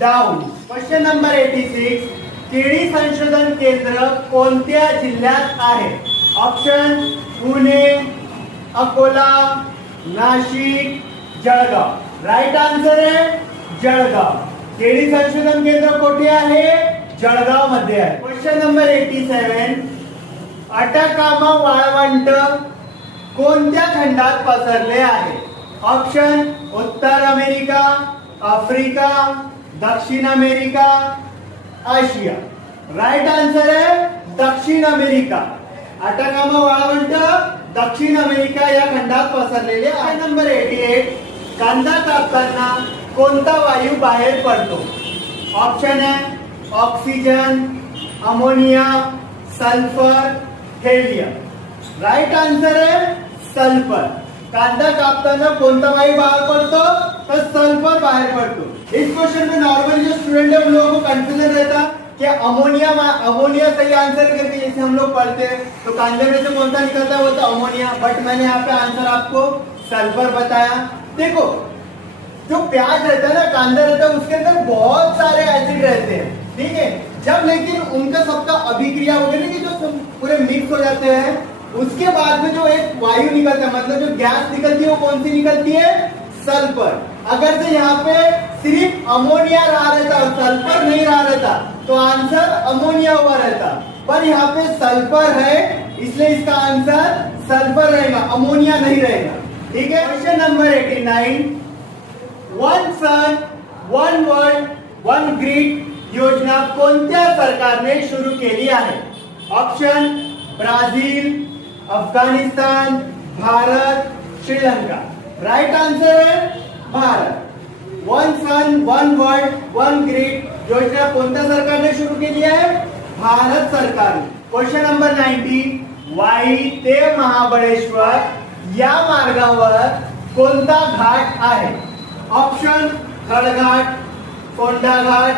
डाउन्स। क्वेश्चन नंबर 86 केळी संशोधन केंद्र कोणत्या जिल्ह्यात आहे। Option Pune Akola Nashik Jalgaon. Right answer है जळगाव। केळी संशोधन केंद्र कोठे आहे जळगाव मध्ये आहे। क्वेश्चन नंबर 87 अटाकामा वाळवंट कोणत्या खंडात पसरले आहे। ऑप्शन उत्तर अमेरिका आफ्रिका दक्षिण अमेरिका आशिया। राइट आंसर है दक्षिण अमेरिका। अटाकामा वाळवंट दक्षिण अमेरिका या खंडात पसरलेले आहे। नंबर 88 कांदा कापताना कोणता वायू बाहेर पडतो। ऑप्शन है oxygen ammonia sulphur helium. Right answer है सल्फर। कांदा कापताना कोणता वायू बाहर पड़तो तो सल्फर बाहर पड़तो। इस क्वेश्चन में नॉर्मली जो स्टूडेंट है उन लोगों को कंफ्यूजन रहता कि अमोनिया सही आंसर करके जैसे हम लोग पढ़ते हैं तो कांदे में से कौन सा निकलता है वो तो अमोनिया। बट मैंने यहाँ पे आंसर आपको सल्फर बताया। देखो जो प्याज रहता है ना कांदा रहता है उसके अंदर बहुत सारे एसिड रहते हैं ठीक है। जब लेकिन उनका सबका अभिक्रिया वगैरह की जो पूरे मिक्स हो जाते हैं उसके बाद में जो एक वायु निकलता है मतलब जो गैस निकलती है वो कौन सी निकलती है सल्फर। अगर से यहाँ पे सिर्फ अमोनिया रहा रहता और सल्फर नहीं रहा रहता तो आंसर अमोनिया हुआ रहता। पर यहाँ पे सल्फर है इसलिए इसका आंसर सल्फर रहेगा अमोनिया नहीं रहेगा ठीक है। Question number 89 one sun one world one grid योजना कोणत्या सरकारने सुरू केली आहे। Option Brazil Afghanistan Bharat Sri Lanka. Right answer है Bharat. One sun one world one grid योजना कोणत्या सरकारने सुरू केली आहे भारत सरकारने। क्वेश्चन नंबर 90 वाई ते महाबळेश्वर या मार्गावर कोणता घाट आहे। ऑप्शन खडघाट कोंडा घाट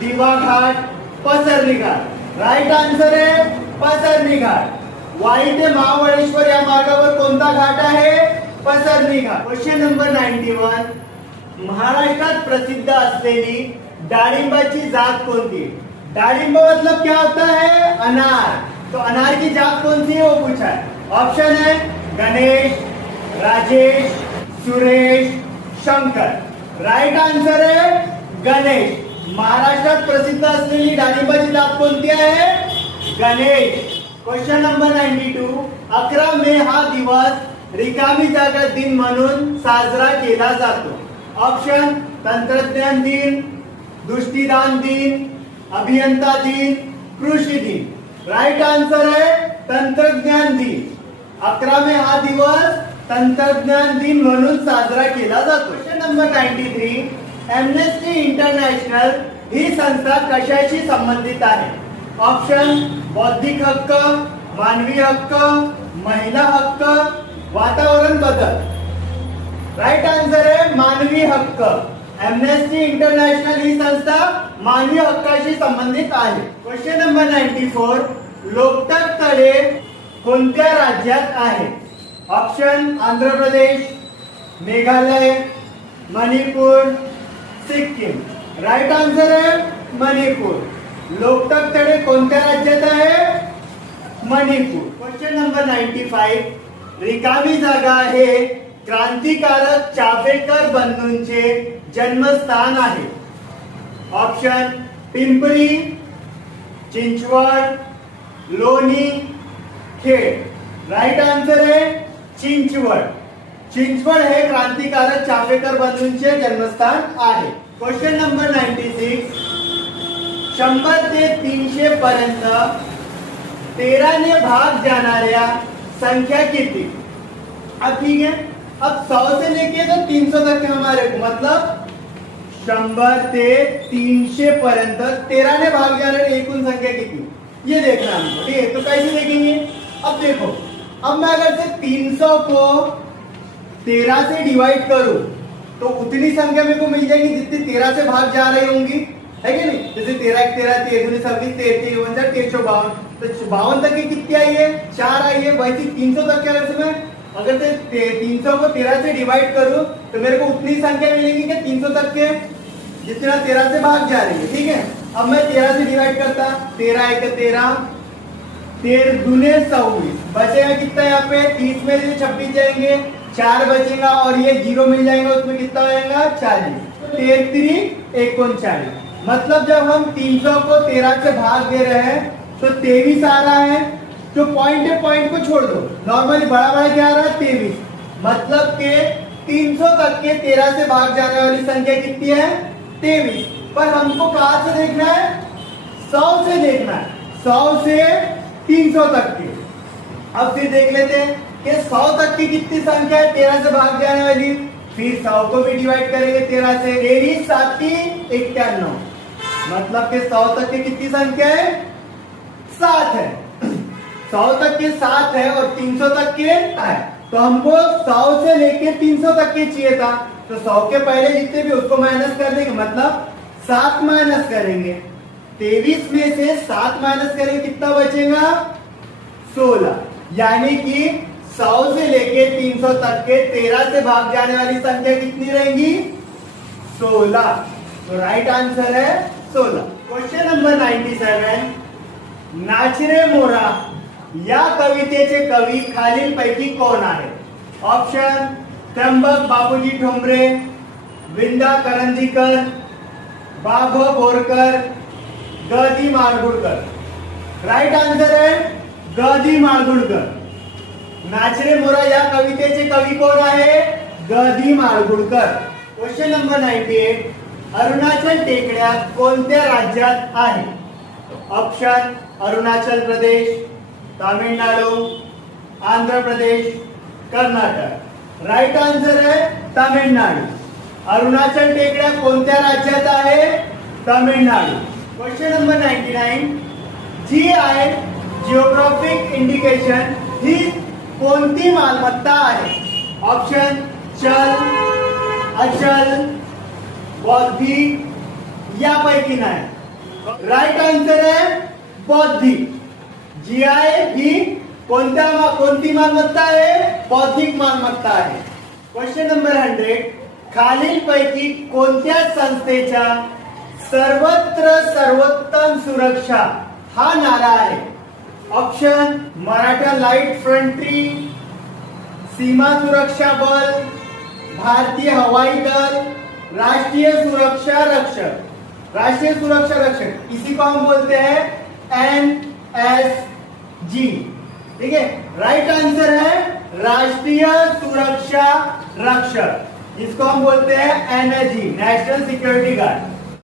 दिवा घाट पसरली घाट। राइट आंसर है पसरली घाट। वाई ते महाबळेश्वर या मार्गावर कोणता घाट आहे पसरणी घाट. Question number 91. महाराष्ट्रात प्रसिद्ध असलेली डाळिंबाची जात कोणती? डाळिंब मतलब क्या होता है? अनार. तो अनार की जात कौन सी है वो पूछा है. ऑप्शन है गणेश, राजेश, सुरेश, शंकर. राइट आंसर है गणेश. महाराष्ट्रात प्रसिद्ध असलेली डाळिंबाची जात कोणती आहे? गणेश. Question number 92. 11 मे हा दिवस रिकामी जागा दिन म्हणून साजरा केला जातो. ऑप्शन तंत्रज्ञान दिन, दृष्टिदान दिन, अभियंता दिन, कृषी दिन. राइट आंसर है तंत्रज्ञान दिन. 11 मे हा दिवस तंत्रज्ञान दिन म्हणून साजरा केला जातो. Question number 93. एम्नेस्टी इंटरनॅशनल ही संस्था कशाशी संबंधित आहे? ऑप्शन बौद्धिक हक्क, मानवी हक्क, महिला हक्क, वातावरण बदल. राइट आंसर है मानवी हक्क. एम्नेस्टी इंटरनॅशनल ही संस्था मानवी हक्काशी संबंधित आहे. Question number 94. लोकटाक तळे कोणत्या राज्यात आहे? Option Andhra Pradesh, Meghalaya, Manipur, Sikkim. Right answer है मणिपुर. लोकटाक तळे कोणत्या राज्यात आहे? मणिपुर. Question number 95. रिकामी जागा हे क्रांतिकारक चाफेकर बंधूंचे जन्मस्थान आहे. Option Pimpri, Chinchwad, Loni, Khed. Right answer है चिंचवड. चिंचवड हे क्रांतिकारक चाफेकर बंधूंचे जन्मस्थान आहे. Question number 96. 100 ते 300 पर्यंत 13 ने भाग जाणाऱ्या संख्या किती? अब ठीक है, अब 100 से लेके तो 300 तक हमारे को मतलब 100 ते 300 पर्यंत 13 ने भाग जाने एकूण संख्या कितनी, ये देखना हमको. ठीक है, तो कैसे देखेंगे? अब देखो, अब मैं अगर से 300 को 13 से डिवाइड करूं तो उतनी संख्या मेरे को मिल जाएगी जितनी 13 से भाग जा रही होंगी, है कि नहीं? जैसे 13 1 13 13 19 26 33 59 352. तो 52 तक की कितनी आई है? 4 आई है. वैसे 300 तक क्या अगर से 300 को 13 से डिवाइड करूं तो मेरे को उतनी संख्या मिलेगी कि 300 तक के जितना 13 से भाग जा रही है. ठीक है, अब मैं 13 से डिवाइड करता, 13 1 13, 13 दूने 24. बचेगा कितना यहाँ पे? 30 में से 26 जाएंगे, 4 बचेगा और ये 0 मिल जाएगा, उसमें कितना हो जाएगा? 40. 13 39. मतलब जब हम 300 को 13 से भाग दे रहे हैं तो 23 आ रहा है. जो पॉइंट है पॉइंट को छोड़ दो, नॉर्मली बड़ा बड़ा क्या आ रहा है? 23. मतलब के 300 तक के 13 से भाग जाने वाली संख्या कितनी है? 23. पर हमको कहां से देखना है? 100 से देखना है. 100 से 300 तक की. अब फिर देख लेते हैं कि 100 तक की कितनी संख्या है 13 से भाग जाने वाली. फिर 100 को भी डिवाइड करेंगे 13 से. 23 7 51. मतलब कि 100 तक की कितनी संख्या है? 7 है. 100 तक के 7 है और 300 तक के है. तो हमको 100 से लेके 300 तक के चाहिए था. तो 100 के पहले जितने भी उसको माइनस कर देंगे, मतलब 7 माइनस करेंगे. 23 में से 7 माइनस करेंगे, कितना बचेगा? 16. यानी कि 100 से लेके 300 तक के 13 से भाग जाने वाली संख्या कितनी रहेगी? 16. तो राइट आंसर है 16. Question number 97. नाच रे मोरा या कवितेचे कवी खालीलपैकी कोण आहे? ऑप्शन त्र्यंबक बापूजी ठोंबरे, विंदा करंदीकर, बाभ बोरकर, ग दी माडगुळकर. राइट आंसर है ग दी माडगुळकर. नाच रे मोरा या कवितेचे कवी कोण आहे? ग दी माडगुळकर. Question number 98. अरुणाचल टेकड्या कोणत्या राज्यात आहे? Option Arunachal Pradesh, Tamil Nadu, Andhra Pradesh, Karnataka. Right answer है तामिळनाडू. अरुणाचल टेकड्या कोणत्या राज्यात आहे? Tamil Nadu. Question number 99. GI geographic indication ही कोणती मालमत्ता आहे? ऑप्शन चल, अचल, बौद्धिक, यापैकी नाही. राइट आंसर है बौद्धिक. जीआय ही कोणती मालमत्ता आहे? बौद्धिक मालमत्ता आहे. क्वेश्चन नंबर 100, खालीलपैकी कोणत्या संस्थेच्या सर्वत्र सर्वोत्तम सुरक्षा हा नारा आहे? ऑप्शन मराठा लाईट फ्रंट्री, सीमा सुरक्षा बल, भारतीय हवाई दल, राष्ट्रीय सुरक्षा रक्षक। राष्ट्रीय सुरक्षा रक्षक इसी को हम बोलते हैं NSG। ठीक है, राइट आंसर है राष्ट्रीय सुरक्षा रक्षक, इसको हम बोलते हैं NSG, नेशनल सिक्योरिटी गार्ड।